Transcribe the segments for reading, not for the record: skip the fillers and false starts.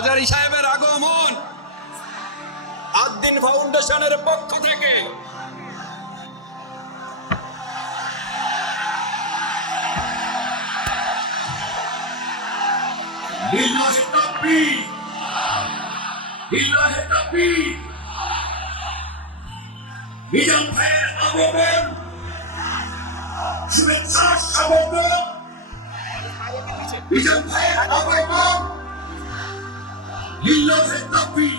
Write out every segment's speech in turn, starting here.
হাজারী সাহেবের আগমন আদ্দিন ফাউন্ডেশনের পক্ষ থেকে। লিল্লাহি তাকবীর, লিল্লাহি তাকবীর। মিজান ভাইয়ের আগমন, শুভেচ্ছা স্বাগত। মিজান ভাইয়ের আগমন, লিল্লাহি তাকবীর,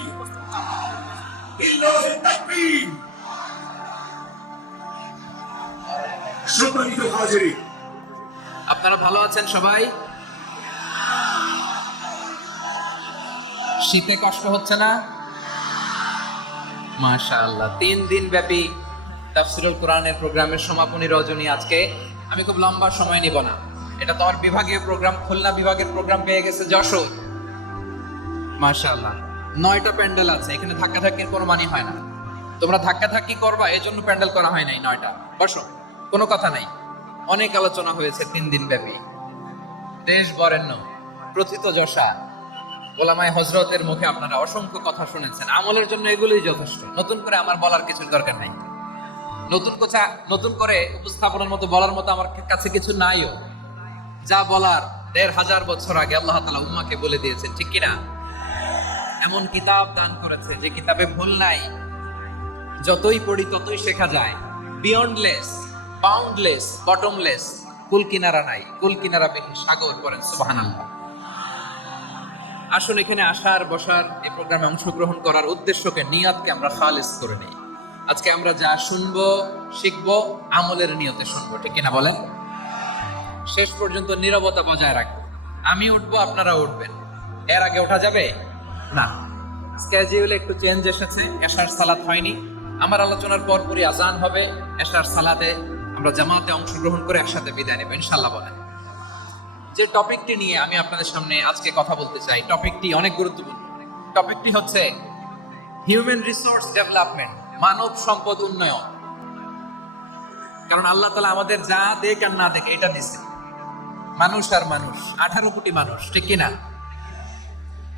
লিল্লাহি তাকবীর। সম্মানিত হাজিরিন, আপনারা ভালো আছেন সবাই? শীতে কষ্ট হচ্ছে না? মাশাআল্লাহ। 3 দিন ব্যাপী তাফসীরুল কোরআনের প্রোগ্রামের সমাপনী রজনী আজকে। আমি খুব লম্বা সময় নিব না, এটা তো আমার বিভাগীয় প্রোগ্রাম, খুলনা বিভাগের প্রোগ্রাম পেয়ে গেছে যশোর। মাশাআল্লাহ, 9টা প্যান্ডেল আছে, এখানে ধাক্কাধাক্কির কোনো মানে হয় না। তোমরা ধাক্কাধাক্কি করবা, এই জন্য প্যান্ডেল করা হয় নাই 9টা। বসো, কোনো কথা নাই। অনেক আলোচনা হয়েছে 3 দিন ব্যাপী। দেশ বরেণ্য প্রথিত যশা ওলামায়ে হযরতের মুখে আপনারা অসংখ্য কথা শুনেছেন। আমলের জন্য এগুলোই যথেষ্ট, নতুন করে আমার বলার কিছুর দরকার নাই। নতুন করে উপস্থাপনের মতো বলার মতো আমার কাছে কিছু নাইও। যা বলার 1500 বছর আগে আল্লাহ তাআলা উম্মাহকে বলে দিয়েছেন, ঠিক কিনা? এমন কিতাব দান করেছে যে কিতাবে ভুল নাই, যতই পড়ি ততই শেখা যায়। বিয়ন্ডলেস, বাউন্ডলেস, বটমলেস, কুল কিনারা নাই, কুল কিনারা বিহীন সাগর। করেন সুবহানাল্লাহ। আসুন এখানে আসার বসার এই প্রোগ্রামে অংশগ্রহণ করার উদ্দেশ্যকে, নিয়তকে আমরা খালিস করে নেই। আজকে আমরা যা শুনবো শিখবো আমলের নিয়তে শুনবো, ঠিক কিনা বলেন? শেষ পর্যন্ত নীরবতা বজায় রাখবো। আমি উঠবো, আপনারা উঠবেন। এর আগে ওঠা যাবে না। স্কেজিউলে একটু চেঞ্জ এসেছে, এশার সালাত হয়নি। আমার আলোচনার পরপরই আজান হবে। এশার সালাতে আমরা জামাতে অংশগ্রহণ করে একসাথে বিদায় নেব ইনশাআল্লাহ। বলেন, যে টপিকটি নিয়ে আমি আপনাদের সামনে আজকে কথা বলতে চাই, টপিকটি অনেক গুরুত্বপূর্ণ। টপিকটি হচ্ছে হিউম্যান রিসোর্স ডেভেলপমেন্ট, মানব সম্পদ উন্নয়ন। কারণ আল্লাহ তাআলা আমাদের যা দেখ আর না দেখ এটা দিছে। মানুষ আর মানুষ, 18 কোটি মানুষ, ঠিক কিনা?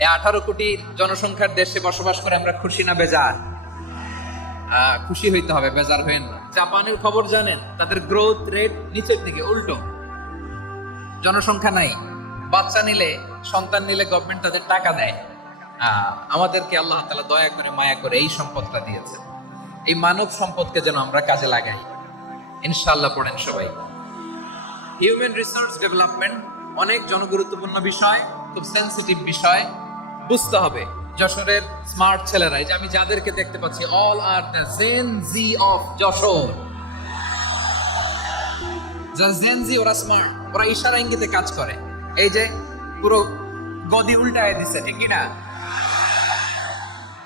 এই 18 কোটি জনসংখ্যার দেশে বসবাস করে আমরা খুশি না বেজার? খুশি হইতে হবে, বেজার হইেন না। জাপানের খবর জানেন? তাদের গ্রোথ রেট নিচের দিকে, উল্টো। জনসংখ্যা নাই, বাচ্চা নিলে, সন্তান নিলে গভর্নমেন্ট তাদের টাকা দেয়। আমাদেরকে আল্লাহ তাআলা দয়া করে মায়া করে এই সম্পদটা দিয়েছে। এই মানব সম্পদকে যেন আমরা কাজে লাগাই ইনশাআল্লাহ। পড়েন সবাই। হিউম্যান রিসোর্স ডেভেলপমেন্ট অনেক জনগুরুত্বপূর্ণ বিষয়, খুব সেনসিটিভ বিষয়। বুঝতে হবে যশোরের স্মার্ট ছেলেরা, এই যে আমি যাদেরকে দেখতে পাচ্ছি, all are the Gen Z of Jashore. যারা জেন জি, ওরা স্মার্ট, ওরা ইশারা ইঙ্গিতে কাজ করে। এই যে পুরো গদি উল্টায় দিছে, ঠিক কিনা?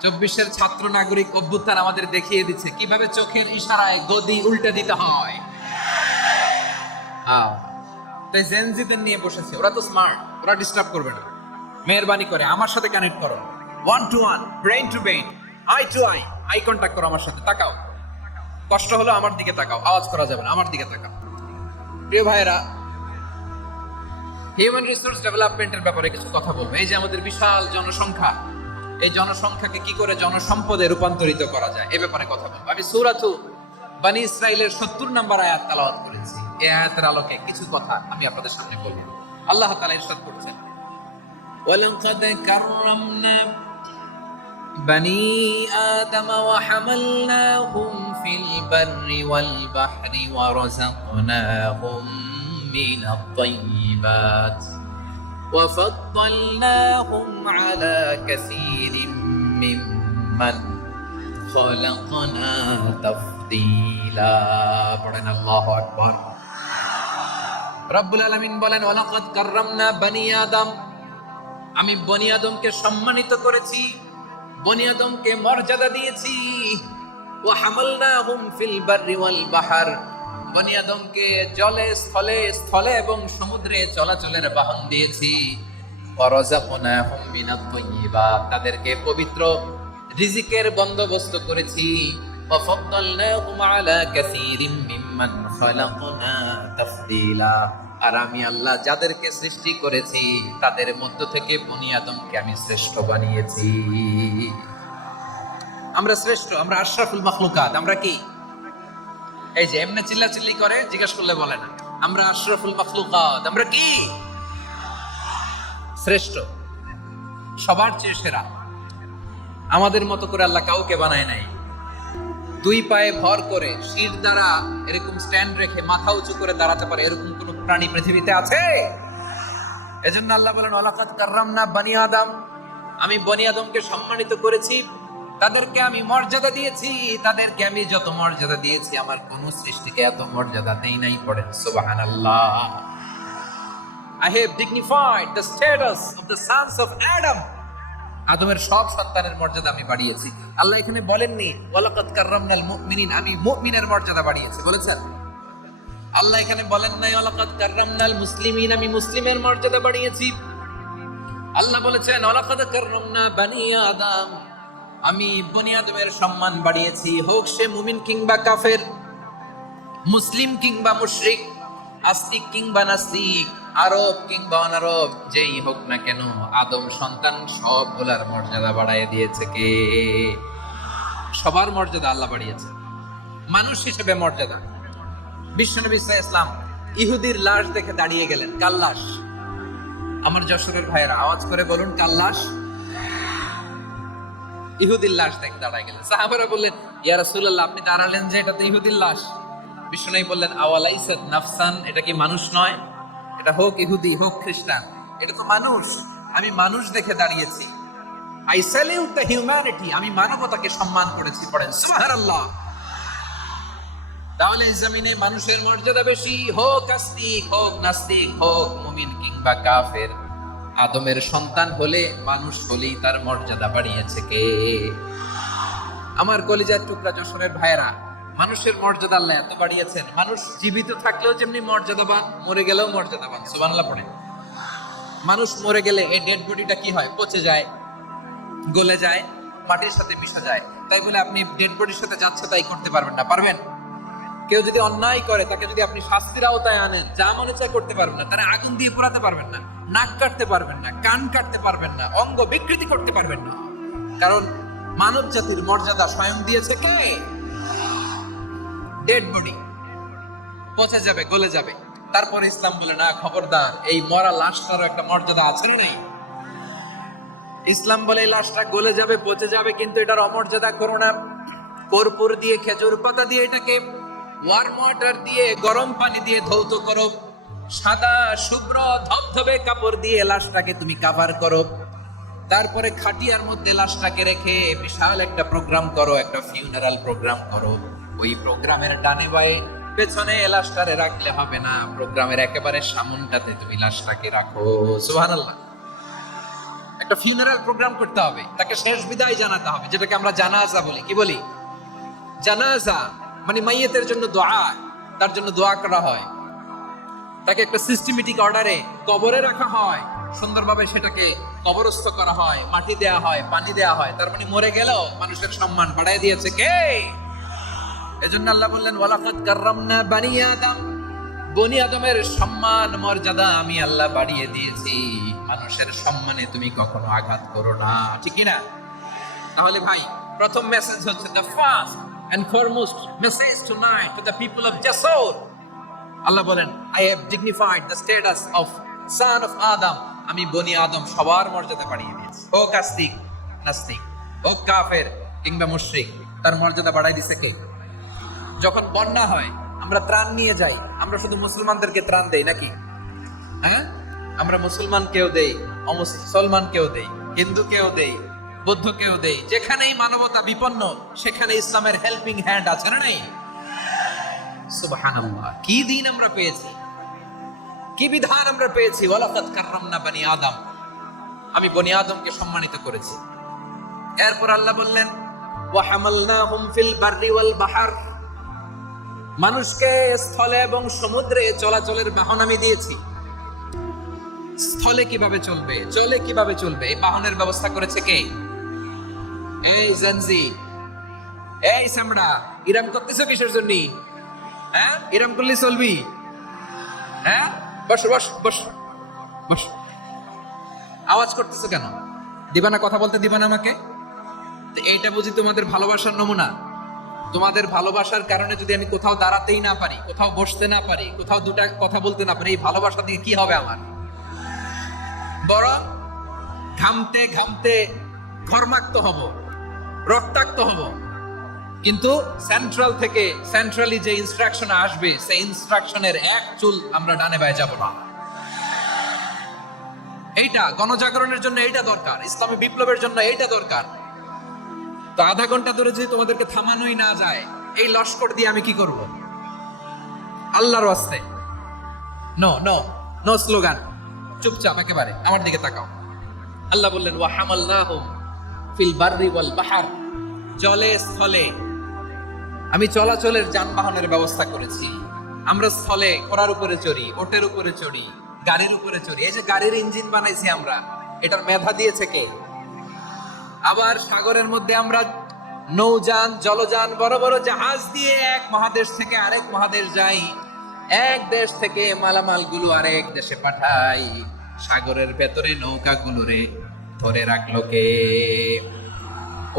24-এর ছাত্র নাগরিক অভ্যুত্থান আমাদের দেখিয়ে দিচ্ছে কিভাবে চোখের ইশারায় গদি উল্টে দিতে হয়। তাই জেনজিদের নিয়ে বসেছে, ওরা তো স্মার্ট, ওরা ডিস্টার্ব করবে না। মেহেরবানি করে আমার সাথে কানেক্ট করো, 1 to 1, brain to brain, eye to eye, eye contact করো আমার সাথে। তাকাও, কষ্ট হলো আমার দিকে তাকাও, আওয়াজ করা যাবে না, আমার দিকে তাকাও। প্রিয় ভাইরা, হিউম্যান রিসোর্স ডেভেলপমেন্টের ব্যাপারে কিছু কথা বলবো। এই যে আমাদের বিশাল জনসংখ্যা, এই জনসংখ্যাকে কি করে জনসম্পদে রূপান্তরিত করা যায় এ ব্যাপারে কথা বলবো। আমি সূরাতু বনী ইসরাইলের 70 নম্বর আয়াত তেলাওয়াত করেছি। এই আয়াতের আলোকে কিছু কথা আমি আপনাদের সামনে বলবো। আল্লাহ তাআলা ইরশাদ করছেন, ওয়ালাকাদ কাররামনা বনী আদম ওয়া হামালনাহুম ফিল বাররি ওয়াল বাহরি ওয়া রাযাকনাহুম মিনাত তাইয়্যিবাত وفضلناهم على كثير ممن خلقنا تفضيلا পড়েন আল্লাহু আকবার। রব্বুল আলামিন বলেন, ওয়ালাকাদ কাররামনা বনী আদম, আমি বনী আদমকে সম্মানিত করেছি, বনী আদমকে মর্যাদা দিয়েছি। ওয়া হামালনাহুম ফিল বাররি ওয়াল বাহর, বনী আদমকে জলে স্থলে, স্থলে এবং সমুদ্রে চলাচলের বাহন দিয়েছি। ওয়া রাযাকনাহুম মিনাত তাইয়্যিবাত, তাদেরকে পবিত্র রিজিকের বন্দোবস্ত করেছি। ওয়া ফাদ্দালনাহুম আলা কাসীরিম মিম্মান খালাকনা তাফদীলা, আর আমি আল্লাহ যাদেরকে সৃষ্টি করেছি তাদের মধ্য থেকে বনি আদমকে আমি শ্রেষ্ঠ বানিয়েছি। আমরা শ্রেষ্ঠ, আমরা আশরাফুল মাখলুকাত। আমরা কি এই যে এমনি চিল্লাচিল্লি করে জিজ্ঞাসা করলে বলে না, আমরা আশরাফুল মাখলুকাত। আমরা কি শ্রেষ্ঠ, সবার চেয়ে সেরা। আমাদের মতো করে আল্লাহ কাউকে বানায় নাই। দুই পায়ে ভর করে শির দ্বারা এরকম স্ট্যান্ড রেখে মাথা উঁচু করে দাঁড়াতে পারে এরকম কোন প্রাণী পৃথিবীতে আছে? এজন্য আল্লাহ বলেন ওয়ালাকাদ কাররামনা বনি আদম, আমি বনি আদমকে সম্মানিত করেছি, তাদেরকে আমি মর্যাদা দিয়েছি। তাদেরকে আমি যত মর্যাদা দিয়েছি আমার কোন সৃষ্টিকে এত মর্যাদা দেই নাই। পড়েন সুবহানাল্লাহ। I have dignified the status of the sons of Adam. আদমের সব সন্তানের মর্যাদা আমি বাড়িয়েছি। আল্লাহ এখানে বলেননি ওয়ালাকাদ কাররামনাল মুমিনিন, আমি মুমিনের মর্যাদা বাড়িয়েছি, বলেছেন? আল্লাহ এখানে বলেন নাই ওয়ালাকাদ কাররামনাল মুসলিমিন, আমি মুসলিমের মর্যাদা বাড়িয়েছি। আল্লাহ বলেছেন ওয়ালাকাদ কাররামনা বনি আদম, আমি বনি আদমের সম্মান বাড়িয়েছি। হোক সে মুমিন কিংবা কাফের, মুসলিম কিংবা মুশরিক, আস্তিক কিংবা নাস্তিক, আরব কিংবা অনারব, যেই হোক না কেন আদম সন্তান সবগুলার মর্যাদা বাড়ায় দিয়েছে কে? সবার মর্যাদা আল্লাহ বাড়িয়েছে। মানুষ হিসেবে মর্যাদা। বিশ্বনবী সাল্লাল্লাহু আলাইহি ওয়াসাল্লাম ইহুদির লাশ দেখে দাঁড়িয়ে গেলেন। কার লাশ? আমার যশোরের ভাইয়েরা আওয়াজ করে বলুন, কার লাশ? ইহুদির লাশ দেখে দাঁড়ায় গেলেন। সাহাবারা বললেন ইয়া রাসূলুল্লাহ, আপনি দাঁড়ালেন যে, এটা তো ইহুদির লাশ। বিশ্বনবী বললেন আওয়ালাইসাত নাফসান, এটা কি মানুষ নয়? এটা হোক ইহুদি হোক খ্রিস্টান, এটা তো মানুষ। আমি মানুষ দেখে দাঁড়িয়েছি। আই স্যালিউট দ্য হিউম্যানিটি, আমি মানবতাকে সম্মান করেছি। পড়েন সুবহানাল্লাহ। তাহলে এই জমিনে মানুষের মর্যাদা বেশি, হোক আস্তিক হোক নাস্তিক, হোক মুমিন কিংবা কাফের। আদমের সন্তান হলে, মানুষ হলেই তার মর্যাদা বাড়িয়েছে কে? আমার কলিজার টুকরা যশোরের ভাইয়েরা, মানুষের মর্যাদা আল্লাহ এত বাড়িয়েছেন। মানুষ জীবিত থাকলেও যেমনি মর্যাদাবান, মরে গেলেও মর্যাদাবান। সুবহানাল্লাহ পড়ে। মানুষ মরে গেলে এই ডেড বডিটা কি হয়? পচে যায়, গলে যায়, মাটির সাথে মিশে যায়। তাই বলে আপনি ডেড বডির সাথে যাচ্ছে তাই করতে পারবেন না। পারবেন? কেউ যদি অন্যায় করে তাকে যদি আপনি শাস্তির আওতায় আনেন, যা মনে চায় করতে পারবেন না। তারা আগুন দিয়ে পোড়াতে পারবেন না, নাক কাটতে পারবেন না, কান কাটতে পারবেন না, অঙ্গ বিকৃতি করতে পারবেন না। কারণ মানব জাতির মর্যাদা স্বয়ং দিয়েছে কে? ডেড বডি পচে যাবে, গলে যাবে। তারপরে ইসলাম বলে না, খবরদার, এই মরা লাশটারও একটা মর্যাদা আছে না নেই? ইসলাম বলে এই লাশটা গলে যাবে, পচে যাবে, কিন্তু এটার অমর্যাদা করো না। কর্পূর দিয়ে, খেজুর পাতা দিয়ে এটাকে ওয়ার্ম ওয়াটার দিয়ে, গরম পানি দিয়ে ধৌত করো। সাদা শুভ্র ধবধবে কাপড় দিয়ে লাশটাকে তুমি কাভার করো। তারপরে খাটিয়ার মধ্যে লাশটাকে রেখে বিশাল একটা প্রোগ্রাম করো, একটা ফিউনারাল প্রোগ্রাম করো। ওই প্রোগ্রামের ডানে বায়ে পেছনে লাশটারে রাখলে হবে না, প্রোগ্রামের একেবারে সামনটাতে তুমি লাশটাকে রাখো। সুবহানাল্লাহ। একটা ফিউনারাল প্রোগ্রাম করতে হবে, তাকে শেষ বিদায় জানাতে হবে, যেটাকে আমরা জানাজা বলি। কি বলি? জানাজা মানে মাইয়েতের জন্য দোয়া, তার জন্য দোয়া করা হয়। তাকে একটা সিস্টেমেটিক অর্ডারে কবরে রাখা হয়, সুন্দরভাবে সেটাকে কবরস্থ করা হয়, মাটি দেয়া হয়, পানি দেয়া হয়। তার মানে মরে গেলেও মানুষের সম্মান বাড়ায় দিয়েছে কে? এজন্য আল্লাহ বললেন ওয়ালাকাদ কাররামনা বনি আদম, বনি আদমের সম্মান মর্যাদা আমি আল্লাহ বাড়িয়ে দিয়েছি। মানুষের সম্মানে তুমি কখনো আঘাত করো না, ঠিক কি না? তাহলে ভাই, প্রথম মেসেজ হচ্ছে the first and foremost message tonight to the people of Jasor. আল্লাহ বলেন I have dignified the status of son of Adam, আমি বনি আদম সবার মর্যাদা বাড়িয়ে দিয়েছি। হোক আস্তিক নাস্তিক, হোক কাফের কিংবা মুশরিক, তার মর্যাদা বাড়াই দিছে কে? যখন বন্যা হয় আমরা ত্রাণ নিয়ে যাই, আমরা শুধু মুসলমানদেরকে ত্রাণ দেই নাকি? হ্যাঁ, আমরা মুসলমান কেউ দেই, অমুসলমান কেউ দেই, হিন্দু কেউ দেই, বৌদ্ধ কেউ দেই। যেখানেই মানবতা বিপন্ন সেখানে ইসলামের হেল্পিং হ্যান্ড আছে না নেই? সুবহানাল্লাহ। কি দিন আমরা পেয়েছি, কি বিধান আমরা পেয়েছি। ওয়ালাকাদ কাররামনা বনি আদম, আমি বনি আদমকে সম্মানিত করেছি। এরপর আল্লাহ বললেন ওয়া হামালনাহুম ফিল বাররি ওয়াল বাহর, মানুষকে স্থলে এবং সমুদ্রে চলাচলের বাহন আমি দিয়েছি। স্থলে কিভাবে চলবে, জলে কিভাবে চলবে, এই বাহনের ব্যবস্থা করেছে কে? এই জেনজি, এই সামড়া, ইরাম করতেছো কিসের জন্য? হ্যাঁ, ইরাম করলে চলবি? হ্যাঁ, বসো বসো বসো বসো। আওয়াজ করতেছো কেন? দিবা না, কথা বলতে দিবা না আমাকে? তো এইটা বুঝি তোমাদের ভালোবাসার নমুনা? তোমাদের ভালোবাসার কারণে যদি আমি কোথাও দাঁড়াতেই না পারি, কোথাও বসতে না পারি, কোথাও দুটা কথা বলতে না পারি, এই ভালোবাসা দিয়ে কি হবে আমার? বরং ঘামতে ঘামতে ঘর্মাক্ত হব, রক্তাক্ত হব। কিন্তু সেন্ট্রালি যে ইনস্ট্রাকশন আসবে, সেই ইনস্ট্রাকশনের এক চুল আমরা ডানে বায়ে যাব না। এইটা গণজাগরণের জন্য এইটা দরকার, ইসলামী বিপ্লবের জন্য এইটা দরকার। তো আধা ঘন্টা ধরে যদি তোমাদেরকে থামানোই না যায়, এই লস্কর দিয়ে আমি কি করব? আল্লাহর ওয়াস্তে নো নো নো স্লোগান, চুপচাপ একেবারে আমার দিকে তাকাও। আল্লাহ বললেন ওয়া হামালনাহুম ফিল বাররি ওয়াল বাহর, জলে স্থলে আমি চলাচলের যানবাহনের ব্যবস্থা করেছি। আমরা স্থলে ঘোড়ার উপরে চড়ি, ওটের উপরে চড়ি, গাড়ির উপরে চড়ি। এই যে গাড়ির ইঞ্জিন বানাইছি আমরা, এটার মেধা দিয়েছে কে? আবার সাগরের মধ্যে আমরা নৌযান, জলযান, বড় বড় জাহাজ দিয়ে এক মহাদেশ থেকে আরেক মহাদেশ যাই, এক দেশ থেকে মালামাল গুলো আরেক দেশে পাঠাই। সাগরের ভেতরে নৌকা গুলোরে ধরে রাখলো কে?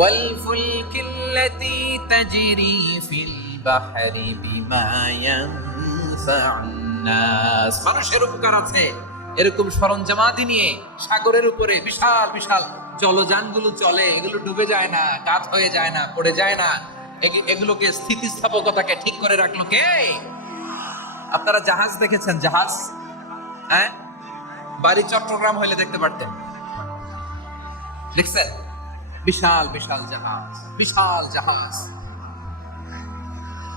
والفلك التي تجري في البحر بما ينفع الناس, মানুষের উপকার আছে এরকম সরঞ্জামাদি নিয়ে সাগরের উপরে বিশাল বিশাল জলযানগুলো চলে। এগুলো ডুবে যায় না, কাত হয়ে যায় না, পড়ে যায় না। এগুলোকে স্থিতিস্থাপকতাকে ঠিক করে রাখলো কে? আপনারা জাহাজ দেখেছেন? জাহাজ, হ্যাঁ, বাড়ি চট্টগ্রাম হইলে দেখতে পারতেন। দেখছেন? বিশাল বিশাল জাহাজ, বিশাল জাহাজ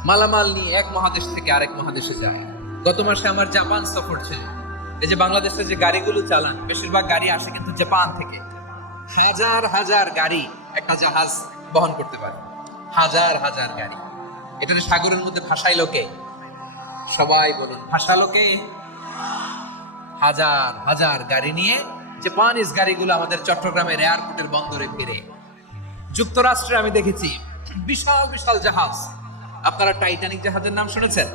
মালামাল নিয়ে এক মহাদেশ থেকে আরেক মহাদেশে যায়। গত মাসে আমার জাপান সফর ছিল। এই যে বাংলাদেশে যে গাড়িগুলো চালান, বেশিরভাগ গাড়ি আসে কিন্তু জাপান থেকে। হাজার হাজার গাড়ি একটা জাহাজ বহন করতে পারে, হাজার হাজার গাড়ি। এটা সাগরের মধ্যে ভাসাইলো কে? সবাই বলুন, ভাসালো কে? হাজার হাজার গাড়ি নিয়ে জাপানিজ গাড়িগুলো আমাদের চট্টগ্রামের এয়ারপোর্টের বন্দরে ফিরে। যুক্তরাষ্ট্রে আমি দেখেছি বিশাল বিশাল জাহাজ। আপনারা টাইটানিক জাহাজের নাম শুনেছেন?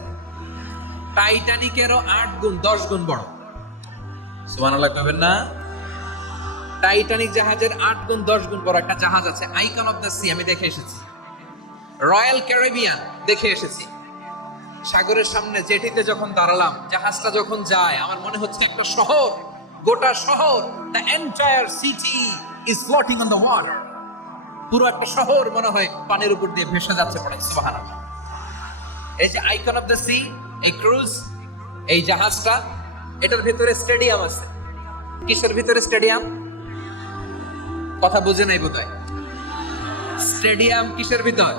টাইটানিকেরও 8 গুণ 10 গুণ বড়। সুবহানাল্লাহ কইবেন না? টাইটানিক জাহাজের 8 গুণ 10 গুণ বড় একটা জাহাজ আছে, আইকন অফ দ্য সি। আমি দেখে এসেছি। রয়্যাল ক্যারিবিয়ান দেখে এসেছি। সাগরের সামনে জেটিতে যখন দাঁড়ালাম, জাহাজটা যখন যায়, আমার মনে হচ্ছে একটা শহর, গোটা শহর, the entire city is floating on the water. পুরো একটা শহর মনে হয় পানির উপর দিয়ে ভেসে যাচ্ছে। পড়ে সুবহানাল্লাহ। এই যে আইকন অফ দ্য সি, এই ক্রুজ, এই জাহাজটা, এটার ভিতরে স্টেডিয়াম আছে। কিসের ভিতরে স্টেডিয়াম? কথা বুঝে নাই বোধহয়। স্টেডিয়াম কিসের ভিতর?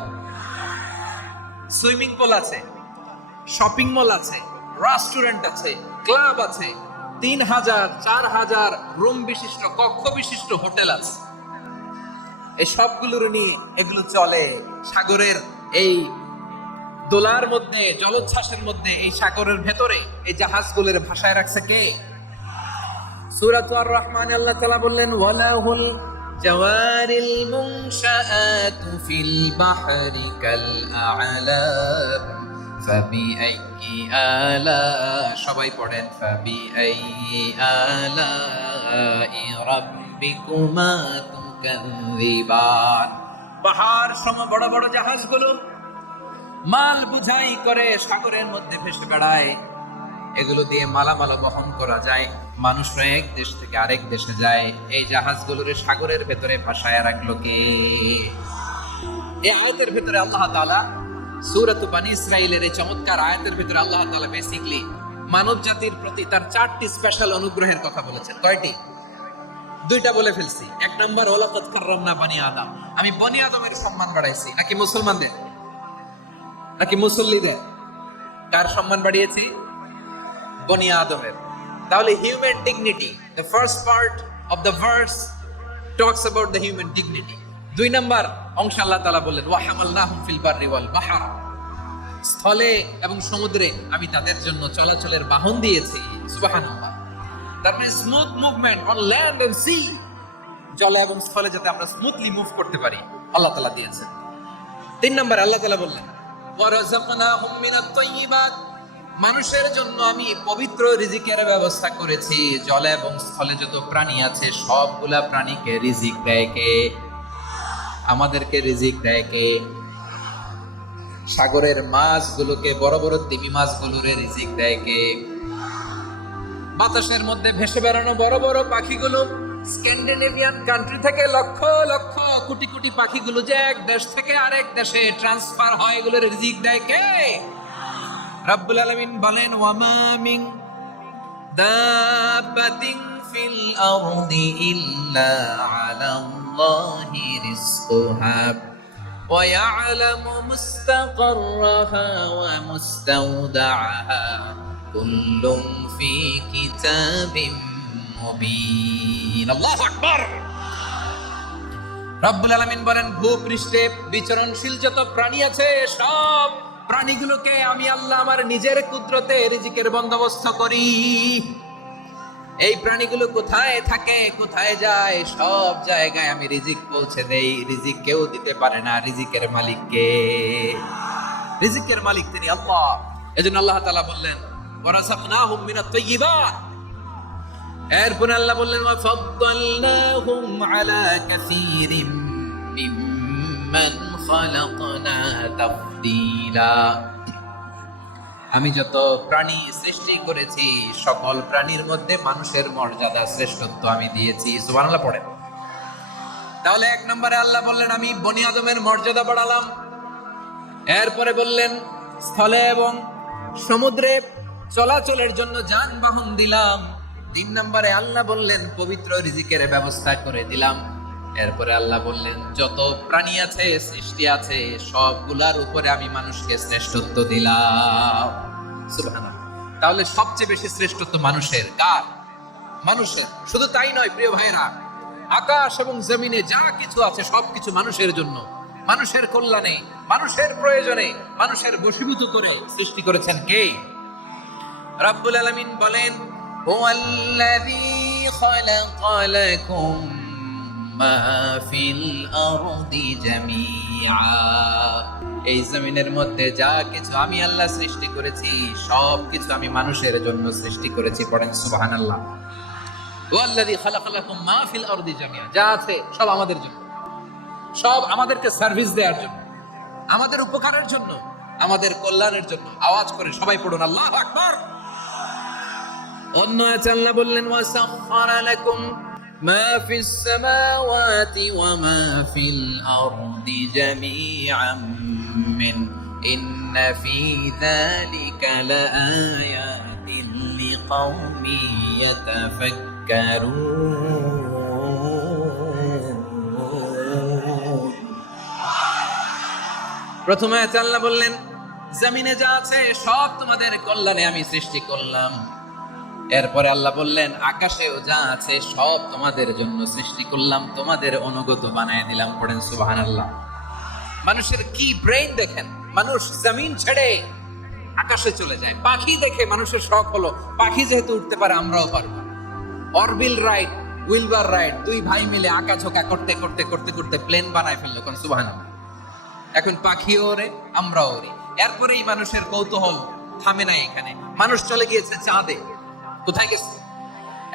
সুইমিং পুল আছে, শপিং মল আছে, রেস্টুরেন্ট আছে, ক্লাব আছে, 3000 4000 রুম বিশিষ্ট, কক্ষ বিশিষ্ট হোটেল আছে। এই সবগুলোর নিয়ে এগুলো চলে সাগরের এই দোলার মধ্যে, জলোচ্ছ্বাসের মধ্যে, এই সাগরের ভেতরে এই জাহাজগুলোর ভাষায় রাখছে কে? সূরাত আর-রহমান আল্লাহ তাআলা বললেন ওয়ালাহুল জাওয়ারিল মুনশাআতু ফিল বাহরি কাল আ'লাম ফাবিআইয়ি আলা, সবাই পড়েন, ফাবিআইয়ি আলাই রাব্বিকুমা তুকাযযিবান। পাহাড় সম বড় বড় জাহাজগুলো মাল বুঝাই করে সাগরের মধ্যে ভেসে বেড়ায়। এগুলো দিয়ে মালামাল বহন করা যায়, মানুষরা এক দেশ থেকে আরেক দেশে যায়। এই জাহাজগুলোর সাগরের ভেতরে ভাসায় রাখলো কে? এই আয়াতের ভেতরে আল্লাহ তাআলা সূরাত বনী ইসরাঈলের এই চমৎকার আয়াতের ভেতরে আল্লাহ তাআলা বেসিক্যালি মানব জাতির প্রতি তার 4টি স্পেশাল অনুগ্রহের কথা বলেছেন। কয়টি? 2টা বলে ফেলছি। 1 নাম্বার ওয়ালাকাদ কাররামনা বনী আদম, আমি বনী আদমের সম্মান বাড়াইছি। নাকি মুসলমানদের? নাকি মুসল্লিদের? কার সম্মান বাড়িয়েছি? বনী আদমের। তাহলে human dignity, the first part of the verse talks about the human dignity. 2 number অংশ আল্লাহ তাআলা বললেন ওয়া হামালনাহুম ফিল বাররি ওয়াল বাহর, স্থলে এবং সমুদ্রে আমি তাদের জন্য চলাচলের বাহন দিয়েছি। সুবহানাল্লাহ। তার মানে smooth movement on land and sea, জলে এবং স্থলে যাতে আমরা স্মুথলি মুভ করতে পারি আল্লাহ তাআলা দিয়েছেন। 3 নাম্বার আল্লাহ তাআলা বললেন ওয়া রাযাকনাহুম মিনাত তাইয়্যিবাত, মানুষের জন্য আমি পবিত্র রিজিকের ব্যবস্থা করেছি। জলে এবং স্থলে যত প্রাণী আছে সবগুলা প্রাণীকে রিজিক দেয় কে? আমাদেরকে রিজিক দেয় কে? সাগরের মাছগুলোকে, বড় বড় তিমি মাছগুলোরে রিজিক দেয় কে? বাতাসের মধ্যে ভেসে বেড়ানো বড় বড় পাখিগুলো, স্ক্যান্ডিনেভিয়ান কান্ট্রি থেকে লক্ষ লক্ষ কোটি কোটি পাখিগুলো যে এক দেশ থেকে আরেক দেশে ট্রান্সফার হয়, এগুলোর রিজিক দেয় কে? রব্বুল আলামিন বলেন, ওয়ামা মিন দাব্বাতিন ফিল আরদি ইল্লা আলাল্লাহি রিজকুহা ওয়া ইয়ালামু মুস্তাকাররাহা ওয়া মুস্তাওদাআহা কুল্লুম ফি কিতাবিম মুবিন। আল্লাহু আকবার। রব্বুল আলামিন বলেন, ভূপৃষ্ঠে বিচরণশীল যত প্রাণী আছে সব প্রাণীগুলোকে আমি আল্লাহ আমার নিজের কুদরতে রিজিকের বন্দোবস্ত করি। এই প্রাণীগুলো কোথায় থাকে, কোথায় যায়, সব জায়গায় আমি রিজিক পৌঁছে দেই। রিজিক কেউ দিতে পারে না, রিজিকের মালিক কে? রিজিকের মালিক তিনি আল্লাহ। এজন্য আল্লাহ তাআলা বললেন, ওয়ারাযাকনাহুম মিনাত তাইয়্যিবাত। এরপর আল্লাহ বললেন, ওয়া ফাদ্দালনাহুম আলা কাসীরিম মিম্মান খালাকনা তাফদীলা। আমি যত প্রাণী সৃষ্টি করেছি সকল প্রাণীর মধ্যে মানুষের মর্যাদা, শ্রেষ্ঠত্ব আমি দিয়েছি। সুবহানাল্লাহ পড়েন। তাহলে এক নম্বরে আল্লাহ বললেন আমি বনি আদমের মর্যাদা বাড়ালাম। এরপরে বললেন স্থলে এবং সমুদ্রে চলাচলের জন্য যানবাহন দিলাম। 3 নম্বরে আল্লাহ বললেন পবিত্র রিজিকের ব্যবস্থা করে দিলাম। এরপরে আল্লাহ বললেন যত প্রাণী আছে, সৃষ্টি আছে, সবগুলার উপরে আমি মানুষকে শ্রেষ্ঠত্ব দিলাম। সুবহানাল্লাহ। তাহলে সবচেয়ে বেশি শ্রেষ্ঠত্ব মানুষের। কার? মানুষের। শুধু তাই নয় প্রিয় ভাইরা, আকাশ এবং জমিনে যা কিছু আছে সবকিছু মানুষের জন্য, মানুষের কল্যাণে, মানুষের প্রয়োজনে, মানুষের বশীভূত করে সৃষ্টি করেছেন কে? রব্বুল আলামিন বলেন, হুয়াল্লাযী খালাকা লাকুম মা ফিল আরদি জামিআ। এই জমিনের মধ্যে যা কিছু আমি আল্লাহ সৃষ্টি করেছি সব কিছু আমি মানুষের জন্য সৃষ্টি করেছি। পড়েন সুবহানাল্লাহ। হুয়াল্লাযী খালাকা লাকুম মা ফিল আরদি জামিআ। যা আছে সব আমাদের জন্য, সব আমাদেরকে সার্ভিস দেওয়ার জন্য, আমাদের উপকারের জন্য, আমাদের কল্যাণের জন্য। আওয়াজ করে সবাই পড়ুন আল্লাহু আকবার। অন্য আয়াতে আল্লাহ বললেন, ওয়াসাখখারা লাকুম মা ফিস সামাওয়াতি ওয়া মা ফিল আরদি জামিআন মিন ইন্না ফি যালিকা লাআয়াতিন লিকাওমি ইয়াতাফাক্কারুন। প্রথমে আয়াতে আল্লাহ বললেন জমিনে যা আছে সব তোমাদের কল্যাণে আমি সৃষ্টি করলাম। এরপরে আল্লাহ বললেন আকাশেও যা আছে সব তোমাদের জন্য সৃষ্টি করলাম, তোমাদের অনুগত বানায় দিলাম। পড়েন সুবহানাল্লাহ। মানুষের কি ব্রেইন দেখেন! মানুষ জমিন ছেড়ে আকাশে চলে যায়। পাখি দেখে মানুষের শখ হলো পাখি যেহেতু উঠতে পারে আমরাও পারবো। অরবিল রাইট, উইলবার রাইট, 2 ভাই মিলে আঁকাঝোঁকা করতে করতে করতে করতে প্লেন বানায় ফেললো। কোন সুবহানাল্লাহ। এখন পাখিও ওরে, আমরাও ওরে। এরপরেই মানুষের কৌতূহল থামে নাই এখানে। মানুষ চলে গিয়েছে চাঁদে। কোথায় গেছে?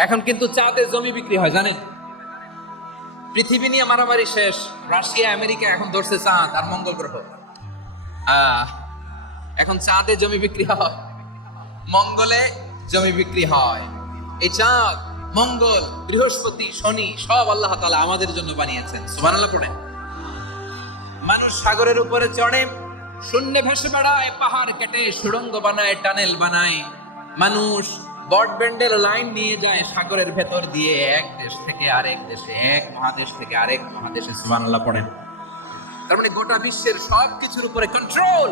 এখন কিন্তু চাঁদে জমি বিক্রি হয় জানেন? পৃথিবী নিয়ে মারামারি শেষ। রাশিয়া আমেরিকা এখন ধরছে চাঁদ আর মঙ্গল গ্রহ। এখন চাঁদে জমি বিক্রি হয়, মঙ্গলে জমি বিক্রি হয়। এই চাঁদ, মঙ্গল, বৃহস্পতি, শনি সব আল্লাহ তাআলা আমাদের জন্য বানিয়েছেন। সুবহানাল্লাহ পড়েন। মানুষ সাগরের উপরে চড়ে, শূন্যে ভেসে বেড়ায়, পাহাড় কেটে সুড়ঙ্গ বানায়, টানেল বানায়। মানুষ ব্রডব্যান্ডের লাইন নিয়ে যায় সাগরের ভেতর দিয়ে, এক দেশ থেকে আরেক দেশে, এক মহাদেশ থেকে আরেক মহাদেশে। সুবহানাল্লাহ পড়েন। তার মানে গোটা বিশ্বের সবকিছুর উপরে control,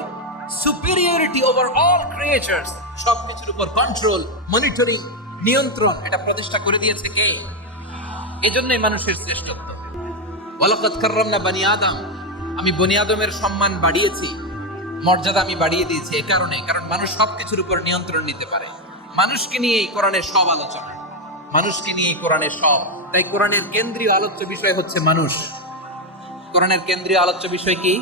superiority over all creatures, সবকিছুর উপর কন্ট্রোল, মনিটরিং, নিয়ন্ত্রণ, এটা প্রতিষ্ঠা করে দিয়েছে কে? এজন্যই মানুষের শ্রেষ্ঠত্ব। ওয়ালাকাদ কাররামনা বানি আদম। আমি বনি আদমের সম্মান বাড়িয়েছি, মর্যাদা আমি বাড়িয়ে দিয়েছি এই কারণে, কারণ মানুষ সবকিছুর উপর নিয়ন্ত্রণ নিতে পারে। মানুষকে নিয়ে এই কোরআনের সব আলোচনা, মানুষকে নিয়ে কোরআনের সব। তাই কোরআনের কেন্দ্রীয় আলোচ্য বিষয় হচ্ছে মানুষ। কোরআনের কেন্দ্রীয় আলোচ্য বিষয় কি?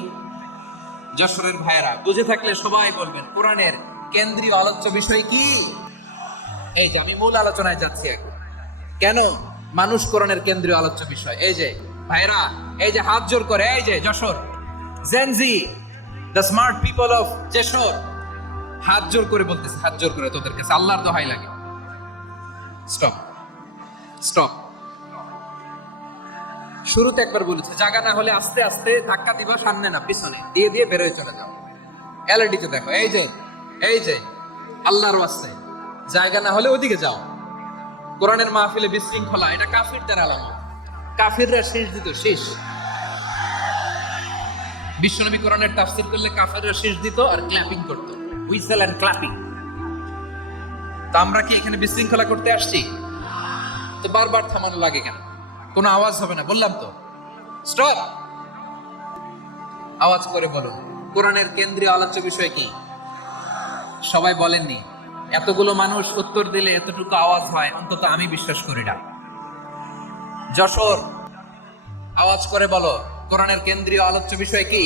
যশোরের ভাইয়েরা বুঝে থাকলে সবাই বলবেন, কোরআনের কেন্দ্রীয় আলোচ্য বিষয় কি? এই যে আমি মূল আলোচনায় যাচ্ছি এখন। কেন মানুষ কোরআনের কেন্দ্রীয় আলোচ্য বিষয়? এই যে ভাইরা, এই যে হাত জোর করে, এই যে Jessore Gen Z, the smart people of Jessore, হাত জোর করে বলতেছে, হাত জোর করে তোদের কাছে আল্লাহর দোহাই লাগে, স্টপ স্টপ। শুরুতে একবার বলেছে জায়গা না হলে আস্তে আস্তে ধাক্কা দিবা, সামনে না পিছনে দিয়ে দিয়ে বেরোয় চলে যাও। এলইডিতে দেখো, এই যে আল্লাহর ওয়াস্তে জায়গা না হলে ওদিকে যাও। কোরআনের মাহফিলে বিশৃঙ্খলা, এটা কাফিরদের আলামত। কাফিররা শেষ দিত, শেষ। বিশ্বনবী কোরআনের তাফসীর করলে কাফিররা শেষ দিত আর ক্ল্যাপিং করত, হুইসেল এন্ড ক্ল্যাপিং। তো আমরা কি এখানে বিশৃঙ্খলা করতে আসছি? তো বারবার থামানো লাগে কেন? কোনো আওয়াজ হবে না, বললাম তো, স্টপ। আওয়াজ করে বলুন, কোরআনের কেন্দ্রীয় আলোচ্য বিষয় কি? সবাই বলেননি। এতগুলো মানুষ উত্তর দিলে এতটুকু আওয়াজ হয়, অন্তত আমি বিশ্বাস করি না। যশোর, আওয়াজ করে বলো, কোরআনের কেন্দ্রীয় আলোচ্য বিষয় কি?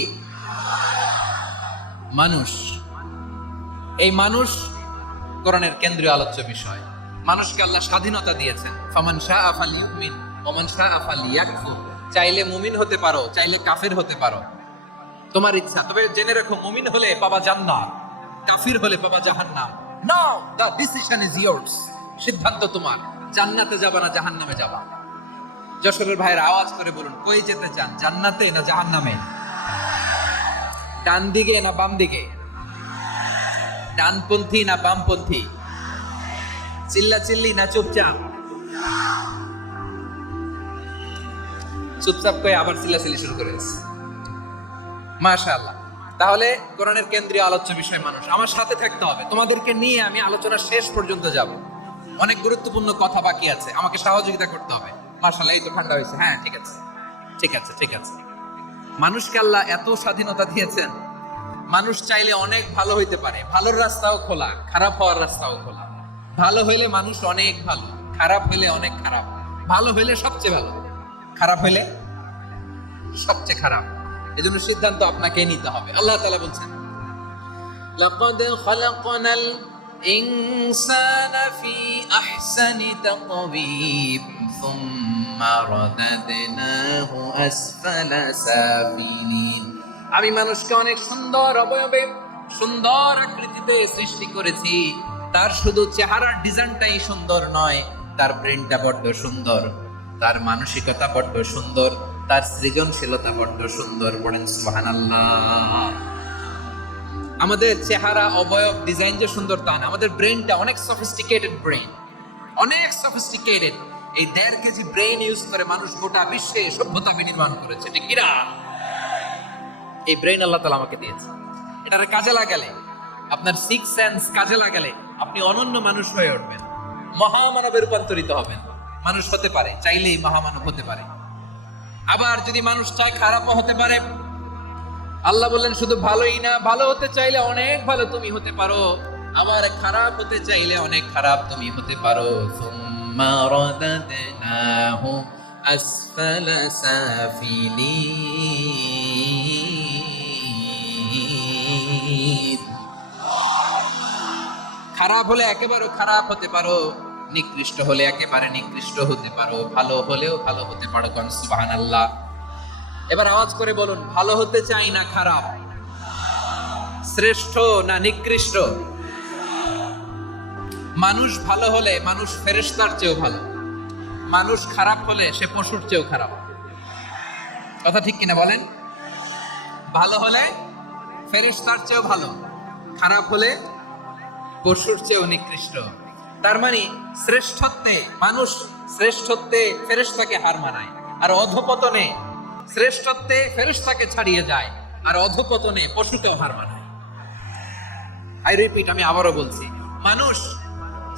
মানুষ। এই মানুষ কোরআনের কেন্দ্রীয় আলোচ্য বিষয়। মানুষকে আল্লাহ স্বাধীনতা দিয়েছেন। ফামান শাআ ফালইউমিন ওয়া মান শাআ ফালইয়াকফুর। চাইলে মুমিন হতে পারো, চাইলে কাফির হতে পারো, তোমার ইচ্ছা। তবে জেনে রাখো, মুমিন হলে পাবা জান্নাত, কাফির হলে পাবা জাহান্নাম। নাও দ্য ডিসিশন ইজ ইয়ার্স। সিদ্ধান্ত তোমার, জান্নাতে যাবা না জাহান্নামে যাবা। যশোরের ভাইয়ের আওয়াজ করে বলুন, কই যেতে চান, জান্নাতে না জাহান্নামে? ডান দিকে না বাম দিকে? ডানপন্থী না বামপন্থী? চিল্লা চিল্লি না চুপচাপ? চুপচাপ কয়ে আবার চিল্লাচিল্লি শুরু করেছে। মাশাআল্লাহ। তাহলে কোরআনের কেন্দ্রীয় আলোচ্য বিষয় মানুষ। আমার সাথে থাকতে হবে, তোমাদেরকে নিয়ে আমি আলোচনা শেষ পর্যন্ত যাব। অনেক গুরুত্বপূর্ণ কথা বাকি আছে, আমাকে সহযোগিতা করতে হবে। মাশাআল্লাহ, এই তো ঠান্ডা হয়েছে। হ্যাঁ, ঠিক আছে ঠিক আছে ঠিক আছে। মানুষকে আল্লাহ এত স্বাধীনতা দিয়েছেন, মানুষ চাইলে অনেক ভালো হইতে পারে। ভালোর রাস্তাও খোলা, খারাপ হওয়ার রাস্তাও খোলা। ভালো হইলে মানুষ অনেক ভালো, খারাপ হইলে অনেক খারাপ। ভালো হইলে সবচেয়ে ভালো, খারাপ হইলে সবচেয়ে খারাপ। এজন্য সিদ্ধান্ত আপনাকে নিতে হবে। আল্লাহ তাআলা বলছেন, লাকাদ খালাকনাল ইনসানা ফি আহসানি তাকওয়িম সুম্মা রাদাদনাহু আসফালা সাফিলিন। আমি মানুষকে অনেক সুন্দর অবয়বে, সুন্দর আকৃতিতে সৃষ্টি করেছি। তার শুধু চেহারার ডিজাইনটাই সুন্দর নয়, তার ব্রেনটা বড্ড সুন্দর, তার মানসিকতা বড্ড সুন্দর, তার সৃজনশীলতা বড্ড সুন্দর। পড়েন সুবহানাল্লাহ। আমাদের চেহারা, অবয়ব, ডিজাইন যে সুন্দর তা না, আমাদের ব্রেনটা অনেক সফিস্টিকেটেড ব্রেন, অনেক সফিস্টিকেটেড। এই 1.5 কেজি ব্রেন ইউজ করে মানুষ গোটা বিশ্বে সভ্যতা বিনির্মাণ করেছে, ঠিক কিনা? এই ব্রেন আল্লাহ তাআলা আমাকে দিয়েছে। এটারে কাজে লাগালে, আপনার 6 সেন্স কাজে লাগালে আপনি অনন্য মানুষ হয়ে উঠবেন, মহামানবে রূপান্তরিত হবেন। মানুষ হতে পারে, চাইলেই মহামানব হতে পারে। আবার যদি মানুষ চায়, খারাপও হতে পারে। আল্লাহ বললেন শুধু ভালোই না, ভালো হতে চাইলে অনেক ভালো তুমি হতে পারো, আবার খারাপ হতে চাইলে অনেক খারাপ তুমি হতে পারো। সুম্মা রাদাদনাহু আসফালা সাফিলিন। খারাপ হলে একেবারে খারাপ হতে পারো, নিকৃষ্ট হলে একেবারে নিকৃষ্ট হতে পারো, ভালো হলেও ভালো হতে পারো। সুবহানাল্লাহ। এবার আওয়াজ করে বলুন, ভালো হতে চাই না খারাপ? শ্রেষ্ঠ না নিকৃষ্ট? মানুষ ভালো হলে মানুষ ফেরেশতার চেয়েও ভালো, মানুষ খারাপ হলে সে পশুর চেয়েও খারাপ। কথা ঠিক কিনা বলেন? ভালো হলে ফেরেশতার চেয়েও ভালো, খারাপ হলে পশুর চেয়েও নিকৃষ্ট। তার মানে শ্রেষ্ঠত্বে মানুষ, শ্রেষ্ঠত্বে ফেরেশতাকে হার মানায়, আর অধপতনে শ্রেষ্ঠত্বে ফেরেশতাকে ছাড়িয়ে যায়, আর অধপতনে পশুকেও হার মানায়। আই রিপিট, আমি আবারও বলছি, মানুষ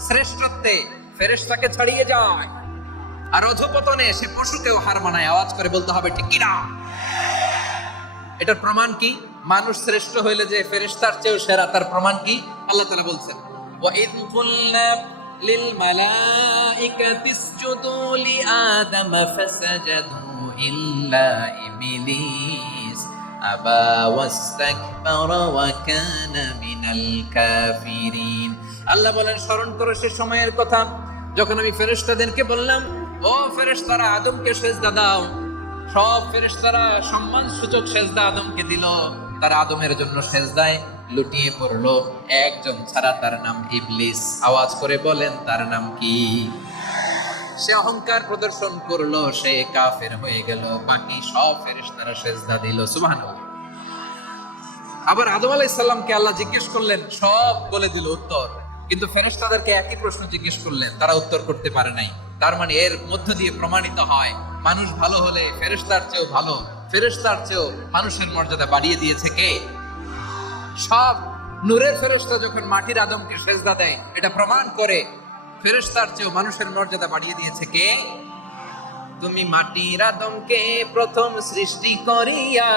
শ্রেষ্ঠত্বে ফেরেশতাকে ছাড়িয়ে যায়, আর অধপতনে সে পশুকেও হার মানায়। আওয়াজ করে বলতে হবে, ঠিক কিনা? এটার প্রমাণ কি? মানুষ শ্রেষ্ঠ হইলে যে ফেরেশতার চেয়েও সেরা, তার প্রমাণ কি? আল্লাহ তাআলা বলছেন, ওয়া ইয কুলনা লিল মালাইকাতি ইসজুদু লিআদাম ফাসাজাদু ইল্লা ইবলিস আবা ওয়াস্তাকবারা ওয়া কানা মিনাল কাফিরিন। আল্লাহ বলেন, স্মরণ করো সে সময়ের কথা যখন আমি ফেরেশতাদেরকে বললাম, ও ফেরেশতারা আদমকে সিজদা দাও। সব ফেরেশতারা সম্মান সূচক সিজদা আদমকে দিল। তারা আদমের জন্য সিজদায় লুটিয়ে পড়লো, একজন ছাড়া, তার নাম ইবলিস। আওয়াজ করে বলেন তার নাম কি? সে অহংকার প্রদর্শন করলো, সে কাফের হয়ে গেল। বাকি সব ফেরেশতারা সিজদা দিল। সুবহানাল্লাহ। আবার আদম আলাইহিস সালামকে আল্লাহ জিজ্ঞেস করলেন, সব বলে দিল উত্তর, কিন্তু ফেরেশতাদেরকে একই প্রশ্ন জিজ্ঞেস করলেন, তারা উত্তর করতে পারে নাই। তার মানে এর মধ্য দিয়ে প্রমাণিত হয়, মানুষ ভালো হলে ফেরেশতার চেয়েও ভালো, ফেরেশতার চেয়েও মানুষের মর্যাদা বাড়িয়ে দিয়েছে কে? সব নূরের ফেরেশতা যখন মাটির আদমকে সিজদা দেয়, এটা প্রমাণ করে ফেরেশতার চেয়েও মানুষের মর্যাদা বাড়িয়ে দিয়েছে কে? তুমি মাটির আদমকে প্রথম সৃষ্টি করিয়া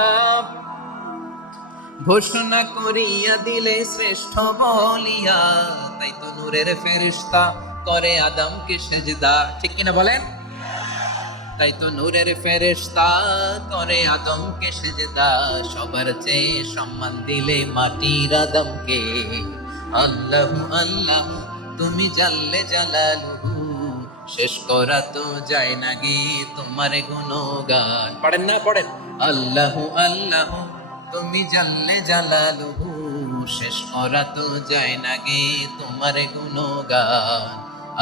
ঘোষণা করিয়া দিলে শ্রেষ্ঠ বলিয়া, তাই তো নূরের ফেরেশতা করে আদমকে সিজদা। ঠিক কিনা বলেন? তাই তো নূরের ফেরেশতা করে আদমকে সিজদা। সবার চেয়ে সম্মান দিলে মাটির আদমকে। আল্লাহু আল্লাহু তুমি জাল্লে জালালুহু, শেষ করা তো যায় না গে তোমার গুণগান। পড়েন না? পড়েন। আল্লাহু আল্লাহু তুমি জাল্লে জালালুহু, শেষ করা তো যায় না গে তোমার গুণগান।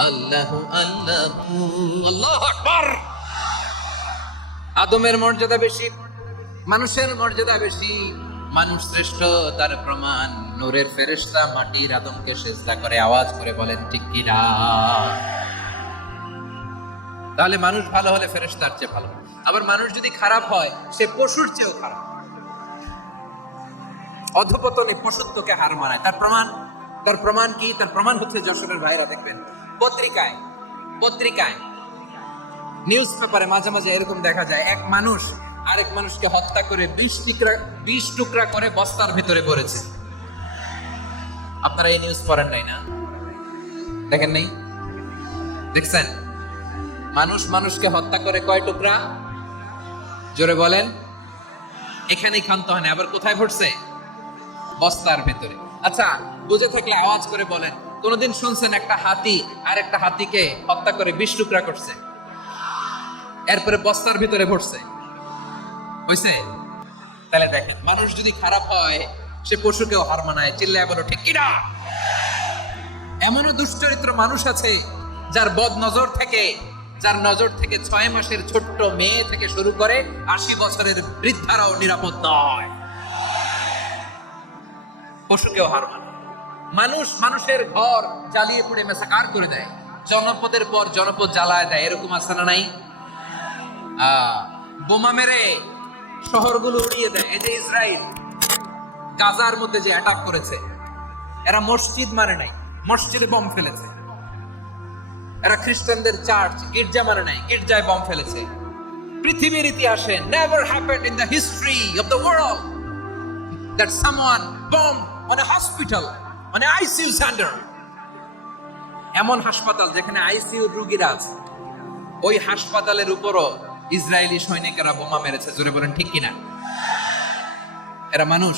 আল্লাহু আল্লাহু। আল্লাহু আকবার। আদমের মর্যাদা বেশি, মানুষের মর্যাদা বেশি, মানুষ শ্রেষ্ঠ তার প্রমাণ নূরের ফেরেশতা মাটির আদমকে সিজদা করে। আওয়াজ করে বলেন ঠিক কিনা? তাহলে মানুষ ভালো হলে ফেরেশতার চেয়ে ভালো। আবার মানুষ যদি খারাপ হয়, সে পশুর চেয়েও খারাপ। অধপতনে পশুত্বকে হার মানায়। তার প্রমাণ কি? তার প্রমাণ হচ্ছে যশোরের ভাইরা দেখবেন পত্রিকায় নিউজ পেপারে মাঝে মাঝে এরকম দেখা যায়, এক মানুষ আরেক মানুষকে হত্যা করে 20 টুকরা করে বস্তার ভেতরে পড়েছে। আপনারা এই নিউজ পড়েন নাই না? দেখেন নাই? দেখছেন? মানুষ মানুষকে হত্যা করে কয় টুকরা? জোরে বলেন। এখানেই ক্ষান্ত হয় না, আবার কোথায় পড়ছে? বস্তার ভেতরে। আচ্ছা, বুঝে থাকলে আওয়াজ করে বলেন, কোনদিন শুনছেন একটা হাতি আর একটা হাতিকে হত্যা করে 20 টুকরা করছে, এরপরে বস্তার ভিতরে ভরছে? হইছে? তাহলে দেখেন, মানুষ যদি খারাপ হয়, সে পশুকেও হার মানায়। চিল্লায় বলো ঠিক কিনা? এমনও দুশ্চরিত্র মানুষ আছে যার নজর থেকে 6 মাসের ছোট্ট মেয়ে থেকে শুরু করে 80 বছরের বৃদ্ধারাও নিরাপদ নয়। পশুকেও হার মানে। মানুষের ঘর জ্বালিয়ে পুড়ে মেসাকার করে দেয়, জনপদের পর জনপদ জ্বালায় দেয়। এরকম আছে না নাই? বোমা মেরে শহরগুলো উড়িয়ে দেয়। এই যে ইসরায়েল গাজার মধ্যে যে অ্যাটাক করেছে, এরা মসজিদ মানে নাই, মসজিদে বম ফেলেছে। এরা খ্রিস্টানদের চার্চ গির্জা মানে নাই, গির্জায় বম ফেলেছে। পৃথিবীর ইতিহাসে never happened in the history of the world that someone bombed on a hospital, on a ICU center. এমন হাসপাতাল যেখানে আইসিইউ রোগীরা আছে, ওই হাসপাতালের উপরও ইসরায়েলি সৈনিকেরা বোমা মেরেছে। জোরে বলেন ঠিক কিনা? এরা মানুষ?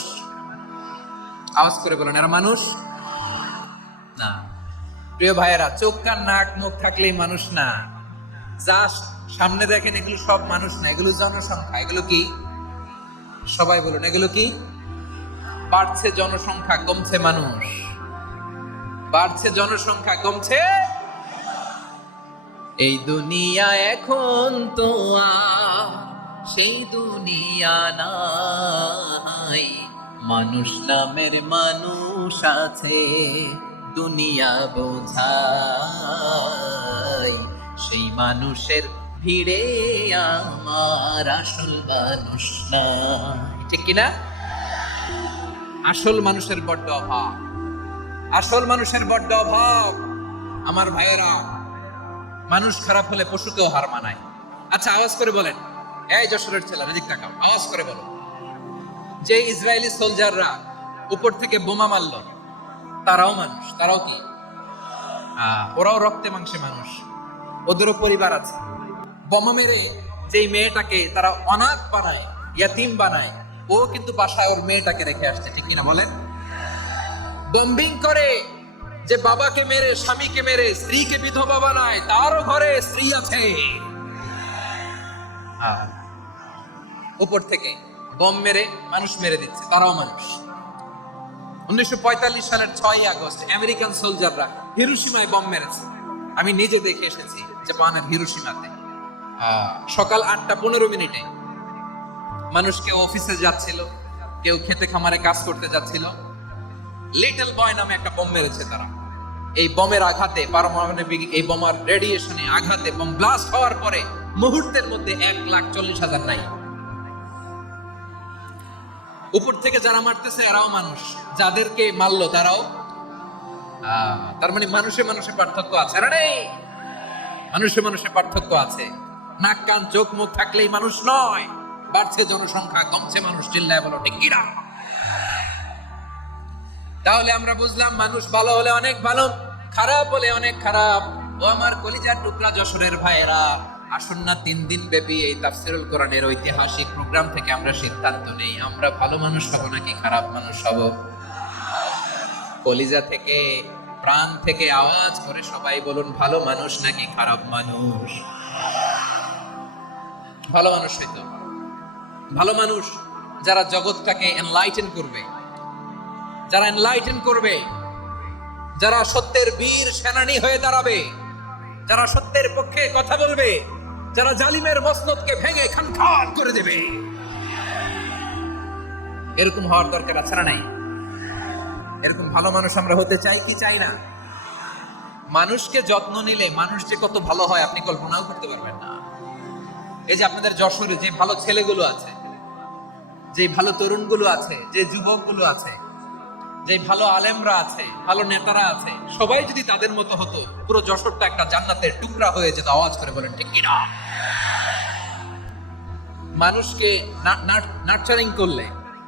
আওয়াজ করে বলেন, এরা মানুষ না। প্রিয় ভাইয়েরা, চোখ কান নাক মুখ থাকলেই মানুষ না। জাস্ট সামনে দেখেন, এগুলো সব মানুষ না, এগুলো জনসংখ্যা। এগুলো কি? সবাই বলুন, এগুলো কি? বাড়ছে জনসংখ্যা, কমছে মানুষ। বাড়ছে জনসংখ্যা, কমছে। এই দুনিয়া এখন তো আর সেই দুনিয়া নাই, মানুষ নামের মানুষ আছে, দুনিয়া বোঝাই। সেই মানুষের ভিড়ে আমার আসল মানুষ না। ঠিক কিনা? আসল মানুষের বড্ড অভাব, আসল মানুষের বড্ড অভাব। আমার ভাইয়েরা, মানুষ খারাপ হলে পশুকেও হার মানায়। আচ্ছা, আওয়াজ করে বলেন, এই যশোরের ছেলেরা দিক তাকাও, আওয়াজ করে বলো, যে ইসরায়েলি সোলজাররা উপর থেকে বোমা মারল, তারাও মানুষ? তারাও কি? ওরাও রক্তে মাংসে মানুষ, ওদেরও পরিবার আছে। বোমা মেরে যেই মেয়েটাকে তারা অনাথ বানায়, ইয়াতিম বানায়, ও কিন্তু বাসায় ওর মেয়েটাকে রেখে আসছে, ঠিক কিনা বলেন? বম্বিং করে যে বাবাকে মেরে, স্বামীকে মেরে, স্ত্রীকে বিধবা বানায়, তারও ঘরে স্ত্রী আছে। উপর থেকে বম মেরে মানুষ মেরে দিচ্ছে, তারাও মানুষ। 1945 সালের 6ই আগস্ট আমেরিকান সোলজাররা হিরোশিমায় বম মেরেছে। আমি নিজে দেখে এসেছি জাপানের হিরোশিমাতে। সকাল 8:15 মানুষ কেউ অফিসে যাচ্ছিল, কেউ খেতে খামারে কাজ করতে যাচ্ছিল। লিটল বয় নামে একটা বম মেরেছে তারা। এই বমের আঘাতে, পারমাণবিক এই বোমার রেডিয়েশনে আঘাতে বম ব্লাস্ট হওয়ার পরে মুহূর্তের মধ্যে 1,40,000 নাই। উপর থেকে যারা মারতেছে এরাও মানুষ, যাদেরকে মারলো তারাও। তার মানে মানুষে মানুষে পার্থক্য আছে না? নেই, মানুষে মানুষে পার্থক্য আছে। নাক কান চোখ মুখ থাকলেই মানুষ নয়। বাড়ছে জনসংখ্যা, কমছে মানুষ, চিল্লায় বলো ঠিক কিনা? তাহলে আমরা বুঝলাম মানুষ ভালো হলে অনেক ভালো, খারাপ হলে অনেক খারাপ। ও আমার কলিজার টুকরা যশোরের ভাইয়েরা, আসুন না 3 দিন ব্যাপী এই তাফসীরুল কোরআনের ঐতিহাসিক প্রোগ্রাম থেকে আমরা সিদ্ধান্ত নেই, আমরা ভালো মানুষ হব নাকি খারাপ মানুষ হব। কলিজা থেকে, প্রাণ থেকে আওয়াজ করে সবাই বলুন, ভালো মানুষ নাকি খারাপ মানুষ? ভালো মানুষ হইতো। ভালো মানুষ যারা জগৎটাকে এনলাইটেন করবে, যারা এনলাইটেন করবে, যারা সত্যের বীর সেনানী হয়ে দাঁড়াবে, যারা সত্যের পক্ষে কথা বলবে, যারা জালিমের মসনদকে ভেঙে খানখান করে দেবে। এরকম হওয়ার দরকার আছে না নাই? এরকম ভালো মানুষ আমরা হতে চাই কি চাই না? মানুষকে যত্ন নিলে মানুষ যে কত ভালো হয় আপনি কল্পনাও করতে পারবেন না। এই যে আপনাদের যশোরে যে ভালো ছেলেগুলো আছে, যে ভালো তরুণগুলো আছে, যে যুবকগুলো আছে, যে ভালো আলেমরা আছে, ভালো নেতারা আছে, সবাই যদি তাদের মতো হতো, পুরো যশোরটা একটা জান্নাতের টুকরা হয়ে যেত। আওয়াজ করে বলেন ঠিক কিনা? মানুষকে নার্চারিং করলে,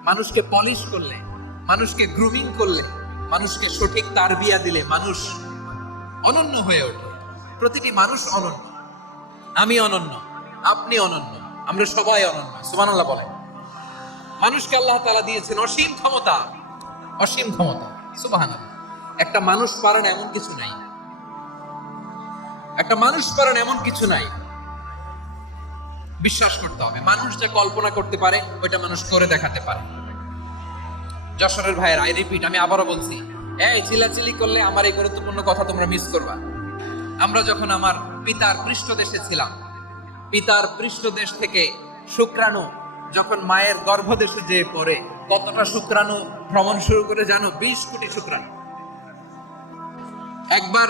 মানুষকে পলিশ করলে, মানুষকে গ্রুমিং করলে, মানুষকে সঠিক তারবিয়া দিলে মানুষ অনন্য হয়ে ওঠে। প্রতিটি মানুষ অনন্য। আমি অনন্য, আপনি অনন্য, আমরা সবাই অনন্য। সুবহানাল্লাহ বলেন। মানুষকে আল্লাহ তাআলা দিয়েছেন অসীম ক্ষমতা, অসীম ক্ষমতা। সুবহানাল্লাহ। একটা মানুষ পারেন এমন কিছু নাই, একটা মানুষ পারেন এমন কিছু নাই। বিশ্বাস করতে হবে, মানুষ যে কল্পনা করতে পারে ওইটা মানুষ করে দেখাতে পারে। যশোরের ভাইয়ের, আই রিপিট, আমি আবারও বলছি, এই চিল্লাচিল্লি করলে আমার এই গুরুত্বপূর্ণ কথা তোমরা মিস করবা। আমরা যখন আমার পিতার পৃষ্ঠদেশে ছিলাম, পিতার পৃষ্ঠদেশ থেকে শুক্রাণু যখন মায়ের গর্ভদেশে যেয়ে পড়ে, কতটা শুক্রাণু ভ্রমণ শুরু করে জানো? 20 কোটি শুক্রাণু। একবার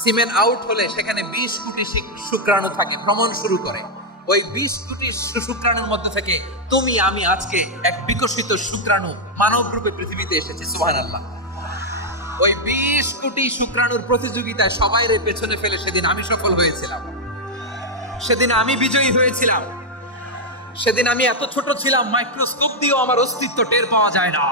সিমেন আউট হলে সেখানে 20 কোটি শুক্রাণু থাকে, ভ্রমণ শুরু করে। ওই 20 কোটি শুক্রাণুর মধ্যে থেকে তুমি আমি আজকে এক বিকশিত শুক্রাণু মানব রূপে পৃথিবীতে এসেছি। সুবহানাল্লাহ। ওই 20 কোটি শুক্রাণুর প্রতিযোগিতায় সবাইরে পেছনে ফেলে সেদিন আমি সফল হয়েছিলাম, সেদিন আমি বিজয়ী হয়েছিলাম। সেদিন আমি এত ছোট ছিলাম, মাইক্রোস্কোপ দিয়েও আমার অস্তিত্ব টের পাওয়া যায় না।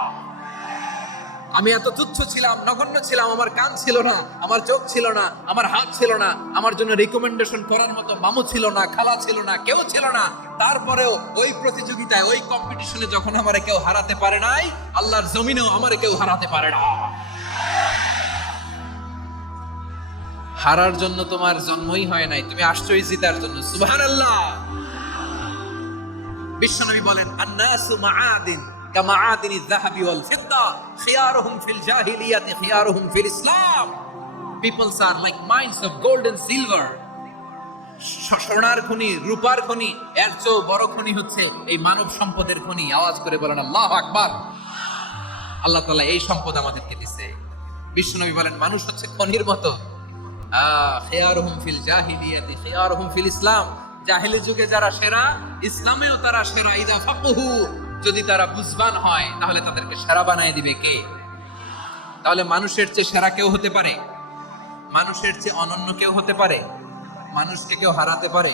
আমি এত তুচ্ছ ছিলাম, নগণ্য ছিলাম। আমার কান ছিল না, আমার চোখ ছিল না, আমার হাত ছিল না, আমার জন্য রিকমেন্ডেশন করার মতো মামু ছিল না, খালা ছিল না, কেউ ছিল না। তারপরেও ওই প্রতিযোগিতায়, ওই কম্পিটিশনে যখন আমারে কেউ হারাতে পারে নাই, আল্লাহর জমিনেও আমারে কেউ হারাতে পারে না। হারার জন্য তোমার জন্মই হয় নাই, তুমি আসছই জিতার জন্য। সুবহানাল্লাহ। বিশ্বনবী বলেন, আন-নাসু মাআদিন কামাআদিনিয যাহাবি ওয়াল ফিদ্দা খিয়ারুহুম ফিল জাহিলিয়াতি খিয়ারুহুম ফিল ইসলাম। Peoples are like mines of gold and silver. সোনার খনি, রূপার খনি, এর চেয়েও বড় খনি হচ্ছে এই মানব সম্পদের খনি। আওয়াজ করে বলেন আল্লাহু আকবার। আল্লাহ তাআলা এই সম্পদ আমাদেরকে দিয়েছে। বিশ্বনবী বলেন, মানুষ হচ্ছে খনির মতো। খিয়ারুহুম ফিল জাহিলিয়াতি খিয়ারুহুম ফিল ইসলাম। জাহেলি যুগে যারা সেরা, ইসলামেও তারা সেরা। ইদা ফাকহু, যদি তারা বুঝবান হয় তাহলে তাদেরকে সেরা বানায় দিবে কে? তাহলে মানুষের চেয়ে সেরা কেউ হতে পারে? মানুষের চেয়ে অনন্য কেউ হতে পারে? মানুষকে কেউ হারাতে পারে?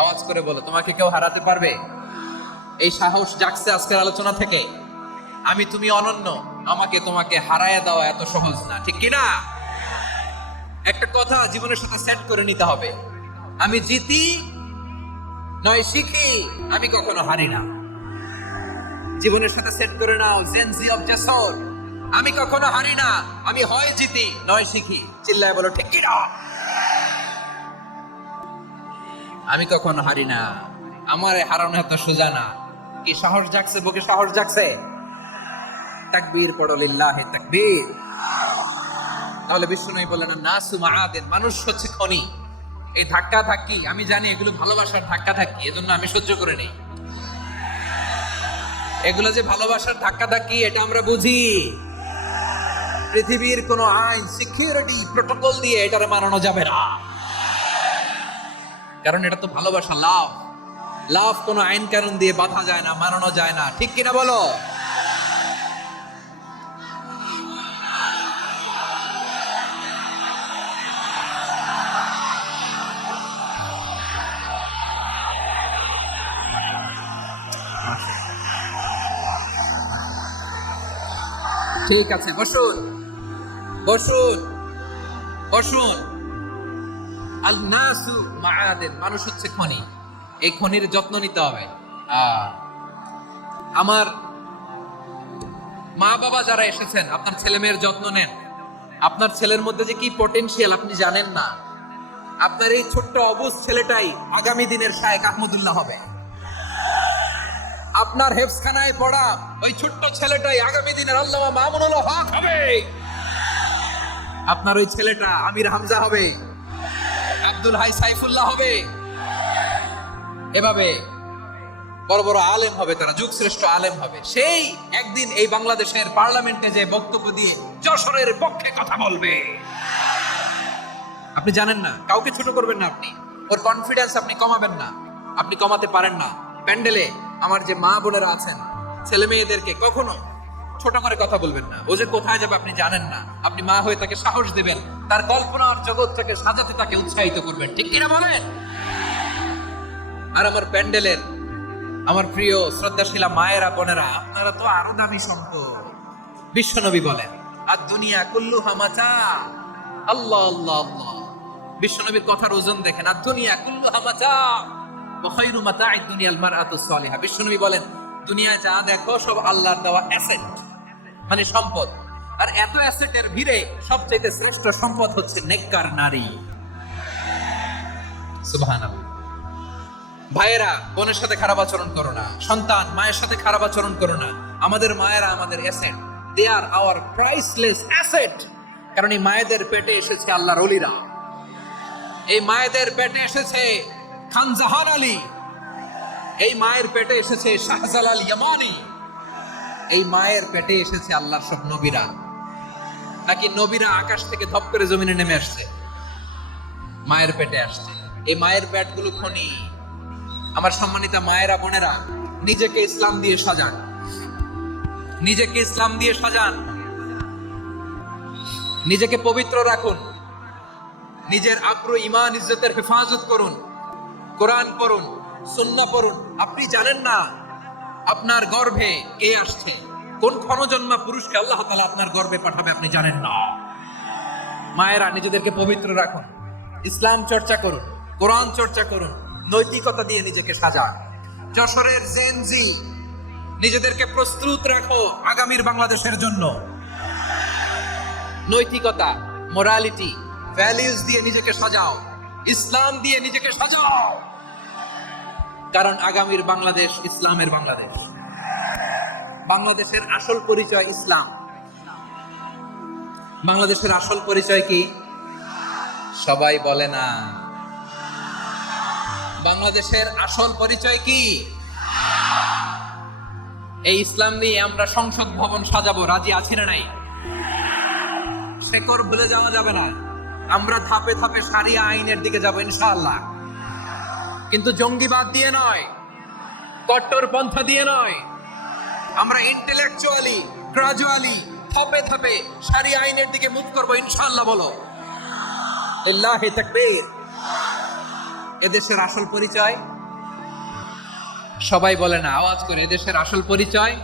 আওয়াজ করে বলো, তোমাকে কেউ হারাতে পারবে? এই সাহস জাগছে আজকের আলোচনা থেকে। আমি তুমি অনন্য, আমাকে তোমাকে হারায় দেওয়া এত সহজ না, ঠিক কিনা? একটা কথা জীবনের সাথে সেট করে নিতে হবে, আমি জিতি নয় শিখি, আমি কখনো হারি না। জীবনের সাথে সেট করে নাও, জেনজি অফ জেসর। আমি কখনো হারি না, আমি হয় জিতি নয় শিখি। চিল্লায় বলো ঠিক কি না? আমি কখনো হারি না, আমার হারানো এত সোজা না। কি সাহস জাগছে বুকে? সাহস জাগছে? তাকবীর পড়ো, লিল্লাহি তাকবীর। তাহলে বিষ্ণু বললেন নাসু মাআদিন, মানুষ হচ্ছে খনি। এই ধাক্কা ধাক্কি আমি জানি এগুলো ভালোবাসার ধাক্কা ধাক্কি, এজন্য আমি সহ্য করে নেই। এগুলো যে ভালোবাসার ধাক্কা ধাক্কি এটা আমরা বুঝি। পৃথিবীর কোন আইন, সিকিউরিটি প্রটোকল দিয়ে এটারে মানানো যাবে না, কারণ এটা তো ভালোবাসা, লাভ। লাভ কোনো আইন কানুন দিয়ে বাধা যায় না, মানানো যায় না। ঠিক কিনা বলো? ঠিক আছে, বসুন বসুন বসুন। আল নাসু মাআদিন, মানুষ হচ্ছে খনি। এই খনির যত্ন নিতে হবে। আমার মা বাবা যারা এসেছেন, আপনার ছেলে মেয়ের যত্ন নেন। আপনার ছেলের মধ্যে যে কি পটেনশিয়াল আপনি জানেন না। আপনার এই ছোট্ট অবুঝ ছেলেটাই আগামী দিনের শায়েখ আহমদুল্লাহ হবে। আপনার হেফজখানায় পড়া ওই ছোট্ট ছেলেটাই আগামী দিনের আল্লামা মামুনুল হক হবে। আপনার ওই ছেলেটা আমির হামজা হবে, আব্দুল হাই সাইফুল্লাহ হবে। এভাবে বড় বড় আলেম হবে, তারা যুগ শ্রেষ্ঠ আলেম হবে। সেই একদিন এই বাংলাদেশের পার্লামেন্টে যে বক্তব্য দিয়ে যশোরের পক্ষে কথা বলবে। আপনি জানেন না, কাউকে ছোট করবেন না আপনি। ওর কনফিডেন্স আপনি কমাবেন না, আপনি কমাতে পারেন না। প্যান্ডেলে আমার যে মা বোনেরা আছেন, ছেলে মেয়েদেরকে কখনো ছোট করে কথা বলবেন না। ও যে কোথায় যাবে আপনি জানেন না। আপনি মা হয়ে তাকে সাহস দেবেন, তার কল্পনার জগৎটাকে সাজাতে তাকে উৎসাহিত করবেন। ঠিক কিনা বলেন? আর আমার প্যান্ডেলের আমার প্রিয় শ্রদ্ধাশীলা মায়েরা বোনেরা, আপনারা তো আরো দামি সম্পদ। বিশ্বনবী বলেন আর দুনিয়া কুল্লুহা মাতা। আল্লাহ আল্লাহ আল্লাহ। বিশ্বনবীর কথার ওজন দেখেন। আর দুনিয়া কুল্লুহা মাতা ওয়া খায়রু মাতা'আদ দুনিয়াল মারআতুস সালিহা। বিশ্বনবী বলেন দুনিয়ায় যা দেখো সব আল্লাহর দেওয়া অ্যাসেট, মানে সম্পদ। আর এত অ্যাসেটের ভিড়ে সবচেয়ে শ্রেষ্ঠ সম্পদ হচ্ছে নেককার নারী। সুবহানাল্লাহ। ভাইয়েরা বোনের সাথে খারাপ আচরণ করো না, সন্তান মায়ের সাথে খারাপ আচরণ করো না। আমাদের মায়েরা আমাদের asset, they are our priceless asset. কারণ এই মায়েদের পেটে এসেছে আল্লাহর ওলিরা, এই মায়েদের পেটে এসেছে খান জাহান আলী, এই মায়ের পেটে এসেছে শাহজালাল ইয়ামানি, এই মায়ের পেটে এসেছে আল্লাহর সব নবীরা। নাকি নবীরা আকাশ থেকে ধপ করে জমিনে নেমে আসছে? মায়ের পেটে আসছে। এই মায়ের পেটগুলো খনি। আমার সম্মানিতা মায়েরা বোনেরা, নিজেকে ইসলাম দিয়ে সাজান, নিজেকে ইসলাম দিয়ে সাজান, নিজেকে পবিত্র রাখুন, নিজের আব্রু ঈমান ইজ্জতের হেফাজত করুন, কোরআন পড়ুন, সুন্নাহ পড়ুন। আপনি জানেন না আপনার গর্ভে কে আসছে, কোন ক্ষণজন্মা পুরুষকে আল্লাহ তাআলা আপনার গর্ভে পাঠাবে, আপনি জানেন না। মায়েরা নিজেদেরকে পবিত্র রাখুন, ইসলাম চর্চা করুন, কোরআন চর্চা করুন, নৈতিকতা দিয়ে নিজেকে সাজান। যশোরের জেনজি নিজেদেরকে প্রস্তুত রাখো আগামীর বাংলাদেশের জন্য। নৈতিকতা, মোরালিটি, ভ্যালিউজ দিয়ে নিজেকে সাজাও, ইসলাম দিয়ে নিজেকে সাজাও। কারণ আগামীর বাংলাদেশ ইসলামের বাংলাদেশ। বাংলাদেশের আসল পরিচয় ইসলাম। বাংলাদেশের আসল পরিচয় কি? সবাই বলে না। বাংলাদেশের আসল পরিচয় কি? এই ইসলাম নিয়ে আমরা সংসদ ভবন সাজাবো, রাজি আছি না নাই? শেকড় ভুলে যাওয়া যাবে না। আমরা ধাপে ধাপে শারিয়া আইনের দিকে যাবো ইনশাআল্লাহ, কিন্তু জঙ্গিবাদ দিয়ে নয়, কট্টরপন্থা দিয়ে নয়। আমরা ইন্টেলেকচুয়ালি, গ্রাজুয়ালি, ধাপে ধাপে শারিয়া আইনের দিকে মুভ করবো ইনশাআল্লাহ। বলো লিল্লাহি তাকবীর। এদেশের আসল পরিচয় সবাই বলে না, আওয়াজ করে। এদেশের আসল পরিচয়,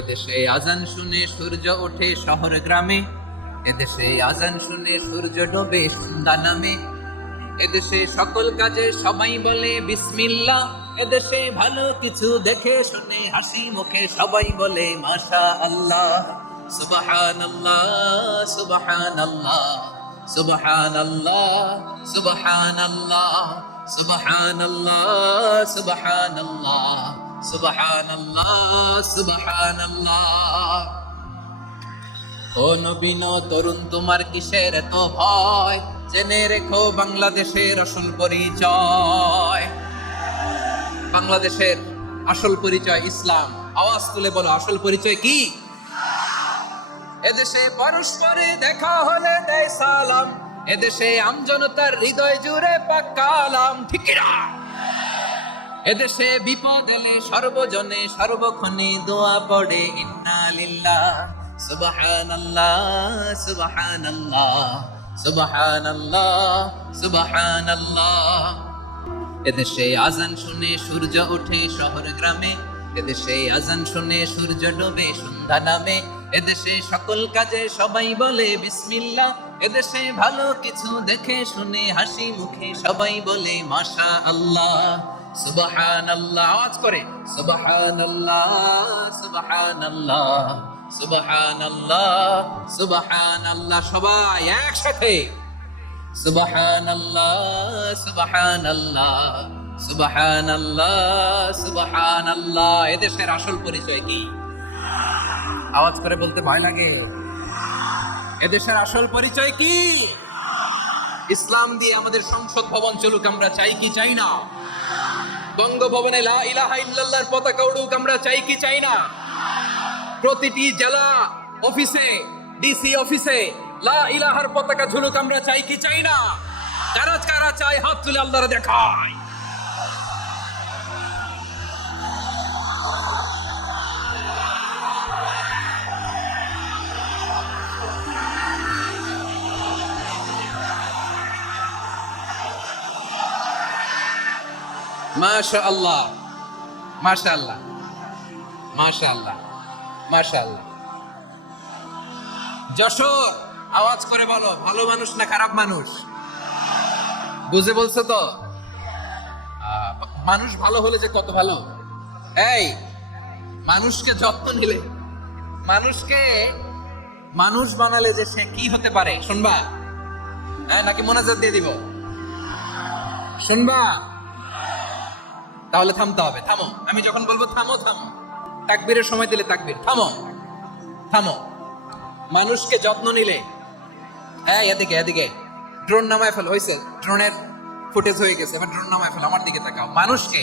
এদেশে আজান শুনে সূর্য ওঠে শহর গ্রামে, এদেশে আজান শুনে সূর্য ডোবে সন্ধ্যা নামে, এদেশে সকল কাজে সবাই বলে বিসমিল্লাহ, এদেশে ভালো কিছু দেখে শুনে হাসি মুখে সবাই বলে মাশা আল্লাহ। সুবহানাল্লাহ সুবহানাল্লাহ সুবহানাল্লাহ সুবহানাল্লাহ সুবহানাল্লাহ সুবহানাল্লাহ সুবহানাল্লাহ সুবহানাল্লাহ। ও নবীন তরুণ তোমার কিসের এত ভয়, জেনে রেখো বাংলাদেশের আসল পরিচয়। বাংলাদেশের আসল পরিচয় ইসলাম। আওয়াজ তুলে বলো, আসল পরিচয় কি? এদেশে পরস্পরে দেখা হলে দেয় সালাম, এদেশে আমজনতার হৃদয় জুড়ে পাক্কা আলাম, ঠিক না? এদেশে বিপদ এলে সর্বজনে সর্বক্ষণে দোয়া পড়ে ইন্না লিল্লাহ সুবহানাল্লাহ সুবহানাল্লাহ সুবহানাল্লাহ সুবহানাল্লাহ। এদেশে আজান শুনে সূর্য ওঠে শহর গ্রামে, এদেশে আজান শুনে সূর্য ডোবে সন্ধ্যা নামে, এদেশে সকল কাজে সবাই বলে বিসমিল্লাহ, এদেশে ভালো কিছু দেখে শুনে হাসি মুখে সবাই বলে মাশা আল্লাহ। সুবহানাল্লাহ, আওয়াজ করে সুবহানাল্লাহ সুবহানাল্লাহ সুবহানাল্লাহ সুবহানাল্লাহ। সবাই একসাথে সুবহানাল্লাহ সুবহানাল্লাহ সুবহানাল্লাহ সুবহানাল্লাহ। এদেশের আসল পরিচয় কি? আওয়াজ করে বলতে ভয় লাগে। এদেশের আসল পরিচয় কি? ইসলাম দিয়ে আমাদের সংসদ ভবন চলুক, আমরা চাই কি চাই না? বঙ্গভবনে লা ইলাহা ইল্লাল্লাহর পতাকা উড়ুক, আমরা চাই কি চাই না? প্রতিটি জেলা অফিসে, ডিসি অফিসে লা ইলাহার পতাকা ঝুলুক, আমরা চাই কি চাই না? কারা কারা চাই হাত তুলে আল্লাহর দেখায়। মাশাআল্লাহ মাশাআল্লাহ মাশাআল্লাহ মাশাআল্লাহ। যশোর, আওয়াজ করে বলো, ভালো মানুষ না খারাপ মানুষ? বুঝে বলছো তো? মানুষ ভালো হলে যে কত ভালো। এই মানুষকে যত্ন নিলে, মানুষকে মানুষ বানালে যে সে কি হতে পারে শুনবা? হ্যাঁ, নাকি মোনাজাত দিয়ে দিব? শুনবা? তাহলে থামতে হবে। থামো, আমি যখন বলবো থামো থামো, তাকবীরের সময় দিলে তাকবীর, থামো থামো। মানুষকে যত্ন নিলে, হ্যাঁ এদিকে এদিকে, ড্রোন নামায় ফেল। হয়েছে, ড্রোনের ফুটেজ হয়ে গেছে, এবার ড্রোন নামায় ফেল। আমার দিকে তাকাও। মানুষকে,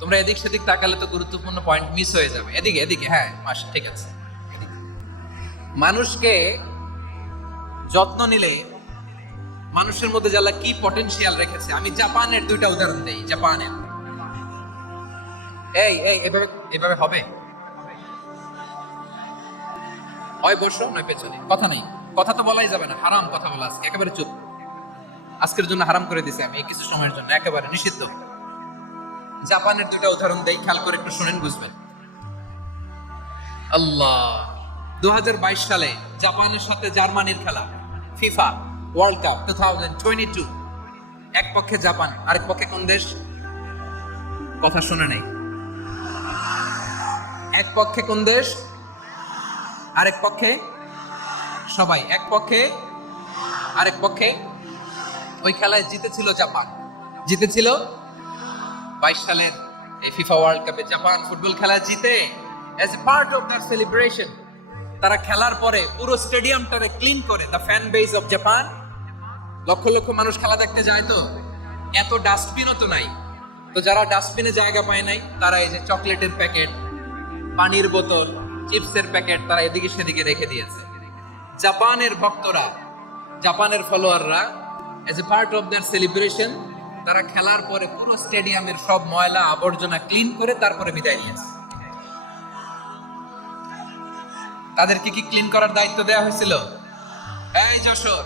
তোমরা এদিক সেদিক তাকালে তো গুরুত্বপূর্ণ পয়েন্ট মিস হয়ে যাবে। এদিকে এদিকে, হ্যাঁ মাসা, ঠিক আছে। মানুষকে যত্ন নিলে মানুষের মধ্যে যারা কি পটেনশিয়াল রেখেছে। আমি জাপানের দুইটা উদাহরণ দেই। জাপানের, এই এই এভাবে এভাবে হবে, হয় বসো নয় পেছনে, কথা নেই, কথা তো বলাই যাবে না, হারাম কথা বলা। আজকে একেবারে চুপ, আজকের জন্য হারাম করে দিছি আমি, এই কিছু সময়ের জন্য একেবারে নিষিদ্ধ। জাপানের দুইটা উদাহরণ দেই, খেয়াল করে একটু শুনেন, বুঝবেন। আল্লাহ, 2022 সালে জাপানের সাথে জার্মানির খেলা, ফিফা ওয়ার্ল্ড কাপ 2022। এক পক্ষে জাপান, আরেক পক্ষে কোন দেশ? কথা শুনে নেই। এক পক্ষে কোন দেশ, আরেক পক্ষে সবাই। এক পক্ষে আরেক পক্ষে। ওই খেলায় জিতেছিল জাপান, জিতেছিল 22 সালের এই ফিফা ওয়ার্ল্ড কাপে জাপান ফুটবল খেলা জিতে। As a part of the celebration, তারা খেলার পরে পুরো স্টেডিয়ামটারে ক্লিন করে। The fan base of Japan, lakh lakh মানুষ খেলা দেখতে যায়, তো এত ডাস্টবিনও তো নাই। তো যারা ডাস্টবিনে জায়গা পায় নাই, তারা এই যে চকলেটের প্যাকেট, পানির বোতল, চিপসের প্যাকেট তারা এদিকে সেদিকে রেখে দিয়েছে। জাপানের ভক্তরা, জাপানের ফলোয়াররা, as a part of their celebration, তারা খেলার পরে পুরো স্টেডিয়ামের সব ময়লা আবর্জনা ক্লিন করে তারপরে বিদায় নিয়েছে। তাদেরকে কি ক্লিন করার দায়িত্ব দেওয়া হয়েছিল? এই যশোর,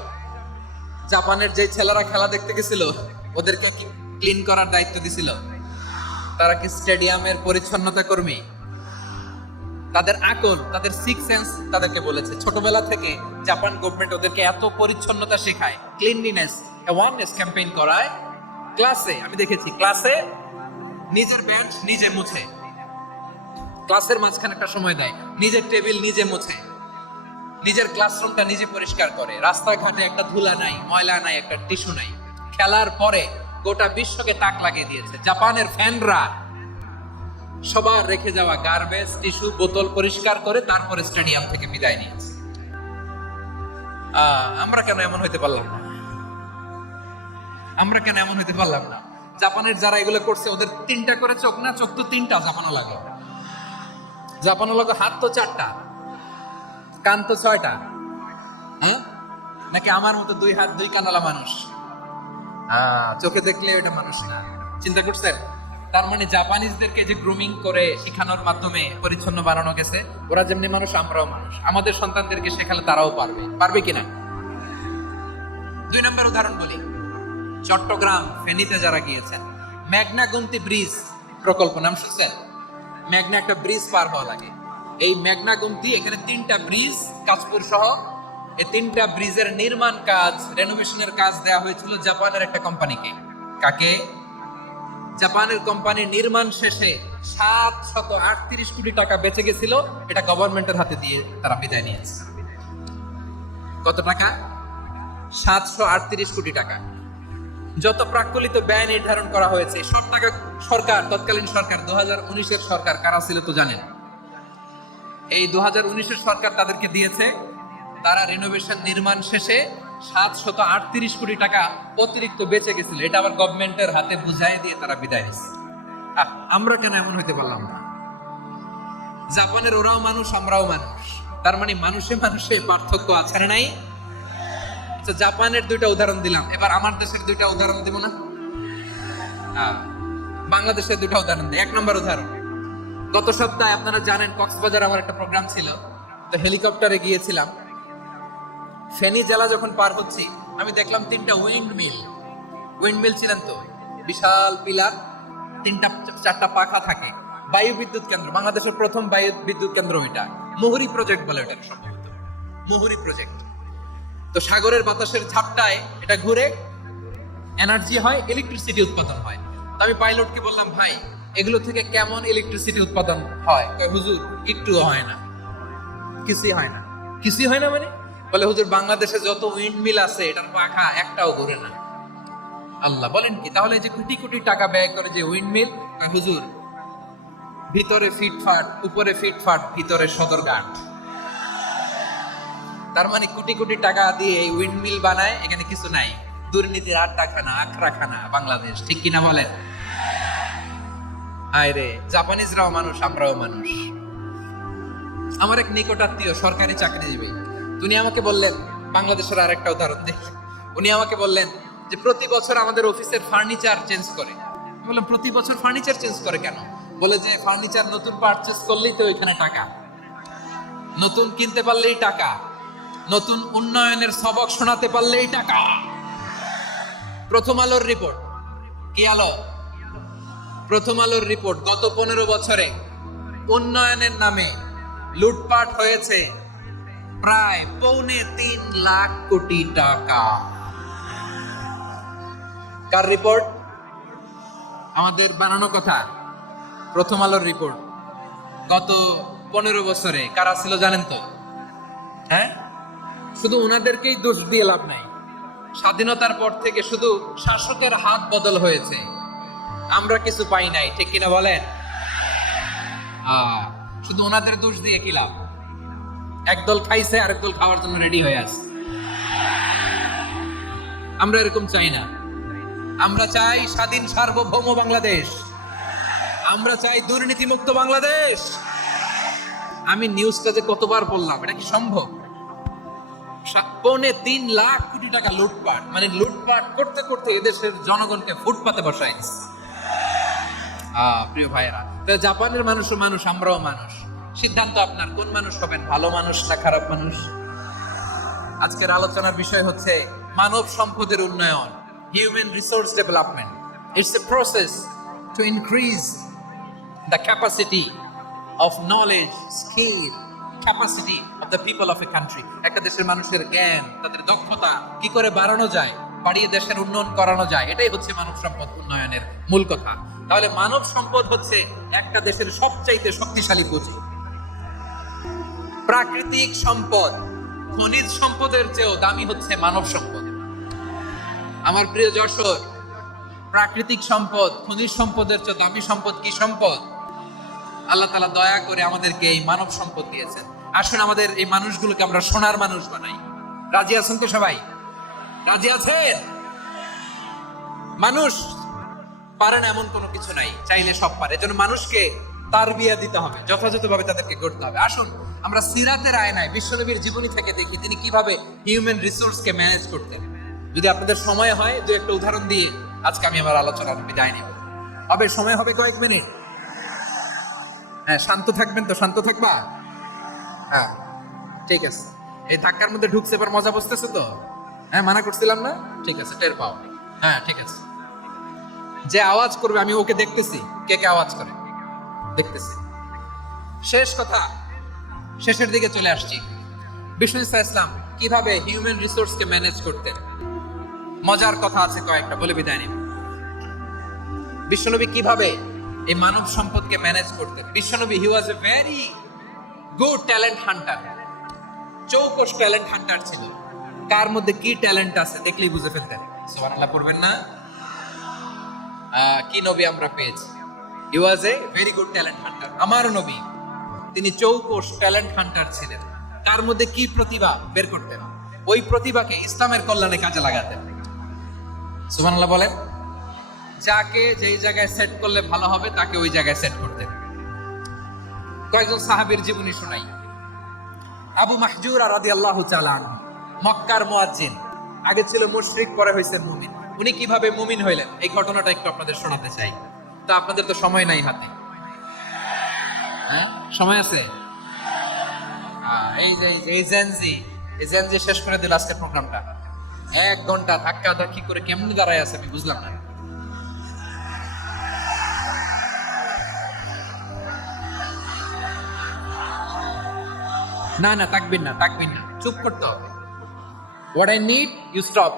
জাপানের যে ছেলেরা খেলা দেখতে গেছিল, ওদেরকে কি ক্লিন করার দায়িত্ব দিছিল? তারা কি স্টেডিয়ামের পরিচ্ছন্নতা কর্মী? তাদের আকল, তাদের সিক্স সেন্স তাদেরকে বলেছে। ছোটবেলা থেকে জাপান গভর্নমেন্ট ওদেরকে এত পরিচ্ছন্নতা শেখায়, ক্লিনলিনেস অ্যাওয়ারনেস ক্যাম্পেইন করায়। ক্লাসে আমি দেখেছি, ক্লাসে নিজের বেঞ্চ নিজে মুছে, ক্লাসের মাঝখানে একটা সময় দেয়, নিজের টেবিল নিজে মুছে, নিজের ক্লাসরুমটা নিজে পরিষ্কার করে, রাস্তাঘাটে একটা ধুলা নাই, ময়লা নাই, একটা টিস্যু নাই। খেলার পরে গোটা বিশ্বকে তাক লাগিয়ে দিয়েছে। জাপানের ফ্যানরা সবার রেখে যাওয়া গার্বেজ, টিস্যু, বোতল পরিষ্কার করে তারপরে স্টেডিয়াম থেকে বিদায় নিয়েছে। আমরা কেন এমন হইতে পারলাম না? আমরা কেন এমন হইতে পারলাম না? জাপানের যারা এগুলো করছে ওদের 3টা করে চোখ না? চোখ তো 3টা, জাপানো লাগে। জাপানো লাগে হাত তো 4টা, কান তো 6টা। হ্যাঁ, নাকি আমার মতো 2 হাত 2 কানালা মানুষ? চোখে দেখলে ওটা মানুষ না। চিন্তা করছেন? তার মানে জাপানিজদেরকে যে গ্রুমিং করে শিখানোর মাধ্যমে পরিচ্ছন্ন বানানো গেছে, ওরা যেমনি মানুষ আমরাও মানুষ। আমাদের সন্তানদেরকে শেখালে তারাও পারবে, পারবে কিনা? 2 নম্বর উদাহরণ বলি। চট্টগ্রাম ফেনীতে যারা গিয়েছেন, মেঘনা গুমতি ব্রিজ প্রকল্প নাম শুনছেন? মেঘনা একটা ব্রিজ পার হওয়া লাগে। এই মেঘনা গুমতি, এখানে 3টা ব্রিজ কাজপুর সহ, এই 3টা ব্রিজের নির্মাণ কাজ, রেনোভেশনের কাজ দেওয়া হয়েছিল জাপানের একটা কোম্পানিকে। কাকে? জাপানের কোম্পানির নির্মাণ শেষে 738 কোটি টাকা বেঁচে গেছিল, এটা গভর্নমেন্টের হাতে দিয়ে তারা বিদায় নিয়েছে। কত টাকা? 738 কোটি টাকা। যত প্রাক্কলিত ব্যয় নির্ধারণ করা হয়েছে সব টাকা সরকার, তৎকালীন সরকার 2019-এর সরকার কারা ছিল তো জানেন? এই 2019-এর সরকার তাদেরকে দিয়েছে। তারা রিনোভেশন নির্মাণ শেষে 738 কোটি টাকা অতিরিক্ত বেঁচে গেছিল, এটা আবার গভর্নমেন্টের হাতে বুঝাই দিয়ে তারা বিদায় নিয়েছে। আমরা কেন এমন হইতে পারলাম না? জাপানের ওরাও মানুষ, আমরাও মানুষ। তার মানে মানুষে মানুষে পার্থক্য আছে না নাই? তো জাপানের 2টা উদাহরণ দিলাম, এবার আমার দেশের 2টা উদাহরণ দিব না? বাংলাদেশের 2টা উদাহরণ দিই। 1 নম্বর উদাহরণ, গত সপ্তাহে আপনারা জানেন কক্সবাজার আমার একটা প্রোগ্রাম ছিল, তো হেলিকপ্টারে গিয়েছিলাম। ফেনী জেলা যখন পার হচ্ছি, আমি দেখলাম 3টা উইন্ডমিল ছিলেন তো, বিশাল পিলার, 3টা 4টা পাখা থাকে। বায়ু বিদ্যুৎ কেন্দ্র, বাংলাদেশের প্রথম বায়ু বিদ্যুৎ কেন্দ্র এটা, মুহুরী প্রজেক্ট বলে এটা, সম্ভবত মুহুরী প্রজেক্ট। তো সাগরের বাতাসের ঝাপটায় এটা ঘুরে এনার্জি হয়, ইলেকট্রিসিটি উৎপাদন হয়। তো আমি পাইলটকে বললাম, ভাই এগুলো থেকে কেমন ইলেকট্রিসিটি উৎপাদন হয়? হুজুর একটুও হয় না। কিছুই হয় না? কিছুই হয় না মানে? বলে হুজুর বাংলাদেশে যত উইন্ডমিল আছে এটার পাখা একটাও ঘুরে না। আল্লাহ, বলেন কি? তাহলে যে কোটি কোটি টাকা ব্যয় করে যে উইন্ডমিল, হুজুর ভিতরে ফিটফাট, উপরে ফিটফাট, ভিতরে সদরঘাট। তার মানে কোটি কোটি টাকা দিয়ে এই উইন্ডমিল বানায়, এখানে কিছু নাই। দুর্নীতির আড্ডাখানা, আখড়াখানা বাংলাদেশ, ঠিক কিনা বলেন? আরে জাপানিজরাও মানুষ, আমরাও মানুষ। আমার এক নিকটাত্মীয় সরকারি চাকরিজীবী, উনি আমাকে বললেন, বাংলাদেশের আরেকটা উদাহরণ দেখি। উনি আমাকে বললেন যে প্রতি বছর আমাদের অফিসের ফার্নিচার চেঞ্জ করে। আমি বললাম, প্রতি বছর ফার্নিচার চেঞ্জ করে কেন? বলে যে ফার্নিচার নতুন পারচেজ করলেই তো এখানে টাকা, নতুন কিনতে পারলেই টাকা, নতুন উন্নয়নের সবক শোনাতে পারলেই টাকা। প্রথম আলোর রিপোর্ট, কি আলো? প্রথম আলোর রিপোর্ট, গত 15 বছরে উন্নয়নের নামে লুটপাট হয়েছে প্রায় 3.25 লাখ কোটি টাকা। কার রিপোর্ট? আমাদের বানানো কথা। প্রথম আলোর রিপোর্ট। গত 15 বছরে কারা ছিল জানেন তো? হ্যাঁ, শুধু ওনাদেরকেই দোষ দিয়ে লাভ নাই। স্বাধীনতার পর থেকে শুধু শাসকের হাত বদল হয়েছে, আমরা কিছু পাই নাই, ঠিক কিনা বলেন? শুধু ওনাদের দোষ দিয়ে কি লাভ? একদল খাইছে, আরেক দল খাওয়ার জন্য রেডি হয়ে আছে। আমরা এরকম চাই না। আমরা চাই স্বাধীন সার্বভৌম বাংলাদেশ, আমরা চাই দুর্নীতিমুক্ত বাংলাদেশ। আমি নিউজটা যে কতবার বললাম, এটা কি সম্ভব? 3.25 লাখ কোটি টাকা লুটপাট, মানে লুটপাট করতে করতে এদেশের জনগণকে ফুটপাতে বসায় দিচ্ছে। প্রিয় ভাইরা, জাপানের মানুষও মানুষ, আমরাও মানুষ। সিদ্ধান্ত আপনার, কোন মানুষ হবেন, ভালো মানুষ না খারাপ মানুষ? আজকের আলোচনার বিষয় হচ্ছে মানব সম্পদের উন্নয়ন, human resource development. It's a process to increase the capacity of knowledge, skill, capacity of the people of a country. একটা দেশের মানুষের জ্ঞান, তাদের দক্ষতা কি করে বাড়ানো যায়, বাড়িয়ে দেশের উন্নয়ন করানো যায়, এটাই হচ্ছে মানব সম্পদ উন্নয়নের মূল কথা। তাহলে মানব সম্পদ হচ্ছে একটা দেশের সবচাইতে শক্তিশালী পুঁজি। প্রাকৃতিক সম্পদ, খনিজ সম্পদের চেয়েও দামি হচ্ছে মানব সম্পদ। আমার প্রিয় যশোর, প্রাকৃতিক সম্পদ, খনিজ সম্পদের চেয়ে দামি সম্পদ কি সম্পদ? আল্লাহ তাআলা দয়া করে আমাদেরকে এই মানব সম্পদ দিয়েছেন। আসুন আমাদের এই মানুষগুলোকে আমরা সোনার মানুষ বানাই। রাজি আছেন তো সবাই? রাজি আছেন? মানুষ পারে না এমন কোনো কিছু নাই, চাইলে সব পারে। এজন্য মানুষকে তারবিয়া দিতে হবে, যথাযথভাবে তাদেরকে গড়তে হবে। আসুন আমরা সিরাতের আয়নায় বিশ্বনবীর জীবনী থেকে দেখি তিনি কিভাবে হিউম্যান রিসোর্সকে ম্যানেজ করতেন। যদি আপনাদের সময় হয় যে একটা উদাহরণ দিয়ে আজকে আমি আমার আলোচনার বিদায় নেব। হবে সময় হবে কয়েক মিনিট? হ্যাঁ, শান্ত থাকবেন তো? শান্ত থাকবা? হ্যাঁ, ঠিক আছে। এই ধাক্কার মধ্যে ঢুকছে, এবার মজা বসতেছে তো? হ্যাঁ, মানা করছিলাম না? ঠিক আছে, টের পাও। হ্যাঁ, ঠিক আছে। যে আওয়াজ করবে আমি ওকে দেখতেছি, কে কে আওয়াজ করে দেখতেছি। শেষ কথা, শেষের দিকে চলে আসছি। বিষ্ণু ইসলাম কিভাবে হিউম্যান রিসোর্সকে ম্যানেজ করতেন, মজার কথা আছে কয়েকটা, বলে বিদায় নিব। বিশ্বনবী কিভাবে এই মানব সম্পদকে ম্যানেজ করতেন? বিশ্বনবী he was a very good talent hunter, চৌকস ট্যালেন্ট হান্টার ছিল। কার মধ্যে কি ট্যালেন্ট আছে দেখলেই বুঝে ফেলতেন। সুবহানাল্লাহ পড়বেন না? কি নবী আমরা পেয়েছি! He was a very good talent hunter. আমার নবী তিনি চৌকস ট্যালেন্ট হান্টার ছিলেন। তার মধ্যে কি প্রতিভা বের করতেন, ওই প্রতিভাকে ইসলামের কল্যাণে কাজে লাগাতেন। সুবহানাল্লাহ বলেন। যাকে যেই জায়গায় সেট করলে ভালো হবে তাকে ওই জায়গায় সেট করতেন। কয়েকজন সাহাবীর জীবনী শোনাই। আবু মাহজুরা রাদিয়াল্লাহু তাআলা আনহু, মক্কার মুয়াজ্জিন, আগে ছিল মুশরিক, পরে হইছেন মুমিন। উনি কিভাবে মুমিন হইলেন এই ঘটনাটা একটু আপনাদের শোনাতে চাই। তো আপনাদের তো সময় নাই হাতে। হ্যাঁ, সময় আছে? এই জেনজি শেষ করে দিল আজকের প্রোগ্রামটা। 1 ঘন্টা ধাক্কা ধাক্কি করে কেমনে দাঁড়ায় আছে আমি বুঝলাম না। না না, তাকবির না, তাকবির না, চুপ করতে হবে। What I need, you stop.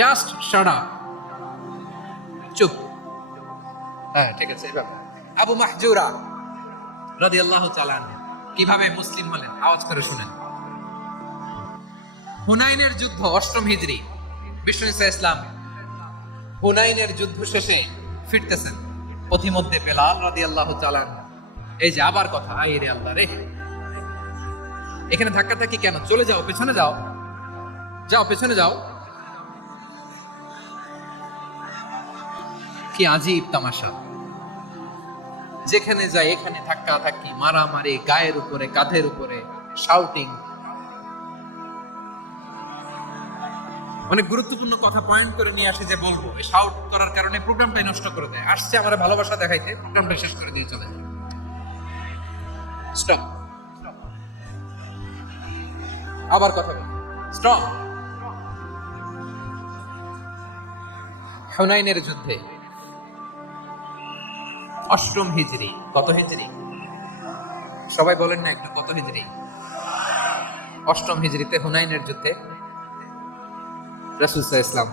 Just shut up. চুপ। হ্যাঁ, ঠিক আছে। এবার আবু মাহজুরা রাদিয়াল্লাহু তাআলা আনহু কিভাবে মুসলিম হলেন আওয়াজ করে শুনেন। হুনাইনের যুদ্ধ 8ম হিজরি। বিষ্ণু ইসলাম হুনাইনের যুদ্ধ শেষে ফিরতেছেন, পথিমধ্যে বেলাল রাদিয়াল্লাহু তাআলা আনহু, এই যে আবার কথা, আই রে আল্লাহ রে, এখানে ধাক্কা ধাক্কি কেন? চলে যাও, পেছনে যাও, যাও পেছনে যাও। কি আজীব তামাশা! যেখানে যায় এখানে ধাক্কা ধাক্কি, মারামারি, গায়ের উপরে, কাঁধের উপরে, শাউটিং। অনেক গুরুত্বপূর্ণ কথা পয়েন্ট করে নিয়ে আসে যে বলবো, এই শাউট করার কারণে প্রোগ্রামটাই নষ্ট করে দেয়। আসছে আমার ভালোবাসা দেখাইতে, প্রোগ্রামটা শেষ করে দিয়ে চলে যায়। স্টপ। আবার কথা বল, স্টপ। হুনাইনের যুদ্ধে 8ম হিজরি। কত হিজরি? সবাই বলেন না একটু, কত হিজরি? 8ম হিজরিতে হুনাইনের যুদ্ধে রাসূল সাল্লাল্লাহু আলাইহি ওয়াসাল্লাম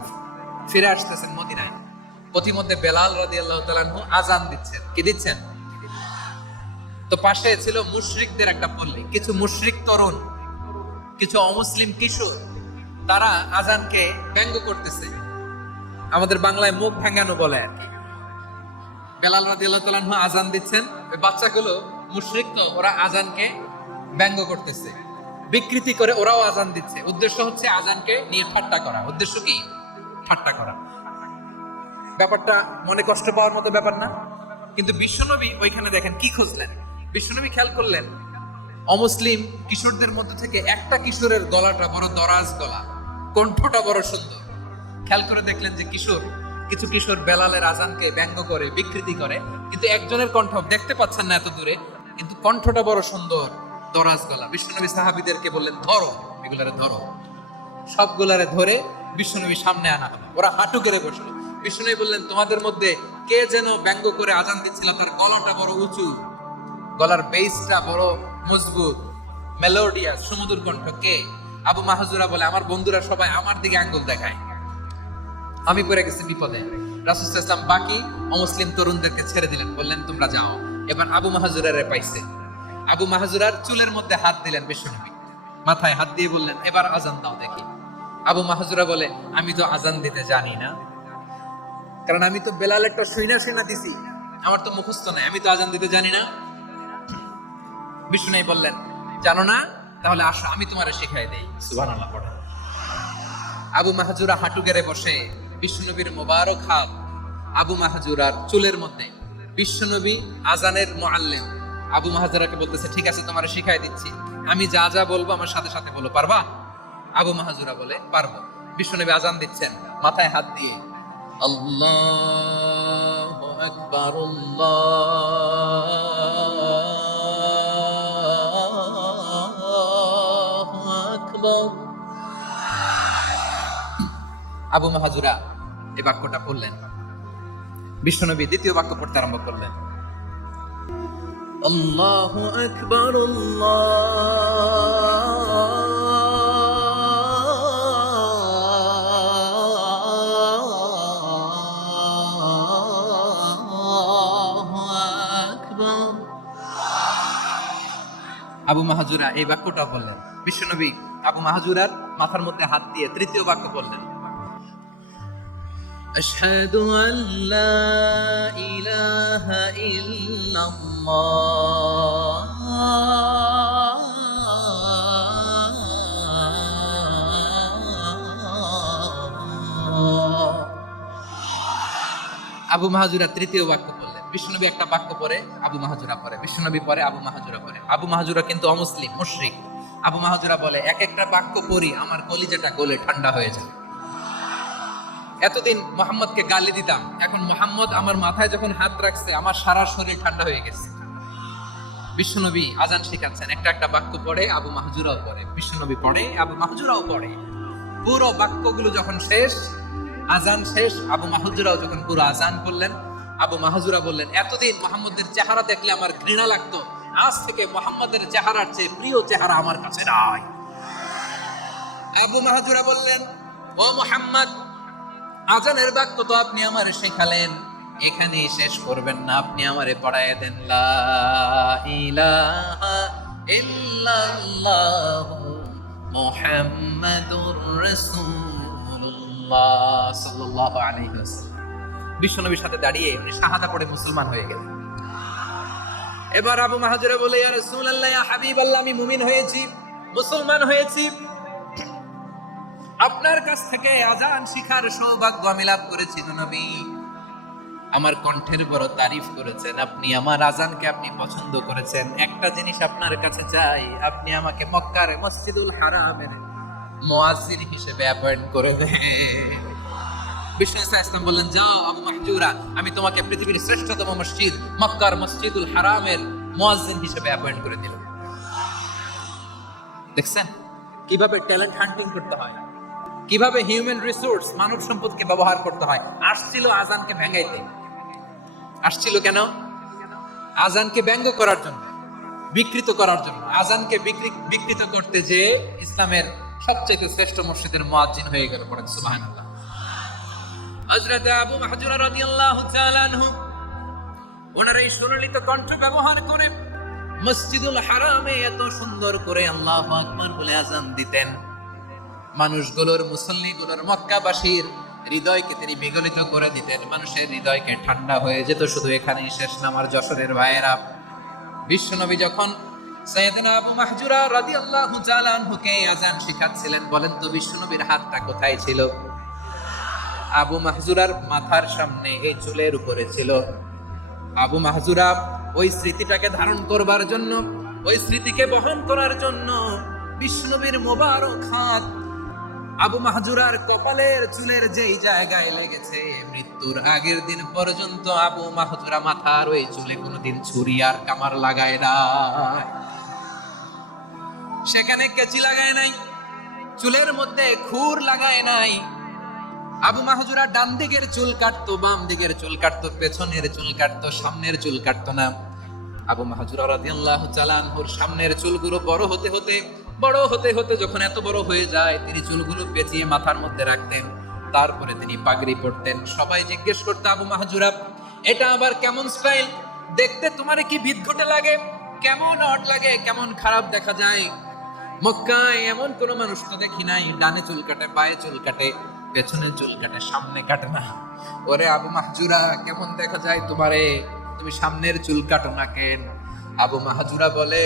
ফিরে আসতেছেন মদিনায়। পথিমধ্যে বেলাল রাদিয়াল্লাহু তাআলা আনহু আযান দিচ্ছেন। কি দিচ্ছেন? তো পাশে ছিল মুশরিকদের একটা পল্লী, কিছু মুশরিক তরুণ, কিছু অমুসলিম কিশোর, তারা আযানকে ব্যঙ্গ করতেছে। আমাদের বাংলায় মুখ ভাঙানো বলে আর কি। বেলাল রাদিয়াল্লাহু তাআলা আনহু আযান দিচ্ছেন, ওই বাচ্চাগুলো মুশরিক, তো ওরা আযানকে ব্যঙ্গ করতেছে, বিকৃতি করে ওরাও আযান দিচ্ছে। উদ্দেশ্য হচ্ছে আযানকে নিয়ে ঠাট্টা করা। উদ্দেশ্য কি? ঠাট্টা করা। ব্যাপারটা মনে কষ্ট পাওয়ার মতো ব্যাপার না? কিন্তু বিশ্বনবী ওইখানে দেখেন কি খুঁজলেন। বিশ্বনবী খেয়াল করলেন অমুসলিম কিশোরদের মধ্যে থেকে একটা কিশোরের গলাটা বড় দরাজ গলা, কণ্ঠটা বড় সুন্দর। খেয়াল করে দেখলেন যে কিছু কিশোর বেলালের আযানকে ব্যঙ্গ করে, বিকৃতি করে, কিন্তু একজনের কণ্ঠ দেখতে পাচ্ছেন না এত দূরে, কিন্তু কণ্ঠটা বড় সুন্দর, দরাজ গলা। বিশ্বনবী সাহাবীদেরকে বললেন, ধরো এগুলারে, ধরো। সবগুলারে ধরে বিশ্বনবী সামনে আনা হলো। ওরা হাঁটু করে বসলো। বিশ্বনবী বললেন, তোমাদের মধ্যে কে যেন ব্যঙ্গ করে আযান দিচ্ছিল, তার গলাটা বড় উঁচু, গলার বেসটা বড় মজবুত, মেলোডিয়াস, সুমধুর কণ্ঠ, কে? আবু মাহজুরা বলে আমার বন্ধুরা সবাই আমার দিকে আঙ্গুল দেখায়, আমি পড়ে গেছি বিপদে। রাসূল সাল্লাল্লাহু আলাইহি ওয়াসাল্লাম বাকি অমুসলিম তরুণদেরকে ছেড়ে দিলেন, বললেন তোমরা যাও। এবার আবু মাহজুরারে পাইছে। আবু মাহজুরার চুলের মধ্যে হাত দিলেন বিশ্বনবী, মাথায় হাত দিয়ে বললেন এবার আজান দাও দেখি। আবু মাহজুরা বলে আমি তো আজান দিতে জানি না, কারণ আমি তো বেলালের তো শুইনা দিছি, আমার তো মুখস্থ নাই, আমি তো আজান দিতে জানি না। বিষ্ণু বললেন জানো না, তাহলে আসো আমি তোমারে শিখাই দেই। সুবহানাল্লাহ পড়ে। আবু মাহজুরা হাঁটু গেড়ে বসে, বিশ্বনবীর মোবারক হাত আবু মাহজুরার চুলের মধ্যে। বিশ্বনবী আজানের মুআল্লিম আবু মাহজুরাকে বলতেছে ঠিক আছে তোমারে শিখাই দিচ্ছি, আমি যা যা বলবো আমার সাথে সাথে বলো, পারবা? আবু মাহজুরা বলে পারবো। বিশ্বনবী আজান দিচ্ছেন মাথায় হাত দিয়ে, আল্লাহু আকবার আল্লাহু আকবার। আবু মাহজুরা এই বাক্যটা পড়লেন। বিশ্বনবী দ্বিতীয় বাক্য পড়তে আরম্ভ করলেন, আল্লাহু আকবার আল্লাহু আকবার। আবু মাহজুরা এই বাক্যটা বললেন। বিশ্বনবী আবু মাহজুরার মাথার মধ্যে হাত দিয়ে তৃতীয় বাক্য বললেন, আশহাদু আল্লা ইলাহা ইল্লাল্লাহ। আবু মাহজুরা তৃতীয় বাক্য বললেন। বিশ্বনবী একটা বাক্য পরে আবু মাহজুরা পরে, বিশ্বনবী পরে আবু মাহজুরা পরে। আবু মাহজুরা কিন্তু অমুসলিম মুশরিক। আবু মাহজুরা বলে এক একটা বাক্য পড়ি আমার কলিজাটা গলে ঠান্ডা হয়ে যায়। এতদিন মুহাম্মদকে গালি দিতাম, এখন মুহাম্মদ আমার মাথায় যখন হাত রাখছে আমার সারা শরীর ঠান্ডা হয়ে গেছে। বিশ্বনবী আজান শিখাচ্ছেন, একটা একটা বাক্য পড়ে আবু মাহজুরাও পড়ে, বিশ্বনবী পড়ে আবু মাহজুরাও পড়ে। পুরো বাক্যগুলো যখন শেষ, আজান শেষ, আবু মাহজুরাও যখন পুরো আজান করলেন, আবু মাহজুরা বললেন এতদিন মুহাম্মদের চেহারা দেখলে আমার ঘৃণা লাগতো, আজ থেকে মুহাম্মদের চেহারার চেয়ে প্রিয় চেহারা আমার কাছে নাই। আবু মাহজুরা বললেন ও মুহাম্মদ, আজানের বাক্য তো আপনি আমারে শেখালেন, এখানে শেষ করবেন না, আপনি আমারে পড়ায় দেন লা ইলাহা ইল্লাল্লাহ মুহাম্মাদুর রাসূলুল্লাহ সাল্লাল্লাহু আলাইহি ওয়াসাল্লাম। বিশ্বনবীর সাথে দাঁড়িয়ে উনি শাহাদা পড়ে মুসলমান হয়ে গেলেন। এবার আবু মাহজুরা বলে ইয়া রাসূলুল্লাহ ইয়া হাবিবাল্লাহ, আমি মুমিন হয়েছি, মুসলমান হয়েছি, আপনার কাছ থেকে আজান শিখার সৌভাগ্য আমি লাভ করেছি নবী। আমার কণ্ঠের বড় তারিফ করেছেন আপনি, আমার আজানকে আপনি পছন্দ করেছেন। একটা জিনিস আপনার কাছে চাই, আপনি আমাকে মক্কার মসজিদুল হারামের মুয়াজ্জিন হিসেবে অ্যাপয়েন্ট করে দেন। বিষ্ণু ইসলাম বললেন যাও আবু মাহজুরা, আমি তোমাকে পৃথিবীর শ্রেষ্ঠতম মসজিদ মক্কার মসজিদুল হারামের মুয়াজ্জিন হিসেবে অ্যাপয়েন্ট করে দিলাম। দেখছেন কিভাবে ট্যালেন্ট হান্টিং করতে হয়, কিভাবে হিউম্যান রিসোর্স মানব সম্পদকে ব্যবহার করতে হয়। আসছিল আজানকে ভেঙাইতে, আসছিল কেন? আজানকে ব্যঙ্গ করার জন্য, বিকৃত করার জন্য। আজানকে বিকৃত করতে যে ইসলামের সবচেয়ে শ্রেষ্ঠ মসজিদের মুয়াজ্জিন হয়ে গেল। পড়েন সুবহানাল্লাহ। হযরত আবু মাহজুরা রাদিয়াল্লাহু তাআলা আনহু ওনার এই সুললিত কণ্ঠ ব্যবহার করে মসজিদুল হারামে এত সুন্দর করে আল্লাহু আকবার বলে আজান দিতেন। মানুষগুলোর, মুসল্লিগুলোর, মক্কাবাসীর হৃদয়কে তিনি বিগলিত করে দিতেন, মানুষের হৃদয়কে ঠান্ডা হয়ে যেত। শুধু এখানেই শেষ না আমার যশোরের ভাইয়েরা, বিশ্বনবী যখন সাইয়েদনা আবু মাহজুরা রাদিয়াল্লাহু তাআলা আনহুকে আজান শিখাচ্ছিলেন, বলেন তো বিশ্বনবীর হাতটা কোথায় ছিল? আবু মাহজুরার মাথার সামনে, এই চুলের উপরে ছিল। আবু মাহজুরা ওই স্মৃতিটাকে ধারণ করবার জন্য, ওই স্মৃতিকে বহন করার জন্য বিশ্বনবীর মোবারক হাত আবু মাহজুরার কপালের চুলের যেই জায়গায় লেগেছে, মৃত্যুর আগের দিন পর্যন্ত আবু মাহজুরা মাথার ওই চুলে কোনোদিন ছুরি আর কামার লাগায় নাই, সেখানে কেচি লাগায় নাই, চুলের মধ্যে খুর লাগায় নাই। আবু মাহজুরা ডান দিকের চুল কাটতো, বাম দিকের চুল কাটতো, পেছনের চুল কাটতো, সামনের চুল কাটতো না। আবু মাহজুরা রাদিয়াল্লাহু তাআলা আনহুর সামনের চুলগুলো বড় হতে হতে বড় হতে হতে যখন এত বড় হয়ে যায়, তিনি চুলগুলো পেঁচিয়ে মাথার মধ্যে রাখতেন, তারপরে তিনি পাগড়ি পরতেন। সবাই জিজ্ঞেস করতো, আবু মাহজুরা, এটা আবার কেমন স্টাইল? দেখতে তোমার কি বিদঘটে লাগে? কেমন অড লাগে, কেমন খারাপ দেখা যায়। মক্কায় এমন কোন মানুষ তো দেখি নাই, ডানে চুল কাটে, বায়ে চুল কাটে, পেছনে চুল কাটে, সামনে কাটে না। ওরে আবু মাহজুরা, কেমন দেখা যায় তোমারে? তুমি সামনের চুল কাটো না কেন? আবু মাহজুরা বলে,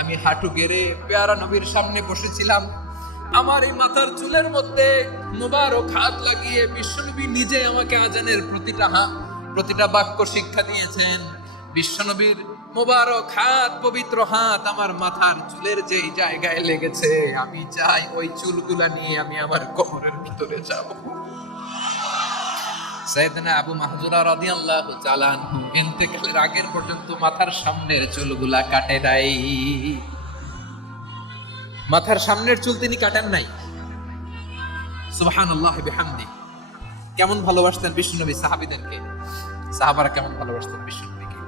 আমি হাঁটু গেড়ে পেয়ারা নবীর সামনে বসেছিলাম, আমার এই মাথার চুলের মধ্যে মুবারক হাত লাগিয়ে বিশ্বনবী নিজে আমাকে আজানের প্রতিটা বাক্য শিক্ষা দিয়েছেন। বিশ্বনবীর মুবারক হাত, পবিত্র হাত আমার মাথার চুলের যেই জায়গায় লেগেছে, আমি চাই ওই চুলগুলা নিয়ে আমি আমার কবরের ভিতরে যাব। সাইয়েদনা আবু মাহজুরা রাদিয়াল্লাহু তাআলা আনহু ইন্তেকালের আগের পর্যন্ত মাথার সামনের চুলগুলা কাটে নাই। মাথার সামনের চুল তিনি কাটেন নাই। সুবহানাল্লাহি বিহামদি। কেমন ভালোবাসতেন বিশ্বনবী সাহাবীদেরকে, সাহাবারা কেমন ভালোবাসতেন বিশ্বনবীকে।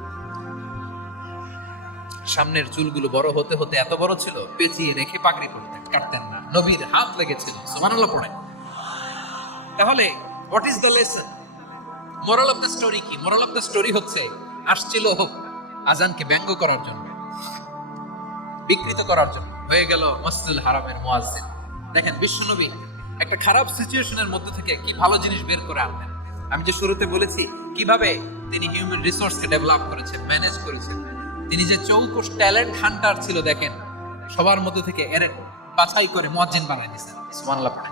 সামনের চুলগুলো বড় হতে হতে এত বড় ছিল, পেঁচিয়ে রেখে পাগড়ি পরতেন, কাটতেন না। নবীর হাত লেগেছিল। সুবহানাল্লাহ পড়ে। তাহলে what is the lesson? Moral of the story কি? মোরাল অফ দ্য স্টোরি হচ্ছে, আসছিল আজানকে ব্যঙ্গ করার জন্য, বিকৃত করার জন্য, হয়ে গেল মসজিদুল হারামের মুয়াজ্জিন। দেখেন বিশ্বনবী একটা খারাপ সিচুয়েশনের মধ্যে থেকে কি ভালো জিনিস বের করে আনলেন। আমি যে শুরুতে বলেছি কিভাবে তিনি হিউম্যান রিসোর্সকে ডেভেলপ করেছেন, ম্যানেজ করেছেন। তিনি যে চৌকস ট্যালেন্ট হান্টার ছিল, দেখেন সবার মধ্যে থেকে এর বাছাই করে মুয়াজ্জিন বানাই দিয়েছেন। সুবহানাল্লাহ পড়ে।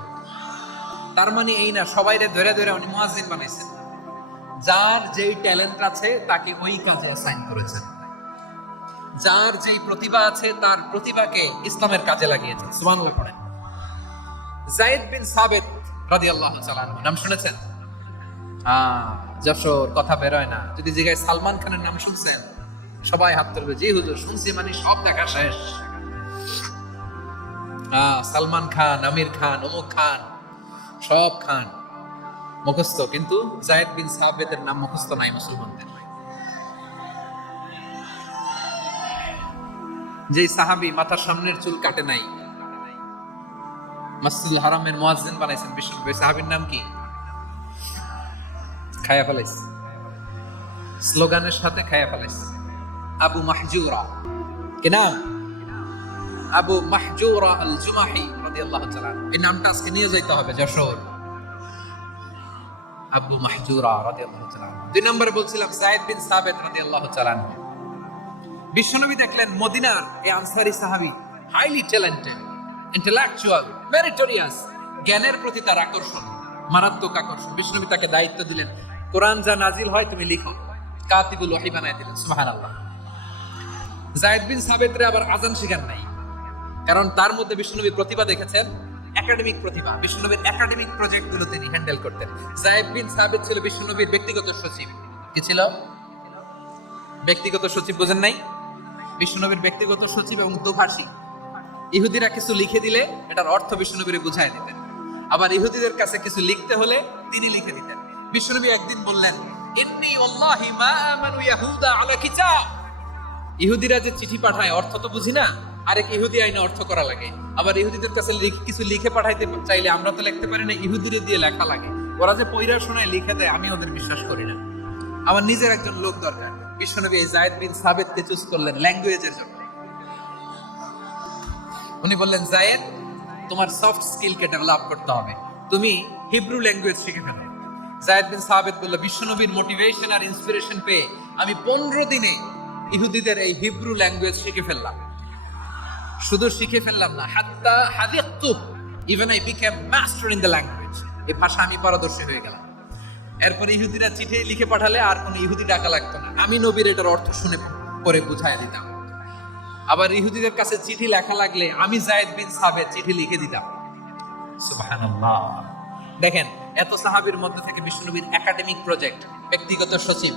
তার মানে এই না সবাইরে ধরে ধরে উনি মুয়াজ্জিন বানাইছেন। যার যেই ট্যালেন্ট আছে তাকে ওই কাজে অ্যাসাইন করেছেন। যার যেই প্রতিভা আছে তার প্রতিভাকে ইসলামের কাজে লাগিয়েছেন। সুবহানাল্লাহ পড়েন। যায়েদ বিন সাবিত রাদিয়াল্লাহু তাআলা আনহু নাম শুনেছেন? যশোর কথা বের হয় না। যদি জিজ্ঞাসা সালমান খানের নাম শুনছেন, সবাই হাত তুলবে, জি হুজুর শুনছি, মানে সব দেখা শেষ। সালমান খান, আমির খান, অমুক খান, সব খান মুখস্থ, কিন্তু যায়েদ বিন সাবিতের নাম মুখস্থ নাই মুসলমানদের। যে সাহাবী মাথার সামনের চুল কাটে নাই, মসজিদুল হারামের মুয়াজ্জিন বানাইছেন বিশ্বনবী, সাহাবীর নাম কি? খায়া ফেলাইছে, স্লোগানের সাথে খায়া ফেলাইছে। আবু মাহজুরা। কি নাম? আবু মাহজুরা আল জুমাহি রাদিয়াল্লাহু তাআলা। এই নামটা আজকে নিয়ে যাইতে হবে যশোর। আবু মাহজুরা রাদিয়াল্লাহু তাআলা। দুই নম্বরে বলছিলাম যায়েদ বিন সাবিত রাদিয়াল্লাহু তাআলা। বিশ্বনবী দেখলেন মদিনার এই আনসারী সাহাবী হাইলি ট্যালেন্টেড, ইন্টেলেকচুয়াল, মেরিটোরিয়াস, জ্ঞানের প্রতি তার আকর্ষণ, মারাত্মক আকর্ষণ। বিশ্বনবী তাকে দায়িত্ব দিলেন, কোরআন যা নাজিল হয় তুমি লিখো, কাতিবুল ওহী বানায় দিলেন। সুবহানাল্লাহ। যায়েদ বিন সাবিতরে আবার আযান শিখান নাই, কারণ তার মধ্যে বিশ্বনবী প্রতিভা দেখেছেন, একাডেমিক প্রতিভা। বিশ্বনবীর একাডেমিক প্রজেক্ট গুলো তিনি হ্যান্ডেল করতেন। যায়েদ বিন সাবিত ছিল বিশ্বনবীর ব্যক্তিগত সচিব। কি ছিল? ব্যক্তিগত সচিব। বোঝেন নাই? বিশ্বনবীর ব্যক্তিগত সচিব এবং দোভাষী। ইহুদিরা কিছু লিখে দিলে এটার অর্থ বিশ্বনবীরে বুঝায় দিতেন, আবার ইহুদিদের কাছে কিছু লিখতে হলে তিনি লিখে দিতেন। বিশ্বনবী একদিন বললেন, ইন্নী ওয়াল্লাহি মা আমানু ইয়াহুদা আলা কিতাব। ইহুদিরা যে চিঠি পাঠায় অর্থ তো বুঝি না, আরেক ইহুদি আইনে অর্থ করা লাগে। আবার ইহুদিদের কাছে কিছু লিখে পাঠাইতে চাইলে আমরা তো লিখতে পারি না, ইহুদিরে দিয়ে লেখা লাগে। ওরা যে পয়রা শোনায় লিখে দেয়, আমি ওদের বিশ্বাস করি না। আমার নিজের একজন লোক দরকার। বিশ্বনবী এই যায়েদ বিন সাবিতকে চুজ করলেন ল্যাঙ্গুয়েজের জন্য। উনি বললেন, যায়েদ তোমার সফট স্কিলকে ডেভেলপ করতে হবে, তুমি হিব্রু ল্যাঙ্গুয়েজ শিখে ফেলো। যায়েদ বিন সাবিত বলল, বিশ্বনবীর মোটিভেশন আর ইন্সপিরেশন পেয়ে আমি 15 দিনে ইহুদিদের এই হিব্রু ল্যাঙ্গুয়েজ শিখে ফেললাম। শুধু শিখে ফেললাম না, হাত্তা হাদিকতু, even I became master in the language. এই ভাষা আমি পারদর্শী হয়ে গেলাম। এরপর ইহুদিরা চিঠি লিখে পাঠালে আর কোনো ইহুদি ডাকা লাগতো না, আমি নবীর এটার অর্থ শুনে পরে বুঝাই দিতাম। আবার ইহুদিদের কাছে চিঠি লেখা লাগলে আমি যায়েদ বিন সাবিত চিঠি লিখে দিতাম। সুবহানাল্লাহ। দেখেন, এত সাহাবীর মধ্যে থেকে বিশ্বনবীর একাডেমিক প্রজেক্ট, ব্যক্তিগত সচিব,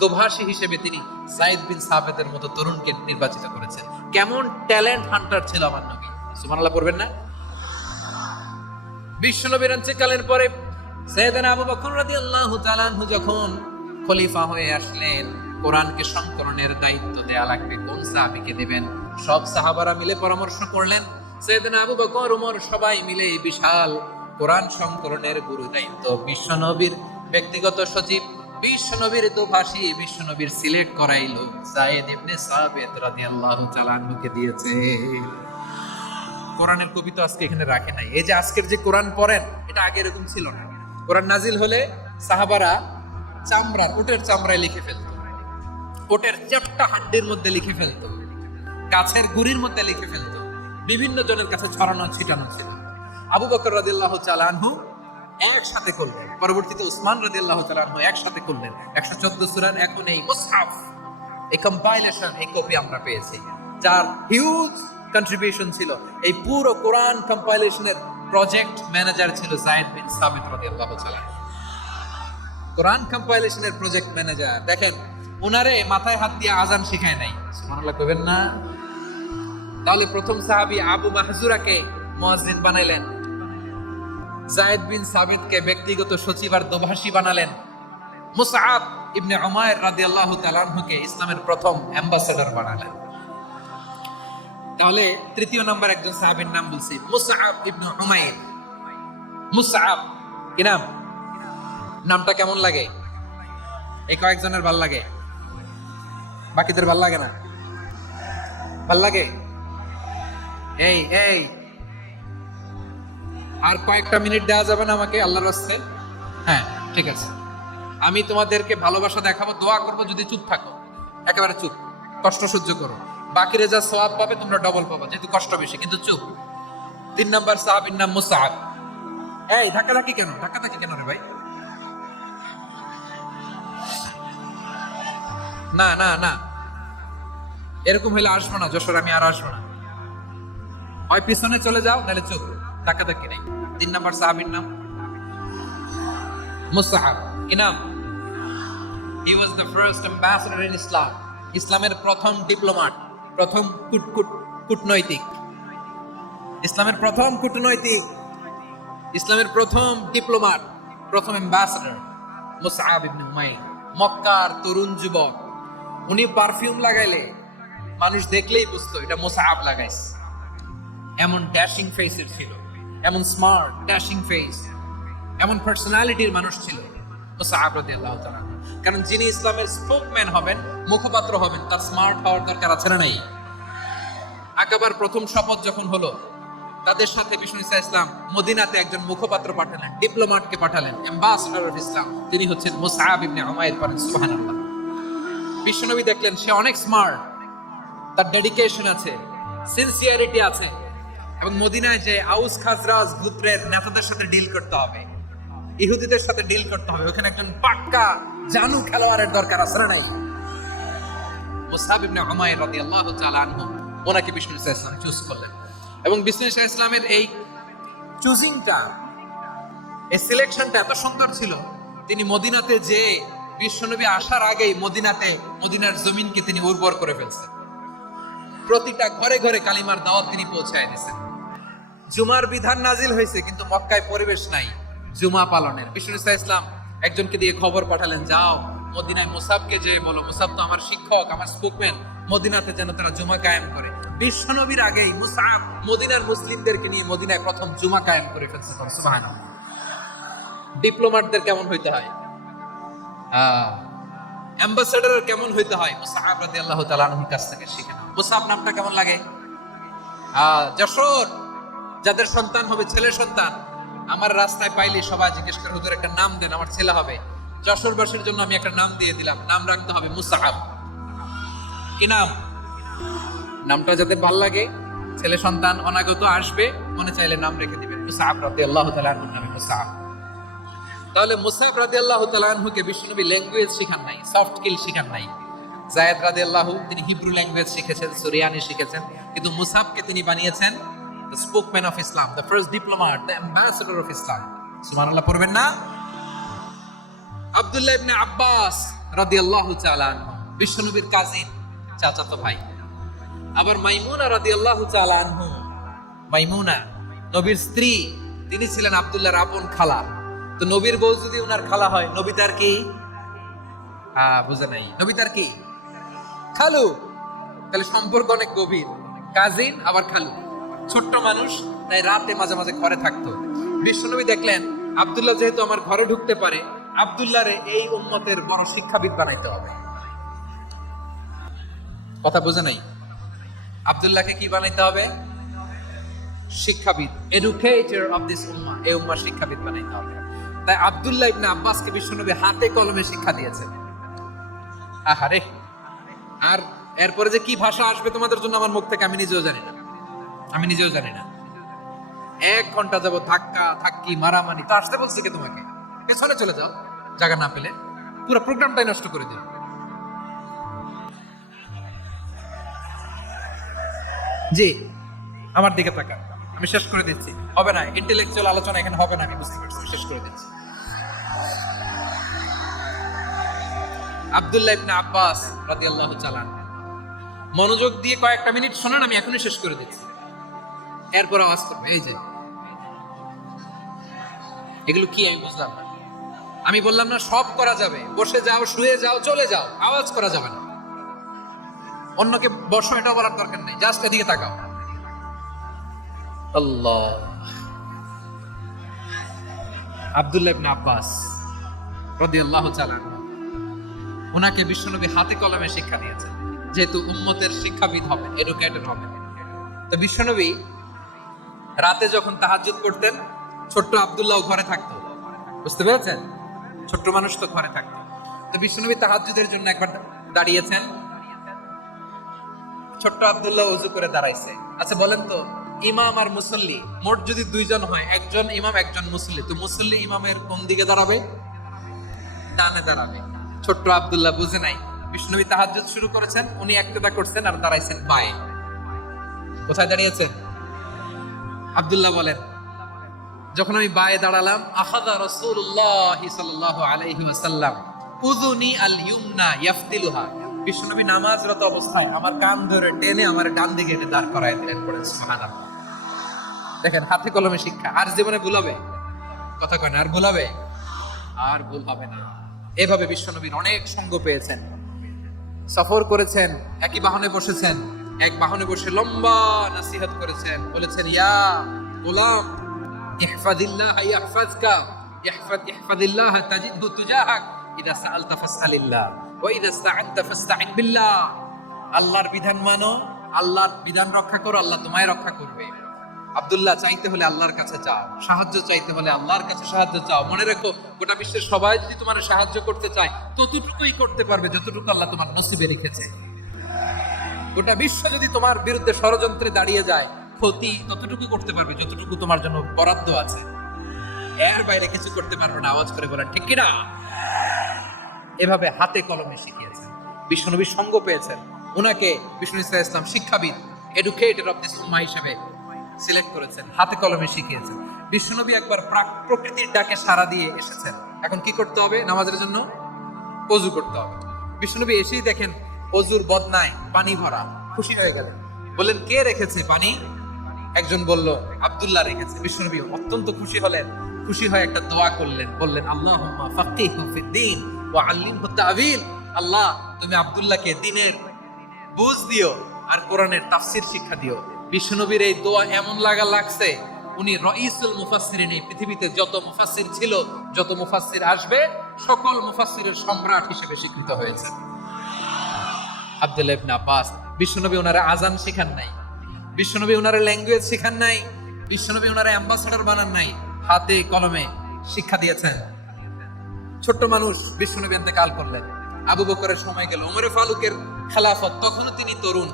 দোভাষী হিসেবে তিনি যায়েদ বিন সাবিতের মতো তরুণকে নির্বাচিত করেছেন। কেমন ট্যালেন্ট হান্টার ছিল আমার নবী। সুবহানাল্লাহ পড়বেন না? বিশ্বনবীর ইন্তেকালের পরে সাইয়েদনা আবু বকর রাদিয়াল্লাহু তাআলা আনহু যখন খলিফা হয়ে আসলেন, কোরআনকে সংকলনের দায়িত্ব দেয়া লাগবে, কোন সাহাবীকে দিবেন? সব সাহাবারা মিলে পরামর্শ করলেন, সাইয়েদনা আবু বকর ওমর সবাই মিলে এই বিশাল কোরআন সংকলনের গুরু দায়িত্ব বিশ্বনবীর ব্যক্তিগত সচিব, বিশ্বনবীর দোভাষী, বিশ্বনবীর সিলেক্ট করাইলো যায়েদ ইবনে সাবিত রাদিয়াল্লাহু তাআলা আনহুকে দিয়েছে। কোরআনের কবি তো আজকে এখানে রাখে নাই। এই যে আজকের যে কোরআন পড়েন, এটা আগে এরকম ছিল না। কোরআন নাজিল হলে সাহাবারা উটের চামড়ায় লিখে ফেলতো, ওটের চ্যাপ্টা হাড্ডির মধ্যে লিখে ফেলতো, গাছের গুড়ির মধ্যে লিখে ফেলতো, বিভিন্ন জনের কাছে ছড়ানো ছিটানো ছিল। আবু বকর রাদিয়াল্লাহু তাআলা আনহু একসাথে করলেন, পরবর্তীতে উসমান রাদিয়াল্লাহু তাআলা আনহু একসাথে করলেন 114 সূরার এখন এই মুসহাফ, এই কম্পাইলেশন, এই কপি আমরা পেয়েছি, যার হিউজ কন্ট্রিবিউশন ছিল। এই পুরো কোরআন কম্পাইলেশনের প্রজেক্ট ম্যানেজার ছিল যায়েদ বিন সাবিত রাদিয়াল্লাহু তাআলা। কোরআন কম্পাইলেশনের প্রজেক্ট ম্যানেজার, দেখেন উনারে মাথায় হাত দিয়ে আজান শেখায় নাই, সুবহানাল্লাহ কইবেন না? তাহলে প্রথম সাহাবী আবু মাহজুরাকে মুয়াজ্জিন বানাইলেন, যায়েদ বিন সাবিতকে ব্যক্তিগত সচিব আর দোভাষী বানালেন, মুসআব ইবনে উমাইর রাদিয়াল্লাহু তাআলা আনহুকে ইসলামের প্রথম অ্যাম্বাসেডর বানালেন। তাহলে তৃতীয় নাম্বার একজন সাহাবীর নাম বলছি, মুসআব ইবনে উমাইর। মুসআব কি নাম? নামটা কেমন লাগে? এই কয়েকজনের ভাল লাগে, বাকিদের ভাল লাগে না? ভাল লাগে? এই এই আর কয়েকটা মিনিট দেওয়া যাবে না আমাকে আল্লাহর রাস্তায়? হ্যাঁ ঠিক আছে, আমি তোমাদেরকে ভালোবাসা দেখাবো, দোয়া করবো, যদি চুপ থাকো একেবারে চুপ, কষ্ট সহ্য করো, বাকিরে যা সওয়াব পাবে তোমরা ডবল পাবে, যেহেতু কষ্ট বেশি, কিন্তু চুপ। 3 নাম্বার সাহাবীর নাম মুসআব। এই ধাক্কাধাক্কি কেন? ধাক্কাধাক্কি কেন রে ভাই? না না না, এরকম হলে আসবো না যশোর, আমি আর আসবো না। হয় পিছনে চলে যাও, নাহলে চুপ, ধাক্কাধাক্কি নেই। 3 নাম্বার সাহাবীর নাম মুসআব। কি নাম? He was the first ambassador in Islam. ইসলামের প্রথম ডিপ্লোম্যাট, প্রথম কূটনৈতিক, ইসলামের প্রথম কূটনৈতিক, ইসলামের প্রথম ডিপ্লোম্যাট, প্রথম অ্যাম্বাসেডর মুসআব ইবনে উমাইর। মক্কার তরুণ যুবক, উনি পারফিউম লাগাইলে মানুষ দেখলেই বুঝতো এটা মুসআব লাগাইছে। এমন ড্যাশিং ফেসের ছিল, এমন স্মার্ট ড্যাশিং ফেস, এমন পার্সোনালিটির মানুষ ছিল মুসআব রাদিয়াল্লাহু তাআলা। কারণ যিনি ইসলামের স্পোকম্যান হবেন, মুখপাত্র হবেন, তার স্মার্ট হওয়ার দরকার আছে না নাই? আকাবার প্রথম শপথ যখন হলো, তাদের সাথে বিষ্ণু ইসলাম মদিনাতে একজন মুখপাত্র পাঠালেন, ডিপ্লোম্যাটকে পাঠালেন, অ্যাম্বাসেডর অফ ইসলাম, তিনি হচ্ছেন মুসআব ইবনে উমাইর। পড়েন সুবহানাল্লাহ। বিশ্বনবী দেখলেন সে অনেক স্মার্ট, তার ডেডিকেশন আছে, সিনসিয়ারিটি আছে, এবং মদিনায় যে আউস খাজরাজ গোত্রের নেতাদের সাথে ডিল করতে হবে, ইহুদিদের সাথে ডিল করতে হবে, ওখানে একজন পাক্কা জানু খেলোয়াড়ের দরকার আছে না নাই? মুসআব ইবনে উমাইর রাদিয়াল্লাহু তাআলা আনহু, ওনাকে বিষ্ণু ইসলাম চুজ করলেন। এবং বিষ্ণু ইসলামের এই চুজিংটা, এই সিলেকশনটা এত সুন্দর ছিল, তিনি মদিনাতে যে বিশ্বনবী আসার আগেই মদিনার জমিনকে তিনি উর্বর করে ফেলছেন। প্রতিটা ঘরে ঘরে কালিমার দাওয়াত তিনি পৌঁছায় দিয়েছেন। জুমার বিধান নাজিল হয়েছে, কিন্তু মক্কায় পরিবেশ নাই জুমা পালনের। বিষ্ণু ইসলাম একজনকে দিয়ে খবর পাঠালেন, যাও মদিনায় মুসাবকে যে বলো, মুসাব তো আমার শিক্ষক, আমার স্পোকম্যান, মদিনাতে যেন তারা জুমা কায়েম করে। বিশ্বনবীর আগেই মুসাব মদিনার মুসলিমদেরকে নিয়ে মদিনায় প্রথম জুমা কায়েম করে ফেলছে। সুবহানাল্লাহ। ডিপ্লোম্যাটদের কেমন হইতে হয়, অ্যাম্বাসেডারের কেমন হইতে হয়, মুসআব রাদিয়াল্লাহু তাআলা আনহুর কাছ থেকে শিখে নাও। মুসআব নামটা কেমন লাগে? যশোর যাদের সন্তান হবে, ছেলে সন্তান, আমার রাস্তায় পাইলে সবাই জিজ্ঞেস করে, হুজুর একটা নাম দেন, আমার ছেলে হবে। যশোরবাসীর জন্য আমি একটা নাম দিয়ে দিলাম, নাম রাখতে হবে মুসআব। কি নাম? নামটা যাদের ভালো লাগে, ছেলে সন্তান অনাগত আসবে, মনে চাইলে নাম রেখে দিবেন মুসআব রাদিয়াল্লাহু তাআলা আনহুর নামে মুসআব। তাহলে মুসআব রাদিয়াল্লাহু তাআলা আনহুকে বিশ্বনবী ল্যাঙ্গুয়েজ শিখান নাই, সফট স্কিল শিখান নাই। যায়েদ রাদিয়াল্লাহু তিনি হিব্রু ল্যাঙ্গুয়েজ শিখেছেন, সুরিয়ানি শিখেছেন, কিন্তু মুসআবকে তিনি বানিয়েছেন the spokesman of Islam, the first diplomat, the ambassador of Islam. সুবহানাল্লাহ পড়বেন না? আব্দুল্লাহ ইবনে আব্বাস রাদিয়াল্লাহু তাআলা আনহু, বিশ্বনবীর কাজিন, চাচাতো ভাই। আবার মাইমুনা রাদিয়াল্লাহু তাআলা আনহু, মাইমুনা নবীর স্ত্রী, তিনি ছিলেন আব্দুল্লাহর আপন খালা। তো নবীর বউ যদি ওনার খালা হয়, নবী তার কি? বুঝে নাই, নবী তার কি? খালু। তাহলে সম্পর্ক অনেক গভীর। কাজিন আবার খালু, ছোট্ট মানুষ, তাই রাতে মাঝে মাঝে ঘরে থাকতো। বিশ্বনবী দেখলেন আব্দুল্লাহ যেহেতু আমার ঘরে ঢুকতে পারে, আব্দুল্লাহরে এই উম্মতের বড় শিক্ষাবিদ বানাইতে হবে। কথা বোঝে নাই? আব্দুল্লাহকে কি বানাইতে হবে? শিক্ষাবিদ, এডুকেটর অফ দিস উম্মাহ, এই উম্মার শিক্ষাবিদ বানাইতে হবে। তাই আব্দুল্লাহ ইবনে আব্বাসকে বিশ্বনবী হাতে কলমে শিক্ষা দিয়েছেন। আহারে, আর এরপরে যে কি ভাষা আসবে তোমাদের জন্য আমার মুখ থেকে আমি নিজেও জানি না। 1 ঘন্টা যাবো ধাক্কা ধাক্কি মারামারি, তো আসতে বলছি কে তোমাকে? পেছনে চলে যাও, জায়গা না পেলে। পুরো প্রোগ্রামটাই নষ্ট করে দিও। জি, আমার দিকে তাকান, আমি শেষ করে দিচ্ছি। হবে না, ইন্টেলেকচুয়াল আলোচনা এখানে হবে না, আমি বুঝতে পারছি, শেষ করে দিচ্ছি। আব্দুল্লাহ ইবনে আব্বাস রাদিয়াল্লাহু তাআলা মনোযোগ দিয়ে কয়েকটা মিনিট শোনেন, আমি এখনই শেষ করে দিচ্ছি, এরপর আওয়াজ করবে। এই যে এগুলো কি আমি বুঝলাম না। আমি বললাম না সব করা যাবে, বসে যাও, শুয়ে যাও, চলে যাও, আওয়াজ করা যাবে না। অন্যকে বসো এটা বলার দরকার নেই, জাস্ট এদিকে তাকাও। আল্লাহ। আব্দুল্লাহ ইবনে আব্বাস রাদিয়াল্লাহু তাআলা ওনাকে বিশ্বনবী হাতে কলমে শিক্ষা দিয়েছেন, যেহেতু উম্মতের শিক্ষাবিদ হবেন, এডুকেটর হবেন। তো বিশ্বনবী রাতে যখন তাহাজ্জুদ করতেন, ছোট্ট আব্দুল্লাহ ঘরে থাকতো। বুঝতে পেরেছেন? ছোট্ট মানুষ তো ঘরে থাকতো। তো বিশ্বনবী তাহাজ্জুদের জন্য একবার দাঁড়িয়েছেন, ছোট্ট আব্দুল্লাহ ওযু করে দাঁড়াইছে। আচ্ছা বলেন তো, ইমাম আর মুসল্লি মোট যদি 2 জন হয়, একজন ইমাম একজন মুসল্লি, তো মুসল্লি ইমামের কোন দিকে দাঁড়াবে? ডানে দাঁড়াবে। ছোট্ট আব্দুল্লাহ বুঝে নাই, বিশ্বনবী তাহাজ্জুদ শুরু করেছেন, উনি একতেদা করছেন আর দাঁড়াইছেন বায়ে। কোথায় দাঁড়িয়েছেন? আব্দুল্লাহ বলেন, যখন আমি বায়ে দাঁড়ালাম, আখাযা রাসূলুল্লাহ সাল্লাল্লাহু আলাইহি ওয়াসাল্লাম উযুনি আল ইউমনা ইয়াফতিলুহা। বিশ্বনবী নামাজরত অবস্থায় আমার কান ধরে টেনে আমার ডান দিকে এনে দাঁড় করায় দিলেন। পড়েন সুবহানাল্লাহ। দেখেন, হাতে কলমে শিক্ষা। আর জীবনে ভুল হবে? কথা কয় না, আর ভুল হবে? আর ভুল হবে না। এভাবে বিশ্বনবীর অনেক সঙ্গ পেয়েছেন, সফর করেছেন, একই বাহনে বসেছেন, এক বাহনে বসে লম্বা নসিহত করেছেন, বলেছেন, ইয়া গোলাম ইহফাদিল্লাহ ইয়াহফাজকা, ইহফাদিল্লাহ তাজিদহু তুজাহাক, ইযা সাআলতা ফাসআলিল্লাহ ওয়া ইযা ইসতাআনতা ফাসতাইন বিল্লাহ। আল্লাহর বিধান মানো, আল্লাহর বিধান রক্ষা করো, আল্লাহ তোমায় রক্ষা করবে। আব্দুল্লাহ, চাইতে হলে আল্লাহর কাছে চাও, সাহায্য চাইতে হলে আল্লাহর কাছে সাহায্য চাও। মনে রেখো, গোটা বিশ্বের সবাই যদি তোমার সাহায্য করতে চায়, ততটুকুই করতে পারবে যতটুকু আল্লাহ তোমার নসিবে রেখেছে। গোটা বিশ্ব যদি তোমার বিরুদ্ধে ষড়যন্ত্রে দাঁড়িয়ে যায়, ক্ষতি ততটুকু করতে পারবে যতটুকু তোমার জন্য বরাদ্দ আছে, এর বাইরে কিছু করতে পারবে না। আওয়াজ করে বলেন ঠিক কিনা? এভাবে হাতে কলমে শিখিয়েছেন, বিশ্বনবীর সঙ্গ পেয়েছেন। ওনাকে বিষ্ণু ইসলাম শিক্ষাবিদ, এডুকেটর অফ দিস উম্মাহ হিসেবে সিলেক্ট করেছেন, হাতে কলমে শিখিয়েছেন। বিশ্বনবী একবার প্রকৃতির ডাকে সাড়া দিয়ে এসেছেন। এখন কি করতে হবে? নামাজের জন্য ওযু করতে হবে। বিশ্বনবী এসেই দেখেন ওযুর বদনায় পানি ভরা, খুশি হয়ে গেলেন, বললেন, কে রেখেছে পানি? একজন বলল, আব্দুল্লাহ রেখেছে। বিশ্বনবী অত্যন্ত খুশি হলেন, খুশি হয়ে একটা দোয়া করলেন, বললেন, আল্লাহুম্মা ফাক্কিহহু ফিদ্দীন ওয়া আল্লিমহু তা'ওয়ীল। আল্লাহ, তুমি আব্দুল্লাহকে দ্বীনের বুঝ দিও আর কোরআনের তাফসীর শিক্ষা দিও। বিশ্বনবীর এই দোয়া এমন লাগছে, উনি রাইসুল মুফাসসিরিন, এই পৃথিবীতে যত মুফাসসির ছিল, যত মুফাসসির আসবে, সকল মুফাসসিরের সম্রাট হিসেবে স্বীকৃত হয়েছে আব্দুল্লাহ ইবনে আব্বাস। বিশ্বনবী ওনারা আজান শিখান নাই, বিশ্বনবী ওনারা ল্যাঙ্গুয়েজ শিখান নাই, বিশ্বনবী ওনারা অ্যাম্বাসেডর বানান নাই, হাতে কলমে শিক্ষা দিয়েছেন। ছোট্ট মানুষ, বিশ্বনবী ইন্তেকাল করলেন, আবু বকরের সময় গেল, ওমরে ফারুকের খেলাফত, তখনও তিনি তরুণ।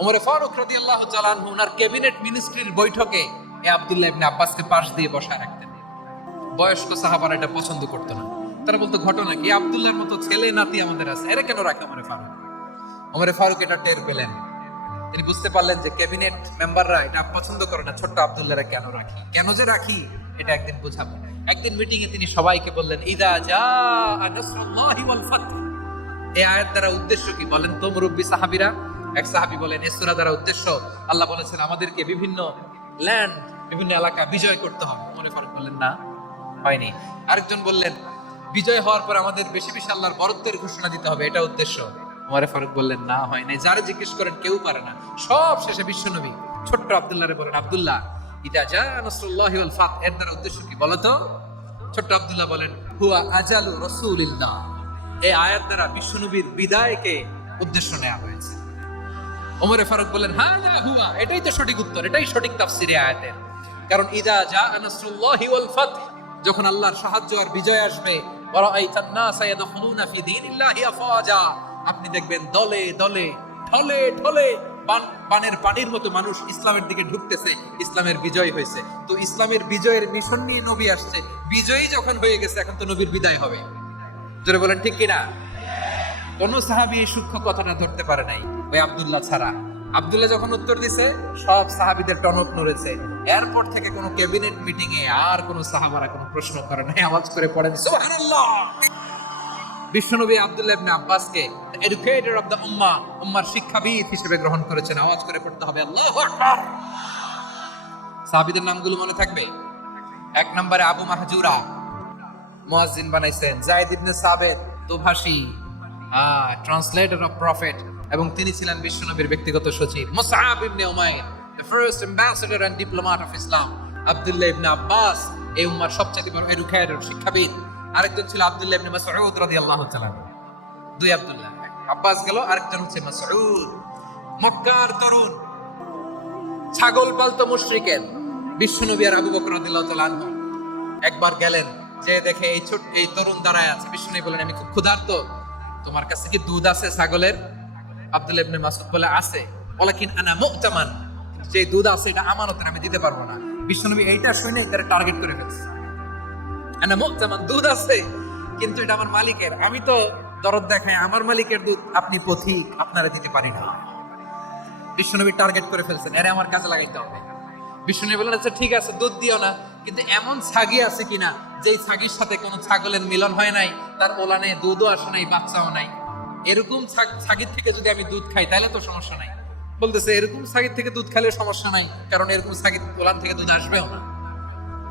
ওমরে ফারুক রাদিয়াল্লাহু তাআলা আনহু ওনার ক্যাবিনেট মিনিস্ট্রির বৈঠকে এই আব্দুল্লাহ ইবনে আব্বাসকে পাশ দিয়ে বসা রাখতেন। বয়স্ক সাহাবারা এটা পছন্দ করতো না, তারা বলতো, ঘটনা কি? আব্দুল্লাহর মতো ছেলে নাতি আমাদের আছে, এরা কেন রাখে ওমরে ফারুক? ওমরে ফারুক এটা টের পেলেন, তিনি বুঝতে পারলেন যে ক্যাবিনেট মেম্বাররা এটা পছন্দ করে না, ছোট্ট আব্দুল্লাহরা কেন রাখি, কেন যে রাখি, এটা একদিন বোঝাবো। একদিন মিটিং এ তিনি সবাইকে বললেন, ইযা জাআ নাসরুল্লাহি ওয়াল ফাতহ। এই আয়াত দ্বারা উদ্দেশ্য কি বলেন তো মুরব্বী সাহাবীরা? এক সাহাবী বলেন, এই সূরা দ্বারা উদ্দেশ্য, আল্লাহ বলেছেন আমাদেরকে বিভিন্ন ল্যান্ড, বিভিন্ন এলাকা বিজয় করতে হবে। ওমরে ফারুক বললেন, না, হয়নি। আরেকজন বললেন, বিজয় হওয়ার পর আমাদের বেশি বেশি আল্লাহর বরত্বের ঘোষণা দিতে হবে, এটা উদ্দেশ্য। ওমর ফারুক বললেন না হয় নাই, যারা জিজ্ঞেস করেন কেউ পারে না। সব শেষে বিশ্বনবী ছোট্ট আব্দুল্লাহরে বলেন, আব্দুল্লাহ ইদা জা নাসরুল্লাহি ওয়াল ফাত, এর দ্বারা উদ্দেশ্য কি বলো তো? ছোট্ট আব্দুল্লাহ বলেন, হুয়া আজালু রাসূলিল্লাহ, এই আয়াত দ্বারা বিশ্বনবীর বিদায়কে উদ্দেশ্য নেওয়া হয়েছে। ওমর ফারুক বলেন, হাযা হুয়া, এটাই তো সঠিক উত্তর, এটাই সঠিক তাফসীরে আয়াতের। কারণ ইদা জা নাসরুল্লাহি ওয়াল ফাত, যখন আল্লাহর সাহায্য আর বিজয় আসবে, ওয়া রাআইতান নাসা ইয়াদখুলুনা ফি দীনিল্লাহি আফওয়াজা, আপনি দেখবেন দলে দলে ঢলে ঢলে বানের পানির মতো মানুষ ইসলামের দিকে ঢুকতেছে, ইসলামের বিজয় হয়েছে। তো ইসলামের বিজয়ের মিশন নিয়ে নবী আসছে, বিজয়ী যখন হয়ে গেছে এখন তো নবীর বিদায় হবে। জোরে বলেন ঠিক কিনা? কোন সাহাবী এই সূক্ষ্ম কথাটা ধরতে পারে নাই, ওই আব্দুল্লাহ ছাড়া। আব্দুল্লাহ যখন উত্তর দিছে সব সাহাবীদের টনক নড়েছে। এরপর থেকে কোন ক্যাবিনেট মিটিং এ আর কোন সাহাবারা কোনো প্রশ্ন করে নাই, আওয়াজ করে পড়েন সুবহানাল্লাহ। বিশ্বনবী আব্দুল্লাহ ইবনে আব্বাসকে এডুকেটর অফ দ্য উম্মাহ, উম্মার শিক্ষাবিদ হিসেবে গ্রহণ করেছেন। আওয়াজ করে পড়তে হবে আল্লাহু আকবার। সাহাবীদের নামগুলো মনে থাকবে। 1 নম্বরে আবু মাহজুরা, মুয়াজ্জিন বানাইছেন। যায়েদ ইবনে সাবিত, দোভাষী, ট্রান্সলেটর অফ প্রফেট, এবং তিনি ছিলেন বিশ্বনবীর ব্যক্তিগত সচিব। Musab ibne Umair, the first ambassador and diplomat of Islam. Abdullah ibne Abbas, এই উম্মার সবচেয়ে বড় এডুকেটর, শিক্ষাবিদ। আরেকজন ছিল আব্দুল্লাহ ইবনে মাসউদ রাদিয়াল্লাহু তাআলা। দুই আব্দুল্লাহ, আব্বাস গেল, আরেকজন হচ্ছে মাসউদ। মক্কার তরুণ, ছাগল পালতো মুশরিকের বিশ্বনবী আর আবু বকর রাদিয়াল্লাহু তাআলা আনহু একবার গেলেন, যে দেখে এই তরুণ দাঁড়ায় আছে। বিশ্বনবী বলেন, আমি খুব ক্ষুধার্ত, তোমার কাছে কি দুধ আছে ছাগলের? আব্দুল্লাহ ইবনে মাসউদ বলে, আছে। ওয়ালাকিন আনা মু'তামান, যে দুধ আছে এটা আমানতের, আমি দিতে পারবো না। বিশ্বনবী এইটা শুনে তারা টার্গেট করে ফেলছে। আনা মু'তামান, দুধ আছে কিন্তু এটা আমার মালিকের, আমি তো দরদ দেখাই, আমার মালিকের দুধ, আপনি পথিক, আপনারা দিতে পারি না। বিশ্বনবী টার্গেট করে ফেলছেন, এরে আমার কাছে লাগাইতে হবে। বিশ্বনবী বলেন, আচ্ছা ঠিক আছে, দুধ দিও না, কিন্তু এমন ছাগি আছে কিনা যেই ছাগির সাথে কোনো ছাগলের মিলন হয় নাই, তার ওলানে দুধও আসে নাই, বাচ্চাও নাই, এরকম ছাগির থেকে যদি আমি দুধ খাই তাহলে তো সমস্যা নাই। বলতেছে, এরকম ছাগির থেকে দুধ খাইলে সমস্যা নাই, কারণ এরকম ছাগির ওলান থেকে দুধ আসবেও না।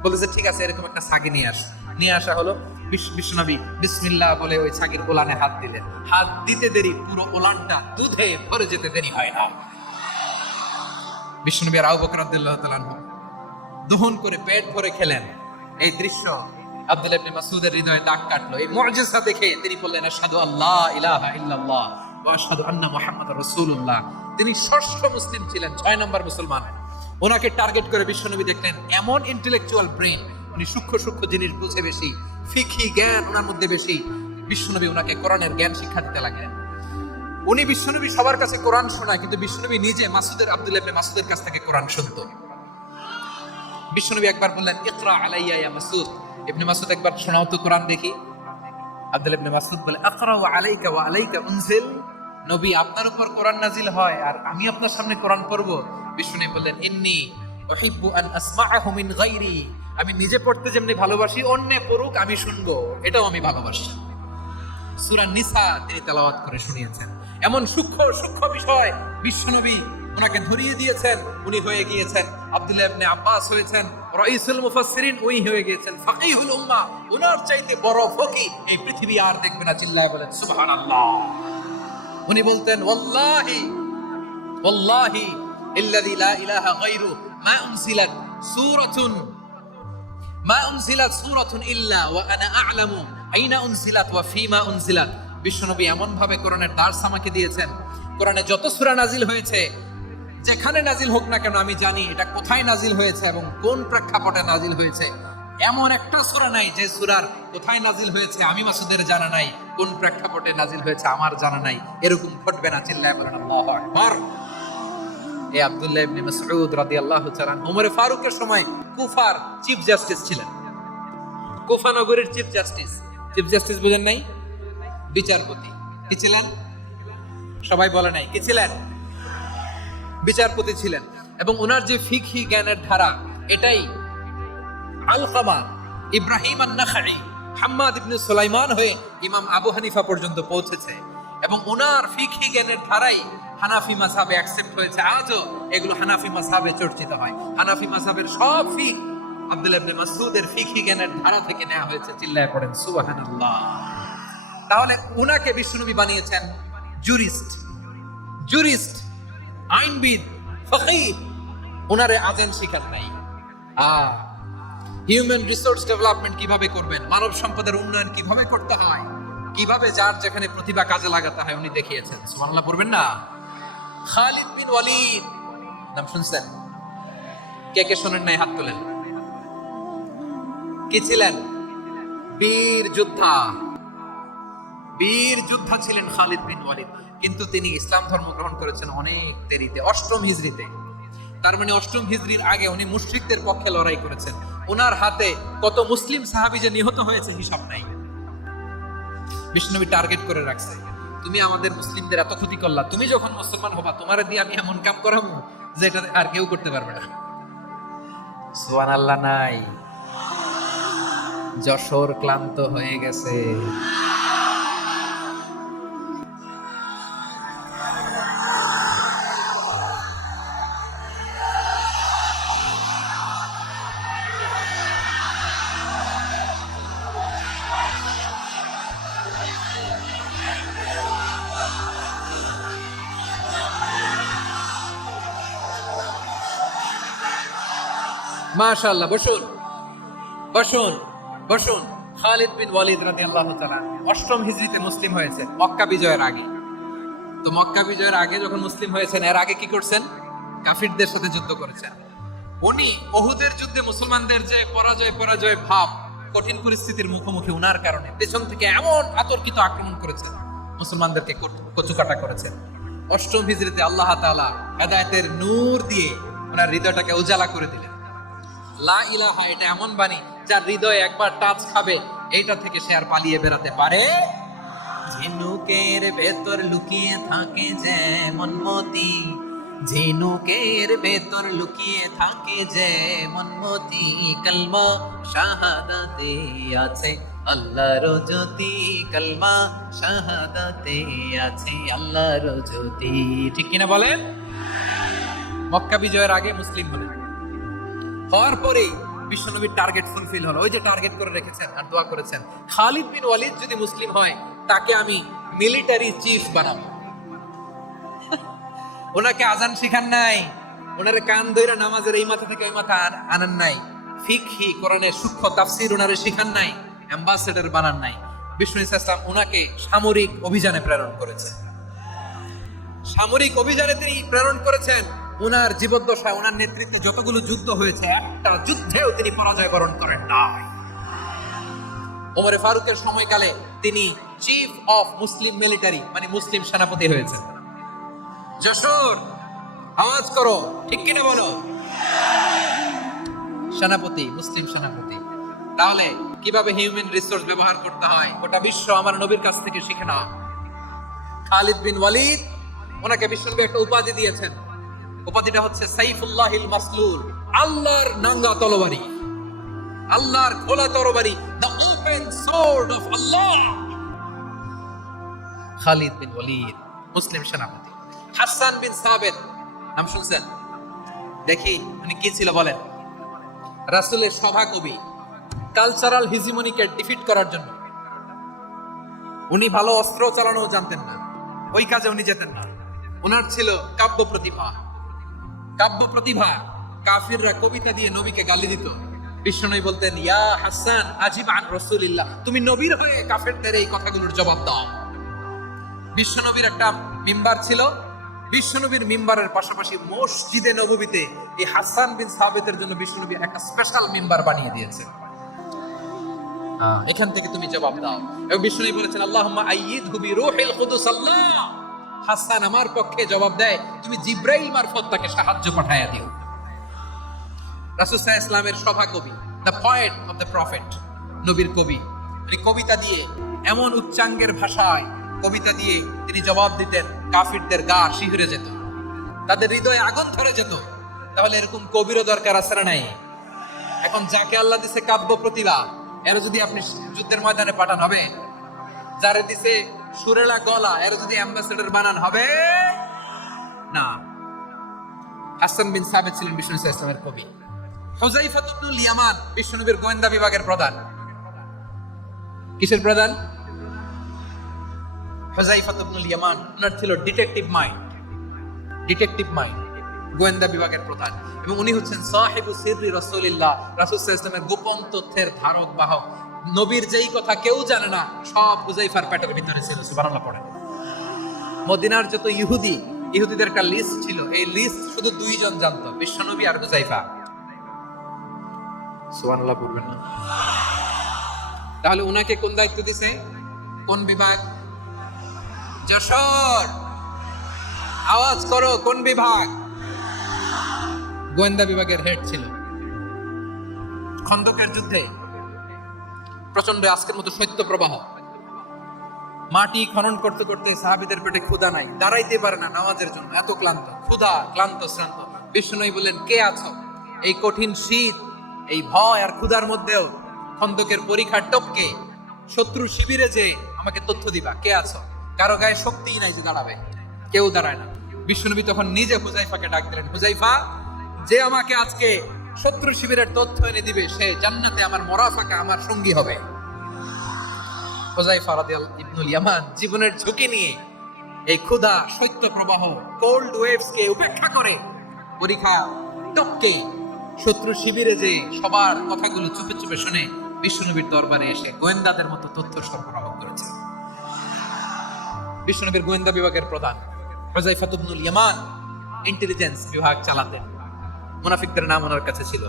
বলতেছে, ঠিক আছে, এরকম একটা ছাগি নিয়ে আস। নিয়ে আসা হলো। বিশ্বনবী বিসমিল্লাহ বলে ওই ছাগির ওলানে হাত দিলেন। হাত দিতে দেরি, পুরো ওলানটা দুধে ভরে যেতে দেরি হয় না। বিশ্বনবী আর আবু বকর রাদিয়াল্লাহু তাআলা আনহু দহন করে পেট ভরে খেলেন। এই দৃশ্য আব্দুল্লাহ ইবনে মাসউদের হৃদয়ে দাগ কাটলো। এই মুজিজা দেখে তিনি বললেন, আশহাদু আল্লা ইলাহা ইল্লাল্লাহ ওয়া আশহাদু আন্না মুহাম্মাদার রাসূলুল্লাহ। তিনি ষষ্ঠ মুসলিম ছিলেন, 6 নম্বর মুসলমান। ওনাকে টার্গেট করে বিশ্বনবী দেখলেন এমন ইন্টেলেকচুয়াল ব্রেন, উনি সূক্ষ্ম সূক্ষ্ম জিনিস বুঝে বেশি, ফিকহি জ্ঞান ওনার মধ্যে বেশি। বিশ্বনবী ওনাকে কোরআনের জ্ঞান শিক্ষা দিতে লাগলেন। উনি বিশ্বনবী সবার কাছে কোরআন শোনায়, কিন্তু বিশ্বনবী নিজে আব্দুল্লাহ ইবনে মাসউদের কাছ থেকে কোরআন শুনতো। বিশ্বনবী একবার বললেন, ইকরা আলাইয়া ইয়া মাসউদ, ইবনে মাসউদ একবার শোনাও তো কোরআন দেখি। আব্দুল্লাহ ইবনে মাসউদ বলে, আকরা ওয়া আলাইকা ওয়া আলাইকা উনজিল, নবী আপনার উপর কোরআন নাজিল হয় আর আমি আপনার সামনে কোরআন পড়বো। বিশ্বনবী বললেন, ইন্নী উহিব্বু আন আসমাআহু মিন গায়রি, আমি নিজে পড়তে যেমনি ভালোবাসি, অন্য পড়ুক আমি শুনবো, এটাও আমি ভালোবাসি। সূরা নিসা তিনি তেলাওয়াত করে শুনিয়েছেন। এমন সূক্ষ্ম সূক্ষ্ম বিষয় বিশ্বনবী ওনাকে ধরিয়ে দিয়েছেন। উনি হয়ে গিয়েছেন আব্দুল্লাহ ইবনে আব্বাস, হয়েছেন রাইসুল মুফাসসিরিন, উনি হয়ে গিয়েছেন ফাকিহুল উম্মাহ। ওনার চাইতে বড় ফকিহ এই পৃথিবী আর দেখবে না। চিল্লায় বলেন সুবহানাল্লাহ। উনি বলতেন, ওয়াল্লাহি ওয়াল্লাহি ইল্লাযী লা ইলাহা গায়রু মা উনজিলাত সূরাতুন ইল্লা ওয়া আনা আ'লামু আইনা উনজিলাত ওয়া ফীমা উনজিলাত। বিশ্বনবী এমন ভাবে কোরআনের দার্স আমাকে দিয়েছেন, কোরআনে যত সূরা নাজিল হয়েছে, যেখানে নাজিল হোক না কেন আমি জানি এটা কোথায় নাজিল হয়েছে এবং কোন প্রেক্ষাপটে নাজিল হয়েছে। এমন একটা সূরা নাই যে সূরার কোথায় নাজিল হয়েছে আমি মাসুদের জানা নাই, কোন প্রেক্ষাপটে নাজিল হয়েছে আমার জানা নাই। এরকম ঘটবে না। চিল্লায় বলেন আল্লাহু আকবার। এই আব্দুল্লাহ ইবনে মাসউদ রাদিয়াল্লাহু তাআলা ওমর ফারুকের সময় কুফার চিফ জাস্টিস ছিলেন। কুফা নগরীর চিফ জাস্টিস। চিফ জাস্টিস বুঝেন নাই? বিচারপতি। কি ছিলেন? সবাই বলে নাই কি ছিলেন? বিচারপতি ছিলেন। এবং ওনার যে ফিকহি জ্ঞানের ধারা, এটাই আলকামা, ইব্রাহিম আন-নাখাঈ, হাম্মাদ ইবনে সুলাইমান হয়ে ইমাম আবু হানিফা পর্যন্ত পৌঁছেছে। এবং ওনার ফিকহি জ্ঞানের ধারাই হানাফি মাযহাবে অ্যাকসেপ্ট হয়েছে। আজও এগুলো হানাফি মাযহাবে চর্চিত হয়। হানাফি মাযহাবের সব ফিক আব্দুল্লাহ ইবনে মাসউদের ফিকহি জ্ঞানের ধারা থেকে নেওয়া হয়েছে। চিল্লায় পড়েন সুবহানাল্লাহ। তাহলে উনাকে বিশ্বনবী বানিয়েছেন জুরিস্ট, আইনবিদ, ফকিহ, ওনারে আজান শিখান নাই। হিউম্যান রিসোর্স ডেভেলপমেন্ট কিভাবে করবেন, মানব সম্পদের উন্নয়ন কিভাবে করতে হয়, কিভাবে যার যেখানে প্রতিভা কাজে লাগাতে হয় উনি দেখিয়েছেন। সুবহানাল্লাহ পড়বেন না? খালিদ বিন ওয়ালিদ নাম শুনছেন? কে কে শোনেন নাই হাত তোলেন। কি ছিলেন? বীর যোদ্ধা ছিলেন খালিদ বিন ওয়ালিদ। কিন্তু তিনি ইসলাম ধর্ম গ্রহণ করেছেন অনেক দেরিতে, 8ম হিজরিতে। তার মানে 8ম হিজরির আগে উনি মুশরিকদের পক্ষে লড়াই করেছেন। ওনার হাতে কত মুসলিম সাহাবী যে নিহত হয়েছে হিসাব নাই। বিষ্ণুনবী টার্গেট করে রাখছে, তুমি আমাদের মুসলিমদের এত ক্ষতি করলা, তুমি যখন মুসলমান হবা তোমারে দিয়ে আমি এমন কাম করাবো যে এটা আর কেউ করতে পারবে না। সুবহানাল্লাহ নাই? যশোর ক্লান্ত হয়ে গেছে। মাশাআল্লাহ, বসুন বসুন বসুন। খালিদ বিন ওয়ালিদ রাদিয়াল্লাহু তাআলা 8ম হিজরিতে মুসলিম হয়েছে, মক্কা বিজয়ের আগে। তো মক্কা বিজয়ের আগে যখন মুসলিম হয়েছেন, এর আগে কি করছেন? কাফিরদের সাথে যুদ্ধ করেছেন। উনি উহুদের যুদ্ধে মুসলমানদের যে পরাজয় ভাব, কঠিন পরিস্থিতির মুখোমুখি উনার কারণে পেছন থেকে এমন আতর্কিত আক্রমণ করেছেন, মুসলমানদেরকে কচুকাটা করেছেন। 8ম হিজরিতে আল্লাহ তাআলা হেদায়েতের নূর দিয়ে ওনার হৃদয়টাকে উজালা করে দিলেন। লা ইলাহা, এটা এমন বাণী যার হৃদয়ে একবার টাচ খাবে, এইটা থেকে সে আর পালিয়ে বেরাতে পারে। ঝিনুকের ভেতর লুকিয়ে থাকে যেমন মতি, ঝিনুকের ভেতর লুকিয়ে থাকে যেমন মতি, কালমা শাহাদাতে আছে আল্লাহর জ্যোতি, কালমা শাহাদাতে আছে আল্লাহর জ্যোতি। ঠিক কিনা বলেন? মক্কা বিজয়ের আগে মুসলিম হলেন, হওয়ার পরেই বিশ্বনবীর টার্গেট ফুলফিল হলো। ওই যে টার্গেট করে রেখেছেন আর দোয়া করেছেন, খালিদ বিন ওয়ালিদ যদি মুসলিম হয় তাকে আমি মিলিটারি চিফ বানাবো। ওনাকে আজান শিখান নাই, ওনারে কান ধইরা নামাজের এই মাথা থেকে ওই মাথা আনান নাই, ফিকহি কোরআনের সূক্ষ্ম তাফসীর ওনারে শিখান নাই, অ্যাম্বাসেডর বানান নাই। বিষ্ণু ইসলাম ওনাকে সামরিক অভিযানে প্রেরণ করেছেন। সামরিক অভিযানে তিনি প্রেরণ করেছেন। ওনার জীবদ্দশায় ওনার নেতৃত্বে যতগুলো যুদ্ধ হয়েছে, একটা যুদ্ধেও তিনি পরাজয় বরণ করেন নাই। ওমরে ফারুকের সময়কালে তিনি চিফ অফ মুসলিম মিলিটারি, মানে মুসলিম সেনাপতি হয়েছেন। যশোর আওয়াজ করো, ঠিক কিনা বলো? সেনাপতি, মুসলিম সেনাপতি। তাহলে কিভাবে হিউম্যান রিসোর্স ব্যবহার করতে হয় গোটা বিশ্ব আমার নবীর কাছ থেকে শিখে নাও। খালিদ বিন ওয়ালিদ, ওনাকে বিশ্বনবী একটা উপাধি দিয়েছেন। উপাধিটা হচ্ছে সাইফুল্লাহিল মাসলুল, আল্লাহর নাঙ্গা তরবারি, আল্লাহর খোলা তরবারি, দ্য ওপেন সোর্ড অফ আল্লাহ। খালিদ বিন ওয়ালিদ মুসলিম সেনাপতি। হাসান বিন সাবিত নাম শুনছেন? দেখি উনি কি ছিল বলেন? রাসূলের সভাকবি, কালচারাল হিজিমনিকে ডিফিট করার জন্য। উনি ভালো অস্ত্র চালানো জানতেন না, ওই কাজে উনি যেতেন না। ওনার ছিল কাব্য প্রতিভা। কাফিররা কবিতা দিয়ে নবীকে গালি দিত। বিশ্বনবী বলতেন, ইয়া হাসান আজিব আন রাসূলিল্লাহ, তুমি নবীর হয়ে কাফেরদের এই কথাগুলোর জবাব দাও। বিশ্বনবীর একটা মিম্বার ছিল। বিশ্বনবীর মিম্বারের পাশাপাশি মসজিদে নববীতে এই হাসান বিন সাবিতের জন্য বিশ্বনবী একটা স্পেশাল মিম্বার বানিয়ে দিয়েছে। এখান থেকে তুমি জবাব দাও। এবং বিশ্বনবী বলেছেন, আল্লাহুম্মা আইয়িদহু বিরূহিল কুদুস। আল্লাহ, হাসান আমার পক্ষে জবাব দেয়, তুমি জিব্রাইল মারফত তাকে সাহায্য পাঠায়া দিও। রাসূল সাল্লাল্লাহু আলাইহি ওয়াসাল্লামের সভাকবি, the poet of the prophet, নবীর কবি। তিনি কবিতা দিয়ে, এমন উচ্চাঙ্গের ভাষায় কবিতা দিয়ে তিনি জবাব দিতেন, কাফিরদের গা শিহরে যেত, তাদের হৃদয়ে আগুন ধরে যেত। তাহলে এরকম কবিরও দরকার আছে না নাই? এখন যাকে আল্লাহ দিছে কাব্য প্রতিভা, এর যদি আপনি যুদ্ধের ময়দানে পাঠান হবে? যারে দিছে সুরেলা গলা, এর যদি অ্যাম্বাসেডর বানান হবে না। হাসান বিন সাবিত ছিলেন বিষ্ণু ইসলামের কবি। হুযায়ফা ইবনুল ইয়ামান বিশ্বনবীর গোয়েন্দা বিভাগের প্রধান। কিসের প্রধান? হুযায়ফা ইবনুল ইয়ামান ওনার ছিল ডিটেকটিভ মাইন্ড, গোয়েন্দা বিভাগের প্রধান, এবং উনি হচ্ছেন সাহিবু সিররি রাসূলিল্লাহ, রাসূল সাল্লাল্লাহু আলাইহি ওয়াসাল্লামের গোপন তথ্যের ধারক বাহক। নবীর যেই কথা কেউ জানে না সব হুযায়ফার পেটের ভিতরে ছিল। সুবহানাল্লাহ পড়েন। মদিনার যত ইহুদিদের একটা লিস্ট ছিল, এই লিস্ট শুধু দুইজন জানতো, বিশ্বনবী আর হুযায়ফা। সুবহানাল্লাহ বলবেন না? তাহলে উনাকে কোন দায়িত্ব দিছে? কোন বিভাগ? যশোর। আওয়াজ করো, কোন বিভাগ? গোয়েন্দা বিভাগের হেড ছিল। খন্দকের যুদ্ধে প্রচন্ড আজকের মতো শৈত্য প্রবাহ, মাটি খনন করতে করতে সাহাবীদের পেটে ক্ষুধা নাই, দাঁড়াইতে পারে না নামাজের জন্য, এত ক্লান্ত, ক্ষুধা, ক্লান্ত, শ্রান্ত। বিশ্বনবী বললেন, কে আছো এই কঠিন শীত, এই ভয় আর ক্ষুধার মধ্যেও খন্দকের পরীক্ষার টপকে শত্রু শিবিরে যে আমাকে তথ্য দিবা, কে আছো? কারো গায়ে শক্তিই নাই যে দাঁড়াবে, কেউ দাঁড়ায় না। বিশ্বনবী তখন নিজে হুযায়ফাকে ডাক দিলেন, হুযায়ফা, যে আমাকে আজকে শত্রু শিবিরের তথ্য এনে দিবে সে জান্নাতে আমার মরাফাকা, আমার সঙ্গী হবে। হুযায়ফা রাদিয়াল্লাহু ইবনুল ইয়ামান জীবনের ঝুঁকি নিয়ে এই ক্ষুধা, শৈত্য প্রবাহ, কোল্ড ওয়েভস কে উপেক্ষা করে পরীক্ষা টপকে শত্রু শিবিরে যে সবার কথাগুলো চুপে চুপে শুনে বিশ্বনবীর দরবারে এসে গোয়েন্দাদের মতো তথ্য সরবরাহ করেছে। বিশ্বনবীর গোয়েন্দা বিভাগের প্রধান হুযায়ফা ইবনুল ইয়ামান ইন্টেলিজেন্স বিভাগ চালাতেন। মুনাফিকদের নাম ওনার কাছে ছিল।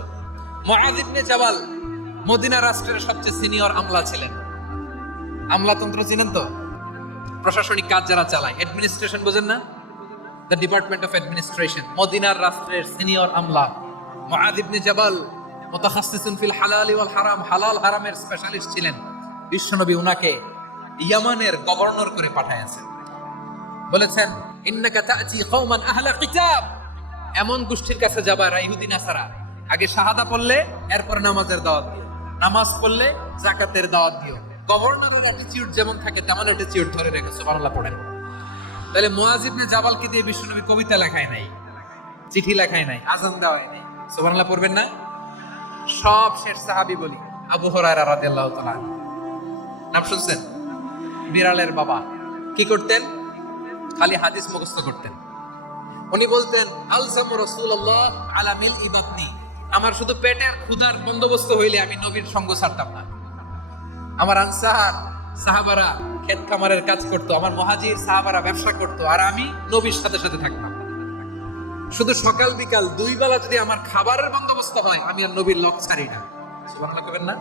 মুআয ইবনে জাবাল মদিনা রাষ্ট্রের সবচেয়ে সিনিয়র আমলা ছিলেন। আমলাতন্ত্র চিনেন তো? প্রশাসনিক কাজ যারা চালায়, অ্যাডমিনিস্ট্রেশন বোঝেন না? The department of administration. মদিনার রাষ্ট্রের সিনিয়র আমলা মুআয ইবনে জাবাল মুতাখাসসিসুন ফিল হালাল ওয়াল হারাম, হালাল হারামের স্পেশালিস্ট ছিলেন। বিশ্বনবী উনাকে ইয়ামানের গভর্নর করে পাঠায়েছেন। বলেছেন, ইন্নাকা তা'তি কওমান আহলা কিতাব, এমন গোষ্ঠীর কাছে যাবা ইহুদি নাসারা, আগে শাহাদা পড়লে এরপর নামাজের দাওয়াত দিও, নামাজ পড়লে যাকাতের দাওয়াত দিও। গভর্নরের অ্যাটিটিউড যেমন থাকে তেমন অ্যাটিটিউড ধরে রেখে সুবহানাল্লাহ পড়েন। তাহলে মুআয ইবনে জাবালকে দিয়ে বিশ্বনবী কবিতা লেখায় নাই, চিঠি লেখায় নাই, আযান দেওয়ায় নাই। সুবহানাল্লাহ পড়বেন না? সব শেষ সাহাবী বলি আবু হুরায়রা রাদিয়াল্লাহু তাআলা, নাম শুনছেন? বিড়ালের বাবা। কি করতেন? খালি হাদিস মুখস্থ করতেন। উনি বলতেন, আলজামু রাসূলুল্লাহ আলা মিলই বাতনি, আমার শুধু পেটের ক্ষুধার বন্দোবস্ত হইলে আমি নবীর সঙ্গ ছাড়তাম না। আমার আনসার সাহাবারা ক্ষেত খামারের কাজ করতো, আমার মুহাজির সাহাবারা ব্যবসা করতো, আর আমি নবীর সাথে সাথে থাকতাম। শুধু সকাল বিকাল দুই বেলা যদি আমার খাবারের বন্দোবস্ত হয়, আমি আর নবীর লক ছাড়ি না। সুবহানাল্লাহ কইবেন না?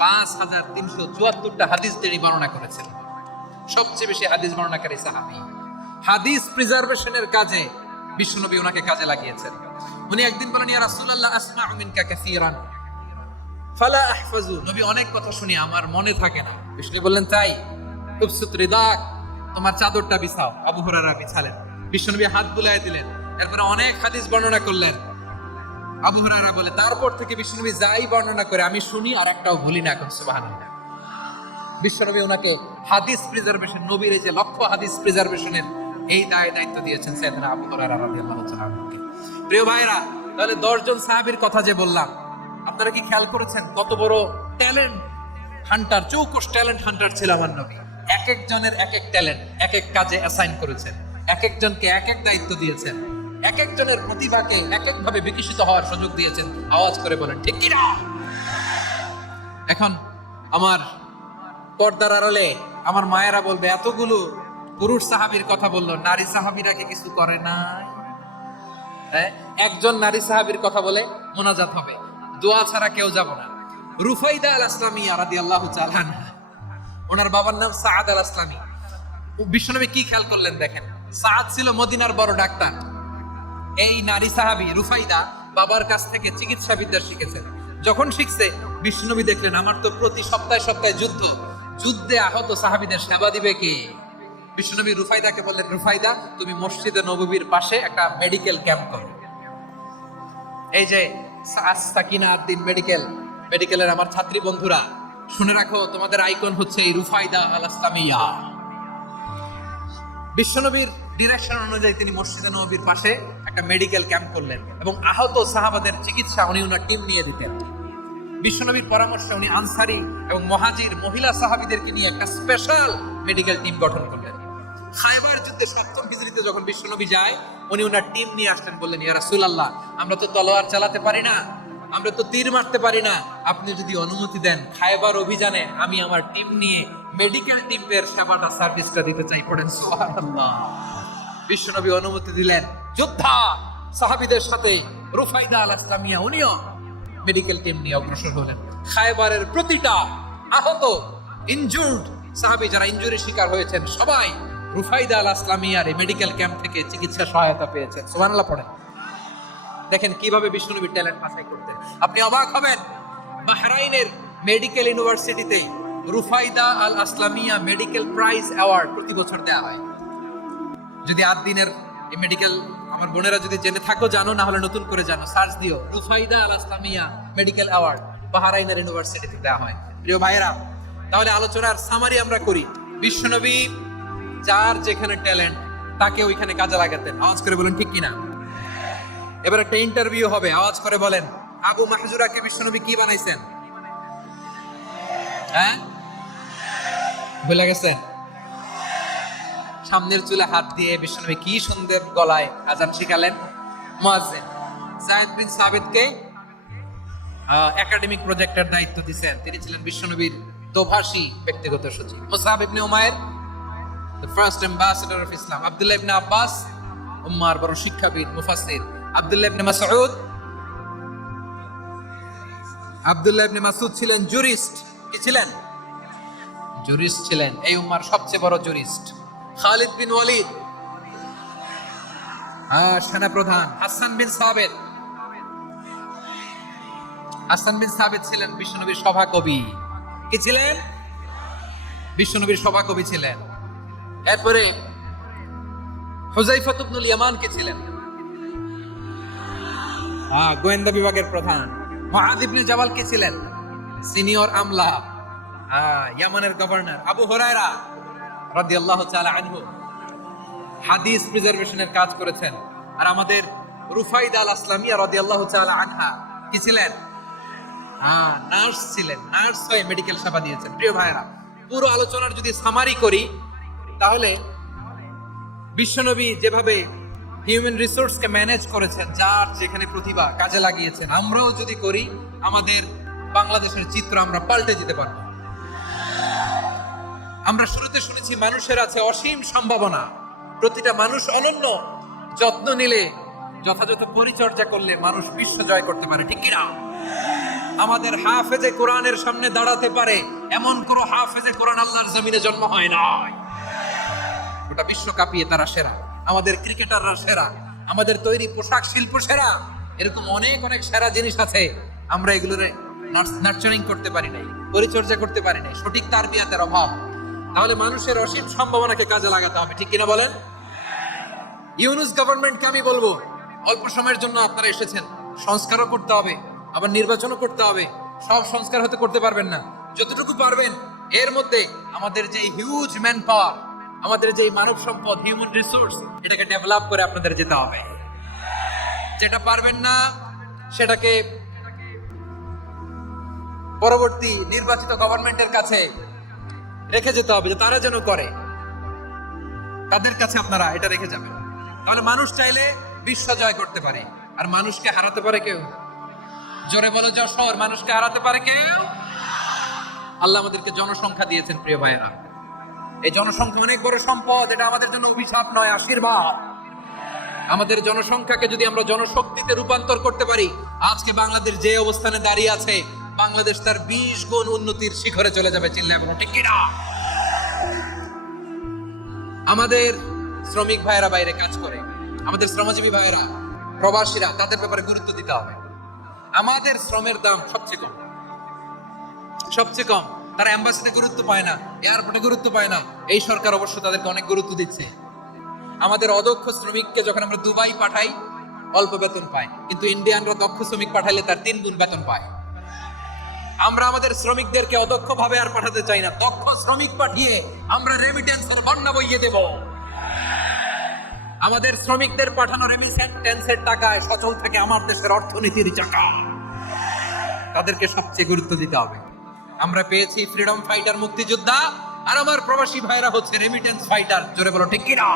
5374টা হাদিস তিনি বর্ণনা করেছেন। সবচেয়ে বেশি হাদিস বর্ণনাকারী সাহাবী। হাদিস প্রিজার্ভেশনের কাজে বিশ্বনবী ওনাকে কাজে লাগিয়েছেন। উনি একদিন বলেন, ইয়া রাসূলুল্লাহ আসমাউ মিনকা কাসীরান ফালা আহফাজু, নবী অনেক কথা শুনি আমার মনে থাকে না। বিশ্বনবী বললেন, তাই? উবসুত রিদাক, তোমার চাদরটা বিছাও। আবু হুরায়রা বিছালেন, বিশ্বনবী হাত বুলায় দিলেন, এরপরে অনেক হাদিস বর্ণনা করলেন। আবু হুরায়রা বলে, তারপর থেকে বিশ্বনবী যাই বর্ণনা করে আমি শুনি আর একটাও ভুলি না। এখন সুবহানাল্লাহ। বিশ্বনবী ওনাকে হাদিস প্রিজার্ভেশন, নবীর এই যে লক্ষ্য হাদিস প্রিজার্ভেশনের এই দায়িত্ব দিয়েছেন সাইয়েদনা আবু হুরায়রা রাদিয়াল্লাহু তাআলা আনহু। প্রিয় ভাইরা, তাহলে 10 জন সাহাবীর কথা যে বললাম, আপনারা কি খেয়াল করেছেন কত বড় ট্যালেন্ট হান্টার, চৌকস ট্যালেন্ট হান্টার ছিল আমার নবী। এক একজনের এক এক ট্যালেন্ট, এক এক কাজে অ্যাসাইন করেছেন, এক একজনকে এক এক দায়িত্ব দিয়েছেন, এক একজনের প্রতিভাকে এক এক ভাবে বিকশিত হওয়ার সুযোগ দিয়েছেন। আওয়াজ করে বলেন ঠিক কি না? এখন আমার পর্দার আড়ালে আমার মায়েরা বলবে, এতগুলো পুরুষ সাহাবীর কথা বললো, নারী সাহাবীরা কি কিছু করে না? একজন নারী সাহাবীর কথা বলে মোনাজাত হবে, দোয়া ছাড়া কেউ যাব না। রুফাইদা আল আসলামিয়া রাদিয়াল্লাহু তাআলা আনহা, ওনার বাবার নাম সাআদ আল আসলামি। বিশ্বনবী কি খেয়াল করলেন দেখেন, সাআদ ছিল মদিনার বড় ডাক্তার। এই নারী সাহাবী রুফাইদা বাবার কাছ থেকে চিকিৎসা বিদ্যা শিখেছেন। যখন শিখছে, বিশ্বনবী দেখলেন আমার তো প্রতি সপ্তাহে সপ্তাহে যুদ্ধে আহত সাহাবীদের সেবা দিবে কে? বিশ্বনবী রুফাইদাকে বললেন, রুফাইদা তুমি মসজিদে নববীর পাশে একটা মেডিকেল ক্যাম্প করো। এই যে সাকিনা আদ্দিন মেডিকেলের আমার ছাত্রী বন্ধুরা, শুনে রাখো, তোমাদের আইকন হচ্ছে এই রুফাইদা আল আসলামিয়া। বিশ্বনবীর ডিরেকশন অনুযায়ী তিনি মসজিদে নববীর পাশে একটা মেডিকেল ক্যাম্প করলেন এবং আহত সাহাবাদের চিকিৎসা উনি ওনার টিম নিয়ে দিতেন। বিশ্বনবীর পরামর্শে উনি আনসারি এবং মুহাজির মহিলা সাহাবীদেরকে নিয়ে একটা স্পেশাল মেডিকেল টিম গঠন করলেন। খায়বার যুদ্ধে 7ম হিজরিতে যখন বিশ্বনবী যায়, উনি ওনার টিম নিয়ে আসলেন, বললেন, ইয়া রাসূলুল্লাহ, আমরা তো তলোয়ার চালাতে পারি না, আমরা তো তীর মারতে পারি না, আপনি যদি অনুমতি দেন খায়বার অভিযানে আমি আমার টিম নিয়ে মেডিকেল টিমের সেবাটা সার্ভিসটা দিতে চাই। পড়েন সুবহানাল্লাহ। বিশ্বনবী অনুমতি দিলেন। যোদ্ধা সাহাবীদের সাথে রুফাইদা আল ইসলামিয়া উনিও মেডিকেল টিম নিয়ে অগ্রসর হলেন। খায়বারের প্রতিটা আহত ইনজুর্ড সাহাবী যারা ইনজুরি শিকার হয়েছেন সবাই রুফাইদা আল ইসলামিয়ার এই মেডিকেল ক্যাম্প থেকে চিকিৎসা সহায়তা পেয়েছেন। সুবহানাল্লাহ পড়েন। দেখেন কিভাবে বিশ্বনবী ট্যালেন্ট বাছাই করতেন, আপনি অবাক হবেন। বাহরাইনের মেডিকেল ইউনিভার্সিটিতে রুফাইদা আল ইসলামিয়া মেডিকেল প্রাইজ অ্যাওয়ার্ড প্রতি বছর দেওয়া হয়। যদি 8 দিনের এই মেডিকেল আমার বোনেরা যদি জেনে থাকো জানো, না হলে নতুন করে জানো, সার্চ দিও রুফাইদা আল ইসলামিয়া মেডিকেল অ্যাওয়ার্ড বাহরাইনের ইউনিভার্সিটিতে দেওয়া হয়। প্রিয় ভাইরা, তাহলে আলোচনার সামারি আমরা করি। বিশ্বনবী যার যেখানে ট্যালেন্ট তাকে ওইখানে কাজে লাগাতেন। আওয়াজ করে বলেন ঠিক কিনা? এবার একটা ইন্টারভিউ হবে, আওয়াজ করে বলেন, আবু মাহজুরাকে বিশ্বনবী কি বানাইছেন? হ্যাঁ, ভুলে গেছেন? সামনের চুলে হাত দিয়ে বিশ্বনবী কি সুন্দর গলায় আযান শিখালেন। মুয়াজ্জিন যায়েদ বিন সাবিতকে একাডেমিক প্রজেক্টের দায়িত্ব দিয়েছেন, তিনি ছিলেন বিশ্বনবীর দোভাষী ব্যক্তিগত সচিব। Musab ibne Umair the first ambassador of Islam. Abdullah ibne Abbas উম্মার বড় শিক্ষাবিদ মুফাসসির। আব্দুল্লাহ ইবনে মাসউদ ছিলেন জুরিস্ট। কি ছিলেন? জুরিস্ট ছিলেন, এই উম্মার সবচেয়ে বড় জুরিস্ট। খালিদ বিন ওয়ালিদ সেনাপ্রধান। হাসান বিন সাবিত ছিলেন বিশ্বনবীর সভাকবি। কি ছিলেন? বিশ্বনবীর সভাকবি ছিলেন। এরপরে হুযায়ফা ইবনুল ইয়ামান কে ছিলেন? গোয়েন্দা বিভাগের প্রধান। মুআয ইবনে জাবাল কে ছিলেন? সিনিয়র আমলা, ইয়ামানের গভর্নর। আবু হুরায়রা রাদিয়াল্লাহু তাআলা আনহু হাদিস প্রিজার্ভেশনের কাজ করেছেন। আর আমাদের রুফাইদা আল ইসলামিয়া রাদিয়াল্লাহু তাআলা আনহা কি ছিলেন? নার্স ছিলেন, নার্স হয়ে মেডিকেল সেবা দিয়েছেন। প্রিয় ভাইরা, পুরো আলোচনার যদি সামারি করি তাহলে বিশ্বনবী যেভাবে হিউম্যান রিসোর্সকে ম্যানেজ করেছেন, যার যেখানে প্রতিভা কাজে লাগিয়েছেন, আমরাও যদি করি আমাদের বাংলাদেশের চিত্র আমরা পাল্টে যেতে পারব। আমরা শুরুতে শুনেছি মানুষের আছে অসীম সম্ভাবনা, প্রতিটা মানুষ অনন্য, যত্ন নিলে, যথাযথ পরিচর্যা করলে মানুষ বিশ্ব জয় করতে পারে। ঠিক কিনা? আমাদের হাফেজে কোরআনের সামনে দাঁড়াতে পারে এমন কোন হাফেজে কোরআন আল্লাহর জমিনে জন্ম হয় নাই। গোটা বিশ্ব কাঁপিয়ে তারা সেরা, আমাদের ক্রিকেটাররা সেরা, আমাদের তৈরি পোশাক শিল্প সেরা। এরকম অনেক অনেক সেরা জিনিস আছে, আমরা এগুলোর নার্চারিং করতে পারি নাই, পরিচর্যা করতে পারি নাই, সঠিক তারবিয়াতের অভাব। তাহলে মানুষের অসীম সম্ভাবনাকে কাজে লাগাতে হবে। ঠিক কিনা বলেন? ইউনুস গভর্নমেন্টকে আমি বলবো, অল্প সময়ের জন্য আপনারা এসেছেন, সংস্কারও করতে হবে, আবার নির্বাচনও করতে হবে। সব সংস্কার হতে করতে পারবেন না, যতটুকু পারবেন এর মধ্যে আমাদের যে হিউজ ম্যান পাওয়ার, আমাদের যে মানব সম্পদ, হিউম্যান রিসোর্স, এটাকে ডেভেলপ করে আপনাদের যেতে হবে। যেটা পারবেন না সেটাকে পরবর্তী নির্বাচিত গভর্নমেন্টের কাছে রেখে যেতে হবে, যে তারা যেন করে, তাদের কাছে আপনারা এটা রেখে যাবেন। তাহলে মানুষ চাইলে বিশ্ব জয় করতে পারে। আর মানুষকে হারাতে পারে কেউ? জোরে বলো যশোর, মানুষকে হারাতে পারে কেউ? আল্লাহ আমাদেরকে জনসংখ্যা দিয়েছেন। প্রিয় ভাইয়েরা, এই জনসংখ্যা অনেক বড় সম্পদ, এটা আমাদের জন্য অভিশাপ নয়, আশীর্বাদ। আমাদের জনসংখ্যাকে যদি আমরা জনশক্তিতে রূপান্তর করতে পারি, আজকে বাংলাদেশ যে অবস্থানে দাঁড়িয়ে আছে, বাংলাদেশ তার 20 গুণ উন্নতির শিখরে চলে যাবে। চিল্লায় বলো ঠিক কিনা? আমাদের শ্রমিক ভাইয়েরা বাইরে কাজ করে, আমাদের শ্রমজীবী ভাইয়েরা, প্রবাসীরা, তাদের ব্যাপারে গুরুত্ব দিতে হবে। আমাদের শ্রমের দাম সবচেয়ে কম, সবচেয়ে কম। তারা এম্বাসিতে গুরুত্ব পায় না, এয়ারপোর্টে গুরুত্ব পায় না। এই সরকার অবশ্য তাদেরকে অনেক গুরুত্ব দিচ্ছে। আমাদের অদক্ষ শ্রমিককে যখন আমরা দুবাই পাঠাই, অল্প বেতন পায়, কিন্তু ইন্ডিয়ানরা দক্ষ শ্রমিক পাঠাইলে তার 3 গুণ বেতন পায়। আমরা আমাদের শ্রমিকদেরকে অদক্ষ ভাবে আর পাঠাতে চাই না, দক্ষ শ্রমিক পাঠিয়ে আমরা রেমিটেন্সের বন্যা বইয়ে দেব। আমাদের শ্রমিকদের পাঠানো রেমিটেন্সের টাকায় সচল থাকে আমার দেশের অর্থনীতির চাকা। তাদেরকে সবচেয়ে গুরুত্ব দিতে হবে। আমরা পেয়েছি ফ্রিডম ফাইটার, মুক্তিযোদ্ধা, আর আমার প্রবাসী ভাইরা হচ্ছে রেমিটেন্স ফাইটার। জোরে বলো ঠিক কিনা?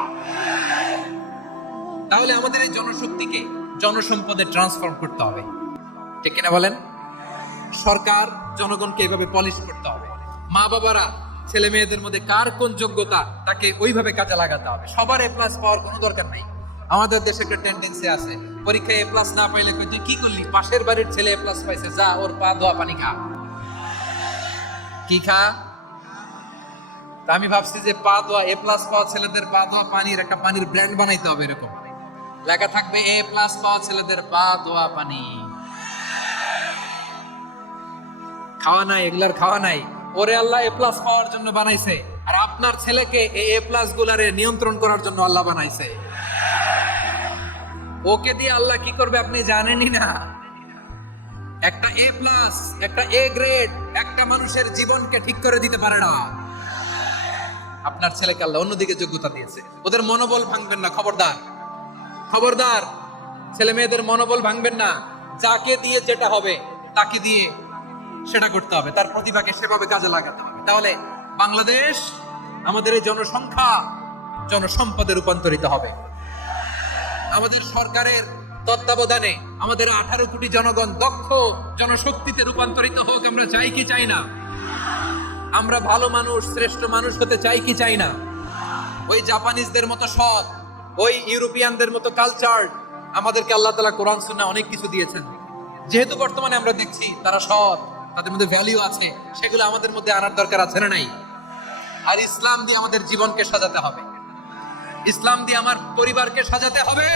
তাহলে আমাদের এই জনশক্তিকে জনসম্পদে ট্রান্সফর্ম করতে হবে, ঠিক কিনা বলেন? সরকার জনগণকে এভাবে পলিশ করতে হবে। মা বাবারা ছেলে মেয়েদের মধ্যে কার কোন যোগ্যতা তাকে ওইভাবে কাজে লাগাতে হবে। সবার এ প্লাস পাওয়ার কোনো দরকার নাই। আমাদের দেশে একটা টেন্ডেন্সি আছে, পরীক্ষায় এ প্লাস না পাইলে তুই কি করলি? পাশের বাড়ির ছেলে এ প্লাস পাইছে, যা ওর পা ধোয়া পানি খা। কি খা? তা আমি ভাবছি যে পা ধোয়া এ প্লাস পাওয়া ছেলেদের পা ধোয়া পানির একটা পানির ব্র্যান্ড বানাইতে হবে, এরকম লেখা থাকবে এ প্লাস পাওয়া ছেলেদের পা ধোয়া পানি। খাওয়া নাই, এগুলার খাওয়া নাই। ওরে আল্লাহ এ প্লাস পাওয়ার জন্য বানাইছে, আর আপনার ছেলেকে এই এ প্লাস গুলারে নিয়ন্ত্রণ করার জন্য আল্লাহ বানাইছে। ওকে দিয়ে আল্লাহ কি করবে আপনি জানেনই না। একটা এ প্লাস, একটা এ গ্রেড একটা মানুষের জীবনকে ঠিক করে দিতে পারে না। আপনার ছেলেকে আল্লাহ অন্যদিকে যোগ্যতা দিয়েছে। ওদের মনোবল ভাঙবেন না, খবরদার খবরদার। ছেলে মেয়েদের মনোবল ভাঙবেন না। যাকে দিয়ে যেটা হবে তাকে দিয়ে সেটা করতে হবে, তার প্রতিভাকে সেভাবে কাজে লাগাতে হবে। তাহলে বাংলাদেশ, আমাদের এই জনসংখ্যা জনসম্পদে রূপান্তরিত হবে। আমাদের সরকারের তত্ত্বাবধানে আমাদের 18 কোটি জনগণ দক্ষ জনশক্তিতে রূপান্তরিত হোক। আমরা চাই কি চাই না? আমরা ভালো মানুষ, শ্রেষ্ঠ মানুষ হতে চাই কি চাই না? ওই জাপানিজদের মতো সৎ, ওই ইউরোপিয়ানদের মতো কালচার, আমাদেরকে আল্লাহ তাআলা কোরআন সুন্নাহ অনেক কিছু দিয়েছেন। যেহেতু বর্তমানে আমরা দেখছি তারা সৎ, তাদের মধ্যে ভ্যালু আছে, সেগুলো আমাদের মধ্যে আনার দরকার আছে না নাই? আর ইসলাম দিয়ে আমাদের জীবনকে সাজাতে হবে, ইসলাম দিয়ে আমার পরিবারকে সাজাতে হবে।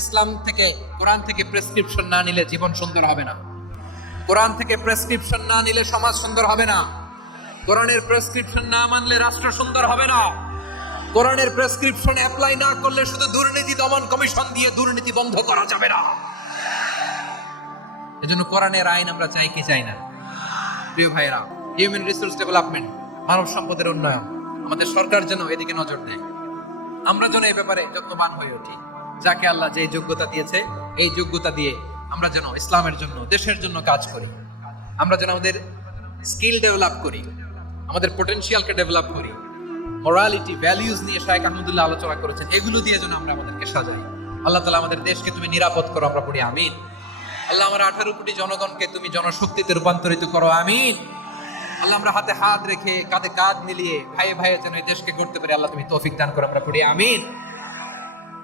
ইসলাম থেকে, কোরআন থেকে প্রেসক্রিপশন না নিলে জীবন সুন্দর হবে না। কোরআন থেকে প্রেসক্রিপশন না নিলে সমাজ সুন্দর হবে না। কোরআনের প্রেসক্রিপশন না মানলে রাষ্ট্র সুন্দর হবে না। কোরআনের প্রেসক্রিপশন অ্যাপ্লাই না করলে শুধু দুর্নীতি দমন কমিশন দিয়ে দুর্নীতি বন্ধ করা যাবে না। এজন্য কোরআনের আইন আমরা চাই কি চাই না? প্রিয় ভাইরা, হিউম্যান রিসোর্স ডেভেলপমেন্ট, মানব সম্পদের উন্নয়ন, আমাদের সরকার যেন এদিকে নজর দেয়। আমরা যেন এই ব্যাপারে যত্নবান হয়ে উঠি। যাকে আল্লাহ যে যোগ্যতা দিয়েছে, এই যোগ্যতা দিয়ে আমরা যেন ইসলামের জন্য, দেশের জন্য কাজ করি। আমরা যেন আমাদের স্কিল ডেভেলপ করি, আমাদের পটেনশিয়ালকে ডেভেলপ করি। মোরালিটি, ভ্যালিউজ নিয়ে শায়েখ আহমদুল্লাহ আলোচনা করেছেন, এগুলো দিয়ে যেন আমরা আমাদেরকে সাজাই। আল্লাহ তাআলা আমাদের দেশকে তুমি নিরাপদ করো, আমরা পড়ি আমিন। আল্লাহ আমার 18 কোটি জনগণকে তুমি জনশক্তিতে রূপান্তরিত করো, আমিন। আল্লাহ আমরা হাতে হাত রেখে, কাঁধে কাঁধ মিলিয়ে ভাইয়ে ভাইয়ে যেন এই দেশকে করতে পারি, আল্লাহ তুমি তৌফিক দান করো, আমরা পড়ি আমিন।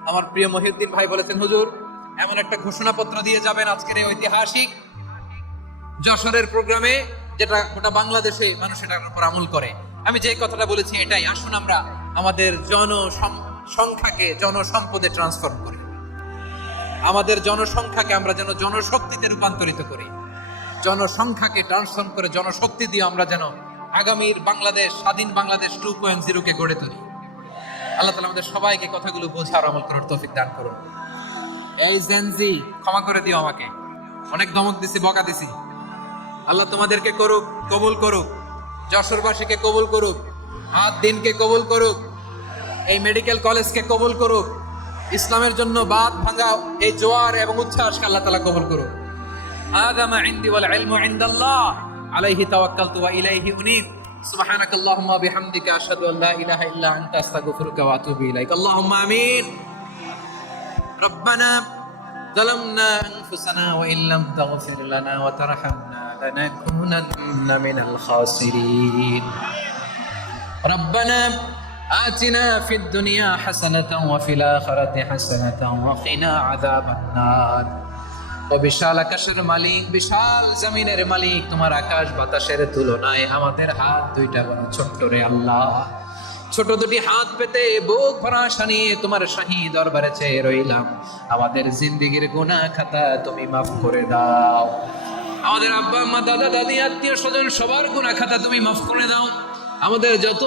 আমার প্রিয় মহিউদ্দিন ভাই বলেছেন, হুজুর এমন একটা ঘোষণাপত্র দিয়ে যাবেন আজকের এই ঐতিহাসিক যশোরের প্রোগ্রামে, যেটা গোটা বাংলাদেশে মানুষ এটার উপর আমল করে। আমি যে কথাটা বলেছি এটাই, আসুন আমরা আমাদের জনসংখ্যাকে জনসম্পদে ট্রান্সফর্ম করি। আমাদের জনসংখ্যাকে আমরা যেন জনশক্তিতে রূপান্তরিত করি। জনসংখ্যাকে ট্রান্সফর্ম করে জনশক্তি দিয়ে আমরা যেন আগামীর বাংলাদেশ, স্বাধীন বাংলাদেশ 2.0 কে গড়ে তুলি। আল্লাহ তাআলা আমাদের সবাইকে কথাগুলো বোঝার, আমল করার তৌফিক দান করুন। এই জেনজি, ক্ষমা করে দিও আমাকে, অনেক ধমক দিছি, বকা দিছি। আল্লাহ তোমাদেরকে করুক, কবুল করুক, যশোরবাসীকে কবুল করুক, হাত দিনকে কবুল করুক, এই মেডিকেল কলেজকে কবুল করুক, ইসলামের জন্য বাদ ভাঙা এই জোয়ার এবং উচ্ছ্বাসকে আল্লাহ তাআলা কবুল করুক। হাযা মা ইনদি ওয়াল ইলমু ইনদাল্লাহ, আলাইহি তাওয়াক্কালতু ওয়া ইলাইহি উনীব। সুবহানাকাল্লাহুম্মা ওয়া বিহামদিকা আশহাদু আল লা ইলাহা ইল্লা আনতা আস্তাগফিরুকা ওয়া আতুবু ইলাইক। আল্লাহুম্মা আমিন। রব্বানা ظلمنا أنفسنا وإن لم تغفر لنا وترحمنا لنكونن من الخاسرين. ربنا آتنا في الدنيا حسنة وفي الآخرة حسنة وقنا عذاب النار. ও বিশাল আকাশের মালিক, বিশাল জমিনের মালিক, তোমার আকাশ বাতাসের তুলনায় আমাদের হাত দুইটা বড় ছোট্ট রে আল্লাহ। ছোট দুটি হাত পেতে বুক ভরা আশা নিয়ে তোমার শাহী দরবারে চেয়ে রইলাম। আমাদের জিন্দেগির গুনাহ খাতা তুমি মাফ করে দাও। আমাদের আব্বা আম্মা, দাদা দাদি, আত্মীয় স্বজন সবার গুনাহ খাতা তুমি মাফ করে দাও। আমাদের যত